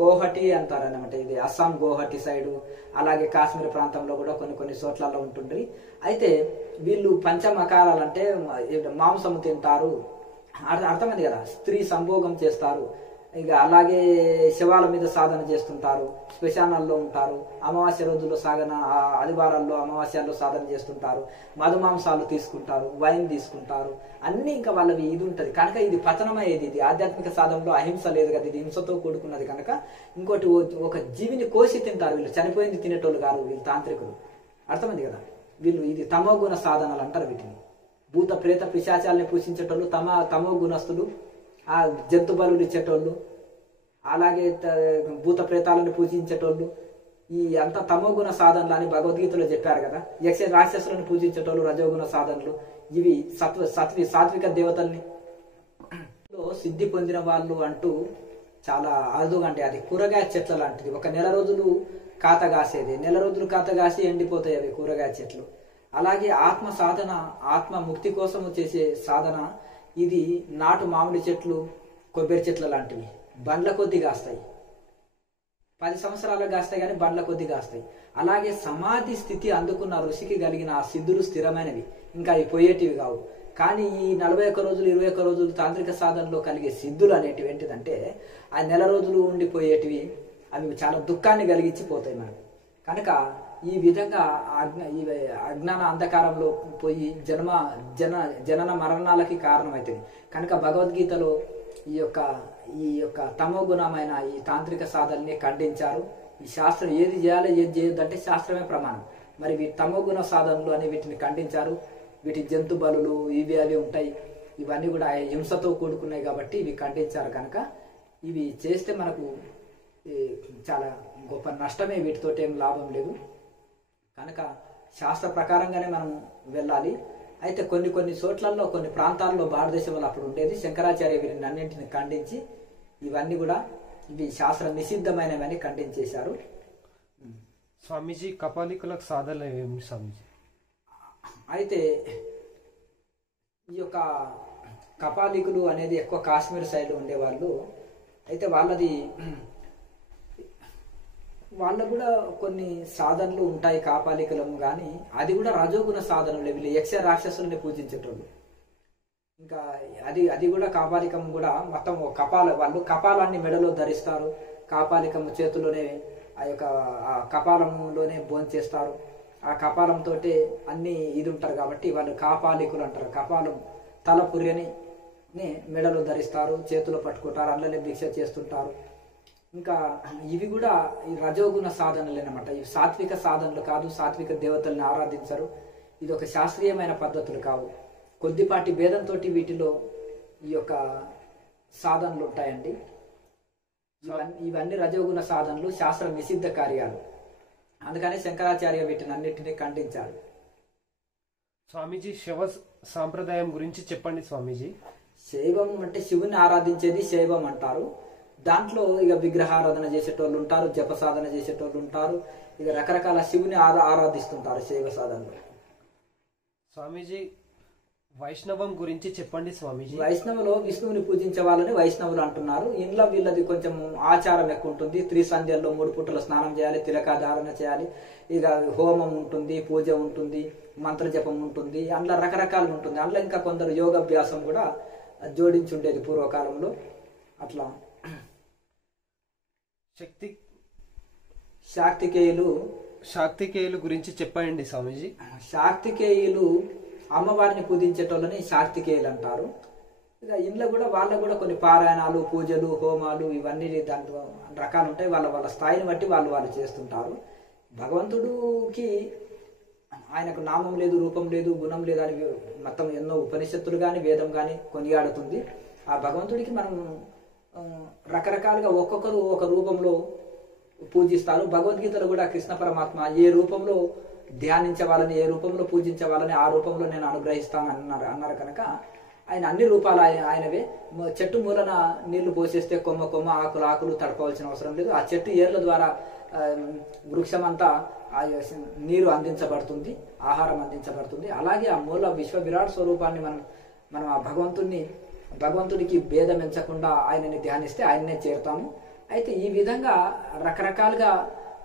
గౌహటి అంటారు అనమాట. ఇది అస్సాం గౌహటి సైడు, అలాగే కాశ్మీర్ ప్రాంతంలో కూడా కొన్ని చోట్లలో ఉంటుండ్రి. అయితే వీళ్ళు పంచమకారాలు అంటే మాంసం తింటారు, అర్థమైంది కదా, స్త్రీ సంభోగం చేస్తారు, ఇక అలాగే శవాల మీద సాధన చేస్తుంటారు, శ్మశానాల్లో ఉంటారు, అమావాస్య రోజుల్లో సాగన ఆదివారాల్లో అమావాస్యాల్లో సాధన చేస్తుంటారు, మధుమాంసాలు తీసుకుంటారు, వైన్ తీసుకుంటారు, అన్ని ఇంకా వాళ్ళవి ఇది ఉంటుంది. కనుక ఇది పతనమయ్యేది. ఇది ఆధ్యాత్మిక సాధనలో అహింస లేదు కదా, ఇది హింసతో కూడుకున్నది. కనుక ఇంకోటి ఒక జీవిని కోసి తింటారు. వీళ్ళు చనిపోయింది తినేటోళ్ళు కాదు, వీళ్ళు తాంత్రికులు, అర్థమైంది కదా. వీళ్ళు ఇది తమోగుణ సాధనలు అంటారు వీటిని. భూత ప్రేత పిశాచాలని పూజించేటోళ్ళు తమో గుణస్తులు, ఆ జంతు బలులు ఇచ్చేటోళ్ళు, అలాగే భూత ప్రేతాలను పూజించేటోళ్ళు, ఈ అంతా తమోగుణ సాధనలు అని భగవద్గీతలో చెప్పారు కదా. యక్ష రాక్షసులను పూజించేటోళ్ళు రజోగుణ సాధనలు. ఇవి సాత్విక దేవతల్ని సిద్ధి పొందిన వాళ్ళు అంటూ చాలా అరుదుగా, అంటే అది కూరగాయ చెట్ల లాంటిది. ఒక నెల రోజులు కాత కాసేది, నెల రోజులు కాత కాసి ఎండిపోతాయి అవి కూరగాయ చెట్లు. అలాగే ఆత్మ సాధన, ఆత్మ ముక్తి కోసం చేసే సాధన ఇది నాటు మామిడి చెట్లు, కొబ్బరి చెట్ల లాంటివి. బండ్ల కొద్ది కాస్తాయి, 10 సంవత్సరాలు కాస్తాయి కానీ బండ్ల కొద్ది కాస్తాయి. అలాగే సమాధి స్థితి అందుకున్న ఋషికి కలిగిన ఆ సిద్ధులు స్థిరమైనవి, ఇంకా అవి పోయేటివి కావు. కానీ ఈ 41 రోజులు 21 రోజులు తాంత్రిక సాధనలో కలిగే సిద్ధులు అనేటివి ఏంటిదంటే ఆ నెల రోజులు ఉండిపోయేటివి, అవి చాలా దుఃఖాన్ని కలిగించిపోతాయి మనకు. కనుక ఈ విధంగా అజ్ఞాన అంధకారంలో పోయి జనన మరణాలకి కారణమవుతుంది. కనుక భగవద్గీతలో ఈ యొక్క తమో గుణమైన ఈ తాంత్రిక సాధనని ఖండించారు. ఈ శాస్త్రం ఏది చేయాలో ఏది చేయొద్దు అంటే శాస్త్రమే ప్రమాణం. మరి వీటి తమో గుణ సాధనలు అని వీటిని ఖండించారు. వీటి జంతు బలులు ఇవి అవి ఉంటాయి, ఇవన్నీ కూడా హింసతో కూడుకున్నాయి కాబట్టి ఇవి ఖండించారు. కనుక ఇవి చేస్తే మనకు చాలా గొప్ప నష్టమే, వీటితోటి ఏం లాభం లేదు. కనుక శాస్త్ర ప్రకారంగానే మనం వెళ్ళాలి. అయితే కొన్ని చోట్లలో కొన్ని ప్రాంతాల్లో భారతదేశంలో అప్పుడు ఉండేది. శంకరాచార్య వీరిని అన్నింటిని ఖండించి ఇవన్నీ కూడా ఇవి శాస్త్ర నిషిద్ధమైనవని ఖండించేశారు. స్వామీజీ కపాలికులకు సాధనలు ఏమి స్వామీజీ? అయితే ఈ యొక్క కపాలికులు అనేది ఎక్కువ కాశ్మీర్ సైడ్ ఉండేవాళ్ళు. అయితే వాళ్ళకు కూడా కొన్ని సాధనలు ఉంటాయి కాపాలికలము, కానీ అది కూడా రజోగుణ సాధనలు. వీళ్ళు యక్ష రాక్షసుల్ని పూజించేటోళ్ళు. ఇంకా అది కూడా కాపాలికం కూడా మొత్తం వాళ్ళు కపాలాన్ని మెడలో ధరిస్తారు, కాపాలికం చేతిలోనే ఆ కపాలంలోనే భోంచేస్తారు. ఆ కపాలంతో అన్ని ఇది ఉంటారు కాబట్టి వాళ్ళు కాపాలికులు అంటారు. కపాలం తల పుర్రెని మెడలో ధరిస్తారు, చేతిలో పట్టుకుంటారు, అందులోనే భిక్ష చేస్తుంటారు. ఇంకా ఇవి కూడా ఈ రజోగుణ సాధనలు అన్నమాట. ఇవి సాత్విక సాధనలు కాదు, సాత్విక దేవతల్ని ఆరాధించరు. ఇది ఒక శాస్త్రీయమైన పద్ధతులు కావు. కొద్దిపాటి భేదంతో వీటిలో ఈ యొక్క సాధనలు ఉంటాయండి. ఇవన్నీ రజోగుణ సాధనలు, శాస్త్ర నిషిద్ధ కార్యాలు. అందుకని శంకరాచార్య వీటిని అన్నిటినీ ఖండించారు. స్వామీజీ శైవ సాంప్రదాయం గురించి చెప్పండి స్వామీజీ. శైవం అంటే శివుని ఆరాధించేది శైవం అంటారు. దాంట్లో ఇక విగ్రహారాధన చేసేటోళ్ళు ఉంటారు, జప సాధన చేసేటోళ్ళు ఉంటారు, ఇక రకరకాల శివుని ఆరాధిస్తుంటారు శైవ సాధనలో. స్వామీజీ వైష్ణవం గురించి చెప్పండి స్వామీజీ. వైష్ణవులో విష్ణువుని పూజించే వాళ్ళని వైష్ణవులు అంటున్నారు. ఇంట్లో వీళ్ళది కొంచెం ఆచారం ఎక్కువ ఉంటుంది. 3 సంధ్యల్లో 3 పూటల స్నానం చేయాలి, తిలకాధారణ చేయాలి, ఇక హోమం ఉంటుంది, పూజ ఉంటుంది, మంత్ర జపం ఉంటుంది, అందులో రకరకాలు ఉంటుంది. అందులో ఇంకా కొందరు యోగాభ్యాసం కూడా జోడించి ఉండేది పూర్వకాలంలో. అట్లా శక్తి శాక్తికేయులు శాక్తికేయులు గురించి చెప్పండి స్వామీజీ. శాక్తికేయులు అమ్మవారిని పూజించేటోళ్ళని శాక్తికేయులు అంటారు. ఇక ఇంట్లో కూడా వాళ్ళకు కూడా కొన్ని పారాయణాలు, పూజలు, హోమాలు ఇవన్నీ దాంట్లో రకాలు ఉంటాయి. వాళ్ళ వాళ్ళ స్థాయిని బట్టి వాళ్ళు చేస్తుంటారు. భగవంతుడికి ఆయనకు నామం లేదు, రూపం లేదు, గుణం లేదు అని మొత్తం ఎన్నో ఉపనిషత్తులు కానీ వేదం కానీ కొనియాడుతుంది. ఆ భగవంతుడికి మనం రకరకాలుగా ఒక్కొక్కరు ఒక రూపంలో పూజిస్తారు. భగవద్గీతలో కూడా కృష్ణ పరమాత్మ ఏ రూపంలో ధ్యానించే వాళ్ళని, ఏ రూపంలో పూజించే వాళ్ళని ఆ రూపంలో నేను అనుగ్రహిస్తాను అన్నారు కనుక ఆయన అన్ని రూపాలు ఆయనవే. చెట్టు మూలన నీళ్లు పోసేస్తే కొమ్మ కొమ్మ, ఆకులు ఆకులు తడపవలసిన అవసరం లేదు. ఆ చెట్టు ఏర్ల ద్వారా వృక్షం అంతా నీరు అందించబడుతుంది, ఆహారం అందించబడుతుంది. అలాగే ఆ మూల విశ్వ విరాట్ స్వరూపాన్ని మనం ఆ భగవంతుడికి భేదం ఎంచకుండా ఆయనని ధ్యానిస్తే ఆయన్నే చేరుతాము. అయితే ఈ విధంగా రకరకాలుగా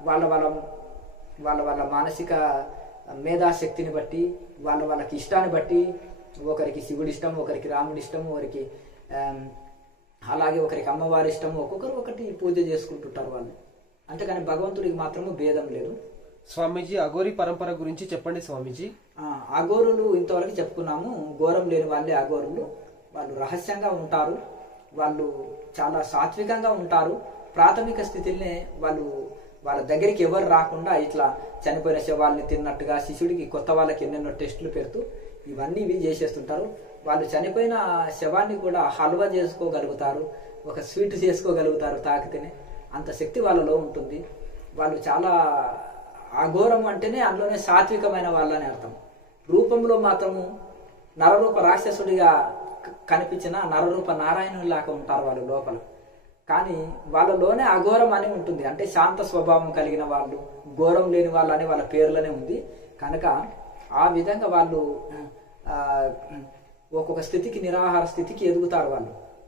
వాళ్ళ మానసిక మేధాశక్తిని బట్టి వాళ్ళకి ఇష్టాన్ని బట్టి ఒకరికి శివుడి ఇష్టం, ఒకరికి రాముడి ఇష్టం, ఒకరికి అలాగే ఒకరికి అమ్మవారి ఇష్టం, ఒక్కొక్కరు ఒకటి పూజ చేసుకుంటుంటారు వాళ్ళు. అంతేకాని భగవంతుడికి మాత్రము భేదం లేదు. స్వామీజీ అఘోరి పరంపర గురించి చెప్పండి స్వామీజీ. అఘోరులు ఇంతవరకు చెప్పుకున్నాము. ఘోరం లేని వాళ్ళే అఘోరులు. వాళ్ళు రహస్యంగా ఉంటారు, వాళ్ళు చాలా సాత్వికంగా ఉంటారు. ప్రాథమిక స్థితిలోనే వాళ్ళ దగ్గరికి ఎవరు రాకుండా ఇట్లా చనిపోయిన శవాల్ని తిన్నట్టుగా శిష్యుడికి కొత్త వాళ్ళకి ఎన్నెన్నో టెస్టులు పెడుతూ ఇవి చేసేస్తుంటారు. వాళ్ళు చనిపోయిన శవాన్ని కూడా హల్వా చేసుకోగలుగుతారు, ఒక స్వీట్ చేసుకోగలుగుతారు తాకితేనే. అంత శక్తి వాళ్ళలో ఉంటుంది. వాళ్ళు చాలా అఘోరం అంటేనే అందులోనే సాత్వికమైన వాళ్ళని అర్థం. రూపంలో మాత్రము నరరూప రాక్షసుడిగా కనిపించిన నరరూప నారాయణులాగా ఉంటారు వాళ్ళు లోపల. కానీ వాళ్ళలోనే అఘోరం అని ఉంటుంది. అంటే శాంత స్వభావం కలిగిన వాళ్ళు, ఘోరం లేని వాళ్ళు అని వాళ్ళ పేర్లోనే ఉంది కనుక ఆ విధంగా వాళ్ళు ఒక్కొక్క స్థితికి, నిరాహార స్థితికి ఎదుగుతారు.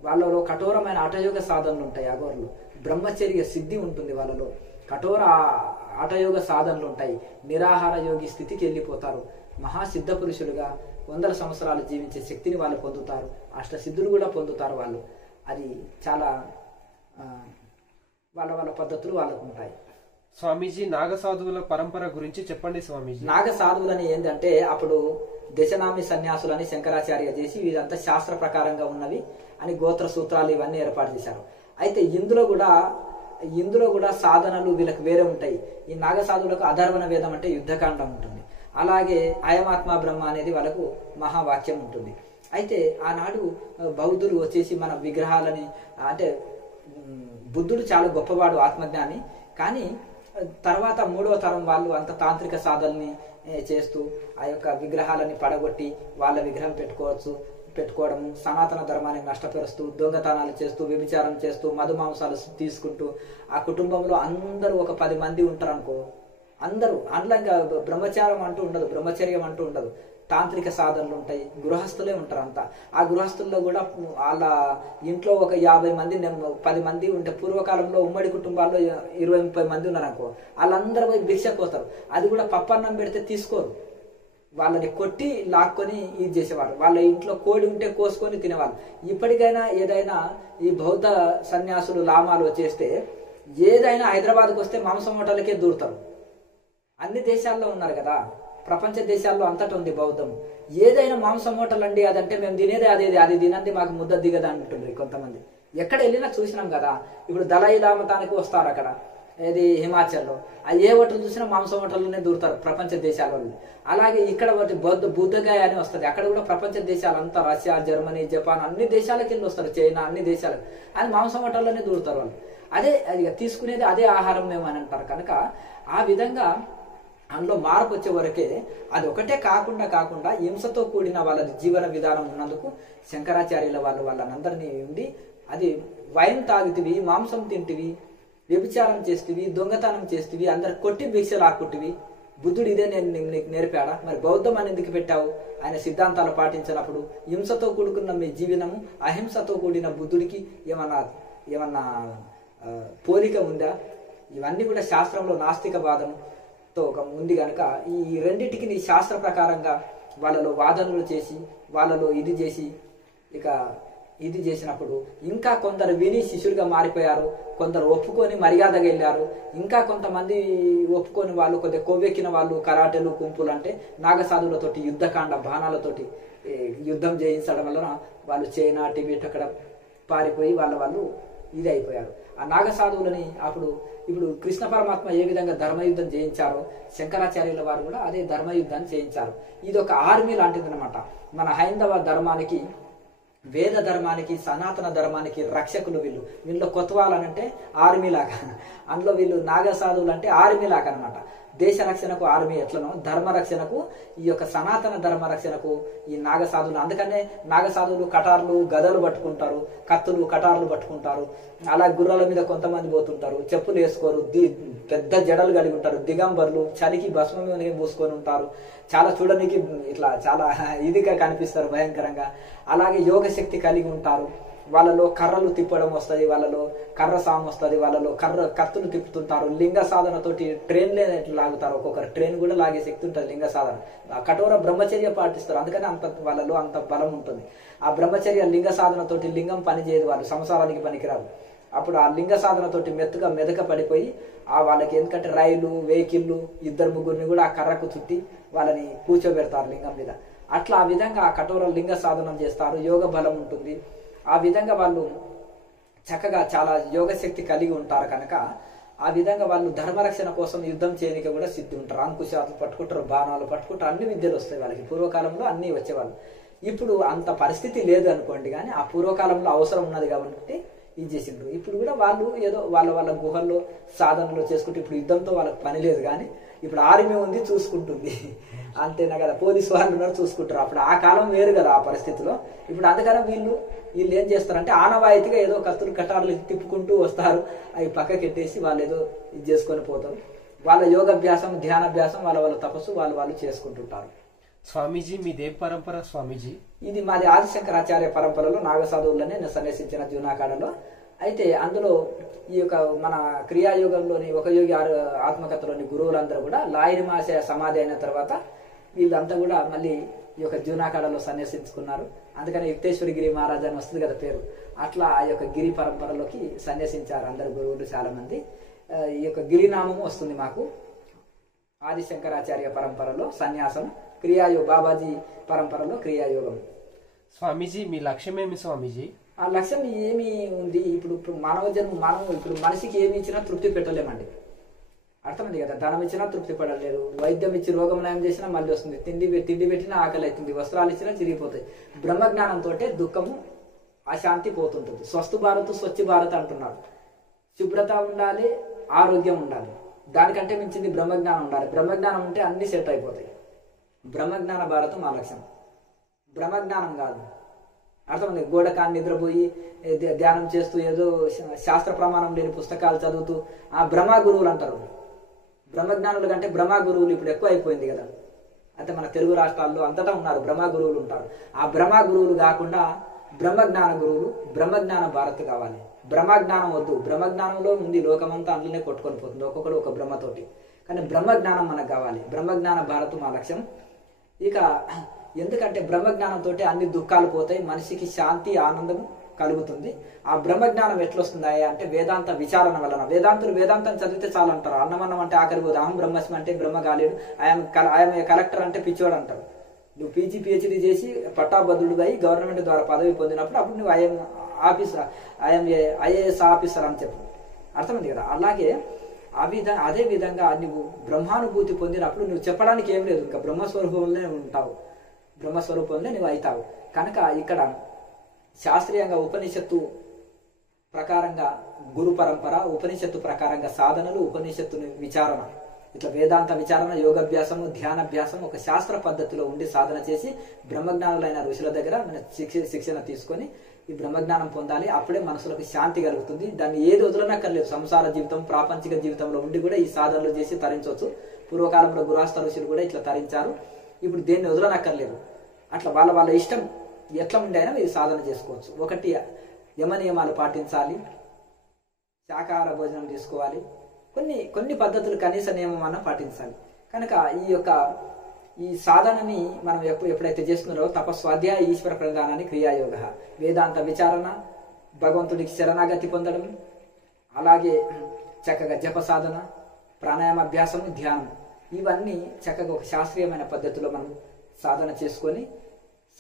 వాళ్ళలో కఠోరమైన హఠయోగ సాధనలు ఉంటాయి. అఘోరులు బ్రహ్మచర్య సిద్ధి ఉంటుంది వాళ్ళలో, కఠోర హఠయోగ సాధనలు ఉంటాయి. నిరాహార యోగి స్థితికి వెళ్ళిపోతారు. మహాసిద్ధ పురుషులుగా 100 సంవత్సరాలు జీవించే శక్తిని వాళ్ళు పొందుతారు. అష్టసిద్ధులు కూడా పొందుతారు వాళ్ళు. అది చాలా వాళ్ళ పద్ధతులు వాళ్ళకు ఉంటాయి. స్వామీజీ నాగసాధువుల పరంపర గురించి చెప్పండి స్వామీజీ. నాగసాధువులని ఏంటంటే అప్పుడు దశనామి సన్యాసులని శంకరాచార్య చేసి వీరంతా శాస్త్ర ప్రకారంగా ఉన్నవి అని గోత్ర సూత్రాలు ఇవన్నీ ఏర్పాటు చేశారు. అయితే ఇందులో కూడా సాధనలు వీళ్ళకి వేరే ఉంటాయి. ఈ నాగసాధువులకు అధర్వణ వేదం అంటే యుద్ధకాండం ఉంటుంది. అలాగే అయమాత్మ బ్రహ్మ అనేది వాళ్ళకు మహావాక్యం ఉంటుంది. అయితే ఆనాడు బౌద్ధులు వచ్చేసి మన విగ్రహాలని, అంటే బుద్ధుడు చాలా గొప్పవాడు, ఆత్మజ్ఞాని. కానీ తర్వాత 3వ తరం వాళ్ళు అంత తాంత్రిక సాధనని చేస్తూ ఆ యొక్క విగ్రహాలని పడగొట్టి వాళ్ళ విగ్రహం పెట్టుకోవడం, సనాతన ధర్మాన్ని నష్టపరుస్తూ, దొంగతనాలు చేస్తూ, వ్యభిచారం చేస్తూ, మధుమాంసాలు తీసుకుంటూ, ఆ కుటుంబంలో అందరూ ఒక 10 మంది ఉంటారు అనుకో, అందరూ అందులో ఇంకా బ్రహ్మచారం అంటూ ఉండదు, బ్రహ్మచర్యం అంటూ ఉండదు, తాంత్రిక సాధనలు ఉంటాయి. గృహస్థులే ఉంటారు అంతా. ఆ గృహస్థుల్లో కూడా వాళ్ళ ఇంట్లో ఒక 50 మంది 10 మంది ఉంటే, పూర్వకాలంలో ఉమ్మడి కుటుంబాల్లో 20-30 మంది ఉన్నారనుకో, వాళ్ళందరూ పోయి భిక్షకు పోతారు. అది కూడా పప్పన్నం పెడితే తీసుకోరు, వాళ్ళని కొట్టి లాక్కొని ఇది చేసేవారు. వాళ్ళ ఇంట్లో కోడి ఉంటే కోసుకొని తినేవాళ్ళు. ఇప్పటికైనా ఏదైనా ఈ బౌద్ధ సన్యాసులు లామాలు వచ్చేస్తే ఏదైనా హైదరాబాద్కి వస్తే మాంసం హోటల్కే దూరుతారు. అన్ని దేశాల్లో ఉన్నారు కదా, ప్రపంచ దేశాల్లో అంతటా ఉంది బౌద్ధం. ఏదైనా మాంసం హోటల్ అండి, అదంటే మేము తినేది అది తినండి, మాకు ముద్ద దిగదా అంటుంది కొంతమంది. ఎక్కడ వెళ్ళినా చూసినాం కదా. ఇప్పుడు దళాయి లామతానికి వస్తారు అక్కడ, ఏది హిమాచల్లో, ఏ హోటల్ చూసినా మాంసం హోటల్లోనే దూరుతారు ప్రపంచ దేశాల వాళ్ళు. అలాగే ఇక్కడ ఒకటి బుద్ధగాయ అని వస్తుంది, అక్కడ కూడా ప్రపంచ దేశాలంతా, రష్యా, జర్మనీ, జపాన్ అన్ని దేశాలకు వెళ్ళి వస్తారు, చైనా అన్ని దేశాలకు, అది మాంసం హోటల్లోనే దూరుతారు వాళ్ళు. అది తీసుకునేది అదే ఆహారం మేము అని అంటారు. కనుక ఆ విధంగా అందులో మార్పు వచ్చే వరకే అది ఒకటే కాకుండా హింసతో కూడిన వాళ్ళ జీవన విధానం ఉన్నందుకు శంకరాచార్యుల వాళ్ళనందరినీ ఉండి, అది వైన్ తాగుతివి, మాంసం తింటివి, వ్యభిచారం చేస్తేవి, దొంగతనం చేస్తేవి, అందరు కొట్టి భిక్షలు ఆకుట్టివి, బుద్ధుడు ఇదే నేను నీకు నేర్పాడా? మరి బౌద్ధం అని ఎందుకు పెట్టావు? ఆయన సిద్ధాంతాలు పాటించినప్పుడు హింసతో కూడుకున్న మీ జీవనము అహింసతో కూడిన బుద్ధుడికి ఏమన్నా పోలిక ఉందా? ఇవన్నీ కూడా శాస్త్రంలో నాస్తికవాదంతో ఉంది కనుక ఈ రెండింటికి నీ శాస్త్ర ప్రకారంగా వాళ్ళలో వాదనలు చేసి, వాళ్ళలో ఇది చేసి, ఇక ఇది చేసినప్పుడు ఇంకా కొందరు విని శిష్యులుగా మారిపోయారు, కొందరు ఒప్పుకొని మర్యాదగా వెళ్ళారు, ఇంకా కొంతమంది ఒప్పుకొని వాళ్ళు కొద్దిగా కొవ్వెక్కిన వాళ్ళు కరాటెలు కుంపులు అంటే నాగసాధువులతోటి యుద్ధకాండ బాణాలతోటి యుద్ధం చేయించడం వలన వాళ్ళు చైనా టిబెట్ అక్కడ పారిపోయి వాళ్ళు ఇది అయిపోయారు. ఆ నాగసాధువులని ఇప్పుడు కృష్ణ పరమాత్మ ఏ విధంగా ధర్మయుద్ధం చేయించారో శంకరాచార్యుల వారు కూడా అదే ధర్మయుద్ధాన్ని చేయించారు. ఇది ఒక ఆర్మీ లాంటిది అనమాట. మన హైందవ ధర్మానికి, వేద ధర్మానికి, సనాతన ధర్మానికి రక్షకులు వీళ్ళు కొత్తవాళ్ళనంటే ఆర్మీ లాగా, అందులో వీళ్ళు నాగసాధువులు అంటే ఆర్మీ లాగా అనమాట. దేశ రక్షణకు ఆర్మీ ఎట్లనో ధర్మ రక్షణకు ఈ యొక్క సనాతన ధర్మ రక్షణకు ఈ నాగసాధువులు. అందుకనే నాగసాధువులు కటార్లు గదలు పట్టుకుంటారు, కత్తులు కటార్లు పట్టుకుంటారు, అలా గుర్రాల మీద కొంతమంది పోతుంటారు, చెప్పులు వేసుకోరు, పెద్ద జడలు కలిగి ఉంటారు, దిగంబర్లు, చలికి భస్మం పూసుకొని ఉంటారు, చాలా చూడడానికి ఇట్లా చాలా ఇదిగా కనిపిస్తారు భయంకరంగా. అలాగే యోగ శక్తి కలిగి ఉంటారు. వాళ్ళలో కర్రలు తిప్పడం వస్తుంది, వాళ్ళలో కర్ర సాము వస్తుంది, వాళ్ళలో కత్తులు తిప్పుతుంటారు. లింగ సాధనతోటి ట్రైన్లే లాగుతారు, ఒక్కొక్కరు ట్రైన్ కూడా లాగే శక్తి ఉంటుంది లింగ సాధన. కఠోర బ్రహ్మచర్య పాటిస్తారు, అందుకని వాళ్ళలో అంత బలం ఉంటుంది. ఆ బ్రహ్మచర్య లింగ సాధనతోటి లింగం పని చేయదు, వాళ్ళు సంసారానికి పనికిరాదు. అప్పుడు ఆ లింగ సాధనతోటి మెదక పడిపోయి వాళ్ళకి ఎందుకంటే రైలు వెహికల్లు ఇద్దరు ముగ్గురిని కూడా ఆ కర్రకు చుట్టి వాళ్ళని కూర్చోబెడతారు లింగం మీద. అట్లా ఆ విధంగా ఆ కఠోర లింగ సాధనం చేస్తారు, యోగ బలం ఉంటుంది. ఆ విధంగా వాళ్ళు చక్కగా చాలా యోగ శక్తి కలిగి ఉంటారు కనుక ఆ విధంగా వాళ్ళు ధర్మరక్షణ కోసం యుద్ధం చేయడానికి కూడా సిద్ధి ఉంటారు. అంకుశాలు పట్టుకుంటారు, బాణాలు పట్టుకుంటారు, అన్ని విద్యలు వస్తాయి వాళ్ళకి. పూర్వకాలంలో అన్ని వచ్చేవాళ్ళు. ఇప్పుడు అంత పరిస్థితి లేదు అనుకోండి, కానీ ఆ పూర్వకాలంలో అవసరం ఉన్నది కాబట్టి ఇది చేసిండ్రు. ఇప్పుడు కూడా వాళ్ళు ఏదో వాళ్ళ గుహల్లో సాధనలో చేసుకుంటూ ఇప్పుడు యుద్ధంతో వాళ్ళకి పని లేదు, కానీ ఇప్పుడు ఆర్మీ ఉంది చూసుకుంటుంది, అంతేనా కదా. పోలీసు వాళ్ళు ఉన్నారు చూసుకుంటారు. అప్పుడు ఆ కాలం వేరు కదా ఆ పరిస్థితిలో. ఇప్పుడు అందుకని వీళ్ళు ఏం చేస్తారంటే ఆనవాయితీగా ఏదో కత్తులు కటార్లు తిప్పుకుంటూ వస్తారు, అవి పక్కకెట్టేసి వాళ్ళు ఏదో ఇది చేసుకొని పోతారు. వాళ్ళ యోగాభ్యాసం ధ్యానాభ్యాసం వాళ్ళ తపస్సు వాళ్ళు చేసుకుంటుంటారు. స్వామీజీ మీదేం పరంపర స్వామీజీ? ఇది మాది ఆదిశంకరాచార్య పరంపరలో నాగసాధువులనే సన్యసించిన జూనాకాడలో. అయితే అందులో ఈ యొక్క మన క్రియాయోగంలోని ఒక యోగి ఆత్మకథలోని గురువులందరూ కూడా లాయిరిమాశయ సమాధి అయిన తర్వాత వీళ్ళంతా కూడా మళ్ళీ ఈ యొక్క జూనాకాడలో సన్యసించుకున్నారు. అందుకని యుక్తేశ్వరగిరి మహారాజు అని వస్తుంది కదా పేరు, అట్లా ఆ యొక్క గిరి పరంపరలోకి సన్యసించారు అందరు గురువులు చాలా మంది. ఈ యొక్క గిరినామము వస్తుంది మాకు. ఆదిశంకరాచార్య పరంపరలో సన్యాసం, బాబాజీ పరంపరలో క్రియాయోగం. స్వామీజీ మీ లక్ష్యం ఏమి స్వామీజీ? ఆ లక్ష్యం ఏమి ఉంది, ఇప్పుడు మానవ జన్మ ఇప్పుడు మనిషికి ఏమి ఇచ్చినా తృప్తి పెట్టలేమండి, అర్థమైంది కదా. ధనం ఇచ్చినా తృప్తి పడలేదు, వైద్యం ఇచ్చి రోగం నయం చేసినా మళ్ళీ వస్తుంది, తిండి పెట్టినా ఆకలి అవుతుంది, వస్త్రాలు ఇచ్చినా చిరిగిపోతాయి. బ్రహ్మజ్ఞానంతో దుఃఖము అశాంతి పోతుంటుంది. స్వస్థ భారత్ స్వచ్ఛ భారత్ అంటున్నారు. శుభ్రత ఉండాలి, ఆరోగ్యం ఉండాలి, దానికంటే మించింది బ్రహ్మజ్ఞానం ఉండాలి. బ్రహ్మజ్ఞానం ఉంటే అన్ని సెట్ అయిపోతాయి. బ్రహ్మజ్ఞాన భారతం మా లక్ష్యం, బ్రహ్మజ్ఞానం కాదు. అర్థమైంది. గోడకాన్ని నిద్రపోయి ధ్యానం చేస్తూ ఏదో శాస్త్ర ప్రమాణం లేని పుస్తకాలు చదువుతూ ఆ బ్రహ్మ గురువులు అంటారు. బ్రహ్మజ్ఞానులు కంటే బ్రహ్మ గురువులు ఇప్పుడు ఎక్కువ అయిపోయింది కదా. అంటే మన తెలుగు రాష్ట్రాల్లో అంతటా ఉన్నారు బ్రహ్మ గురువులు ఉంటారు. ఆ బ్రహ్మ గురువులు కాకుండా బ్రహ్మజ్ఞాన గురువులు, బ్రహ్మజ్ఞాన భారత్ కావాలి. బ్రహ్మజ్ఞానం వద్దు, బ్రహ్మజ్ఞానంలో ఉంది లోకమంతా అందులోనే కొట్టుకొని పోతుంది, ఒక్కొక్కడు ఒక బ్రహ్మతోటి. కానీ బ్రహ్మజ్ఞానం మనకు కావాలి. బ్రహ్మజ్ఞాన భారత్ మా లక్ష్యం. ఇక ఎందుకంటే బ్రహ్మజ్ఞానంతో అన్ని దుఃఖాలు పోతాయి, మనిషికి శాంతి ఆనందం కలుగుతుంది. ఆ బ్రహ్మజ్ఞానం ఎట్లొస్తుందా అంటే వేదాంత విచారణ వలన. వేదాంతం చదివితే చాలు అంటారు. అన్నమన్నం అంటే ఆకలి పోదు, అహం బ్రహ్మస్మి అంటే బ్రహ్మ కాలేడు, ఆయన కలెక్టర్ అంటే పిచ్చోడు అంటారు. నువ్వు పీజీ పిహెచ్డీ చేసి పట్టాభద్రుడు అయి గవర్నమెంట్ ద్వారా పదవి పొందినప్పుడు అప్పుడు నువ్వు ఐఏఎస్ ఆఫీసర్ అని చెప్పు, అర్థమైంది కదా. అలాగే అదే విధంగా నువ్వు బ్రహ్మానుభూతి పొందినప్పుడు నువ్వు చెప్పడానికి ఏం లేదు, ఇంకా బ్రహ్మస్వరూపంలోనే ఉంటావు, బ్రహ్మస్వరూపంలో నువ్వు అవుతావు. కనుక ఇక్కడ శాస్త్రీయంగా ఉపనిషత్తు ప్రకారంగా గురు పరంపర, ఉపనిషత్తు ప్రకారంగా సాధనలు, ఉపనిషత్తుని విచారణ, ఇట్లా వేదాంత విచారణ, యోగాభ్యాసము, ధ్యానాభ్యాసం ఒక శాస్త్ర పద్ధతిలో ఉండి సాధన చేసి బ్రహ్మజ్ఞానులైన ఋషుల దగ్గర శిక్షణ తీసుకొని ఈ బ్రహ్మజ్ఞానం పొందాలి. అప్పుడే మనసులకు శాంతి కలుగుతుంది. దాన్ని ఏది వదలనక్కర్లేదు. సంసార జీవితం, ప్రాపంచిక జీవితంలో ఉండి కూడా ఈ సాధనలు చేసి తరించవచ్చు. పూర్వకాలంలో గురాస్థ ఋషులు కూడా ఇట్లా తరించారు. ఇప్పుడు దేన్ని వదలనక్కర్లేదు. అట్లా వాళ్ళ ఇష్టం ఎట్లా ఉండి అయినా మీరు సాధన చేసుకోవచ్చు. ఒకటి యమ నియమాలు పాటించాలి, శాకాహార భోజనం తీసుకోవాలి, కొన్ని పద్ధతులు కనీస నియమం అన్న పాటించాలి. కనుక ఈ సాధనని మనం ఎప్పుడైతే చేస్తున్నారో తపస్వాధ్యాయ ఈశ్వర ప్రధానాన్ని క్రియాయోగ, వేదాంత విచారణ, భగవంతుడికి శరణాగతి పొందడం, అలాగే చక్కగా జప సాధన, ప్రాణాయామ అభ్యాసము, ధ్యానం, ఇవన్నీ చక్కగా ఒక శాస్త్రీయమైన పద్ధతిలో మనం సాధన చేసుకొని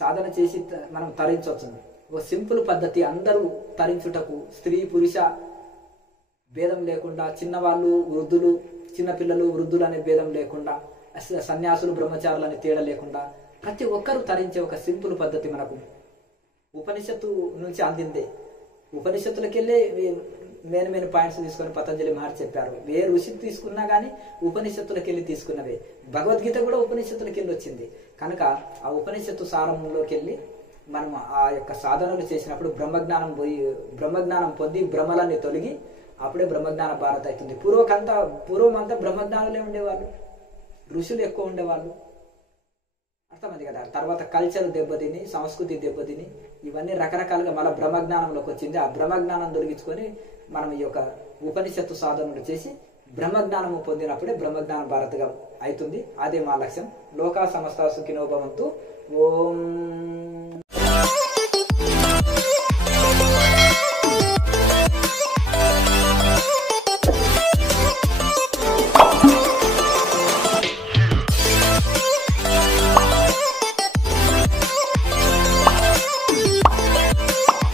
సాధన చేసి మనం తరించవచ్చు. ఒక సింపుల్ పద్ధతి, అందరూ తరించుటకు స్త్రీ పురుష భేదం లేకుండా, చిన్నవాళ్ళు వృద్ధులు, చిన్నపిల్లలు వృద్ధులు అనే భేదం లేకుండా, సన్యాసులు బ్రహ్మచారులు అనే తేడా లేకుండా ప్రతి ఒక్కరూ తరించే ఒక సింపుల్ పద్ధతి మనకు ఉపనిషత్తు నుంచి అందిందే. ఉపనిషత్తులకి వెళ్ళే మెయిన్ పాయింట్స్ తీసుకొని పతంజలి మహర్షి చెప్పారు. ఏ ఋషి తీసుకున్నా కానీ ఉపనిషత్తులకి వెళ్ళి తీసుకున్నవే. భగవద్గీత కూడా ఉపనిషత్తులకి వెళ్ళి వచ్చింది కనుక ఆ ఉపనిషత్తు సారంలోకి వెళ్ళి మనం ఆ యొక్క సాధనలు చేసినప్పుడు బ్రహ్మజ్ఞానం పొంది భ్రమలన్నీ తొలగి అప్పుడే బ్రహ్మజ్ఞాన భారత్ అవుతుంది. పూర్వమంతా బ్రహ్మజ్ఞానులే ఉండేవాళ్ళు, ఋషులు ఎక్కువ ఉండేవాళ్ళు, అర్థమైంది కదా. తర్వాత కల్చర్ దెబ్బతిని, సంస్కృతి దెబ్బతిని, ఇవన్నీ రకరకాలుగా మళ్ళీ బ్రహ్మజ్ఞానంలోకి వచ్చింది. ఆ బ్రహ్మజ్ఞానం దొరికించుకొని మనం ఈ యొక్క ఉపనిషత్తు సాధనలు చేసి బ్రహ్మజ్ఞానము పొందినప్పుడే బ్రహ్మజ్ఞాన భారత్గా అవుతుంది. అదే మా లక్ష్యం. లోకా సమస్త సుఖినో భవంతు. ఓం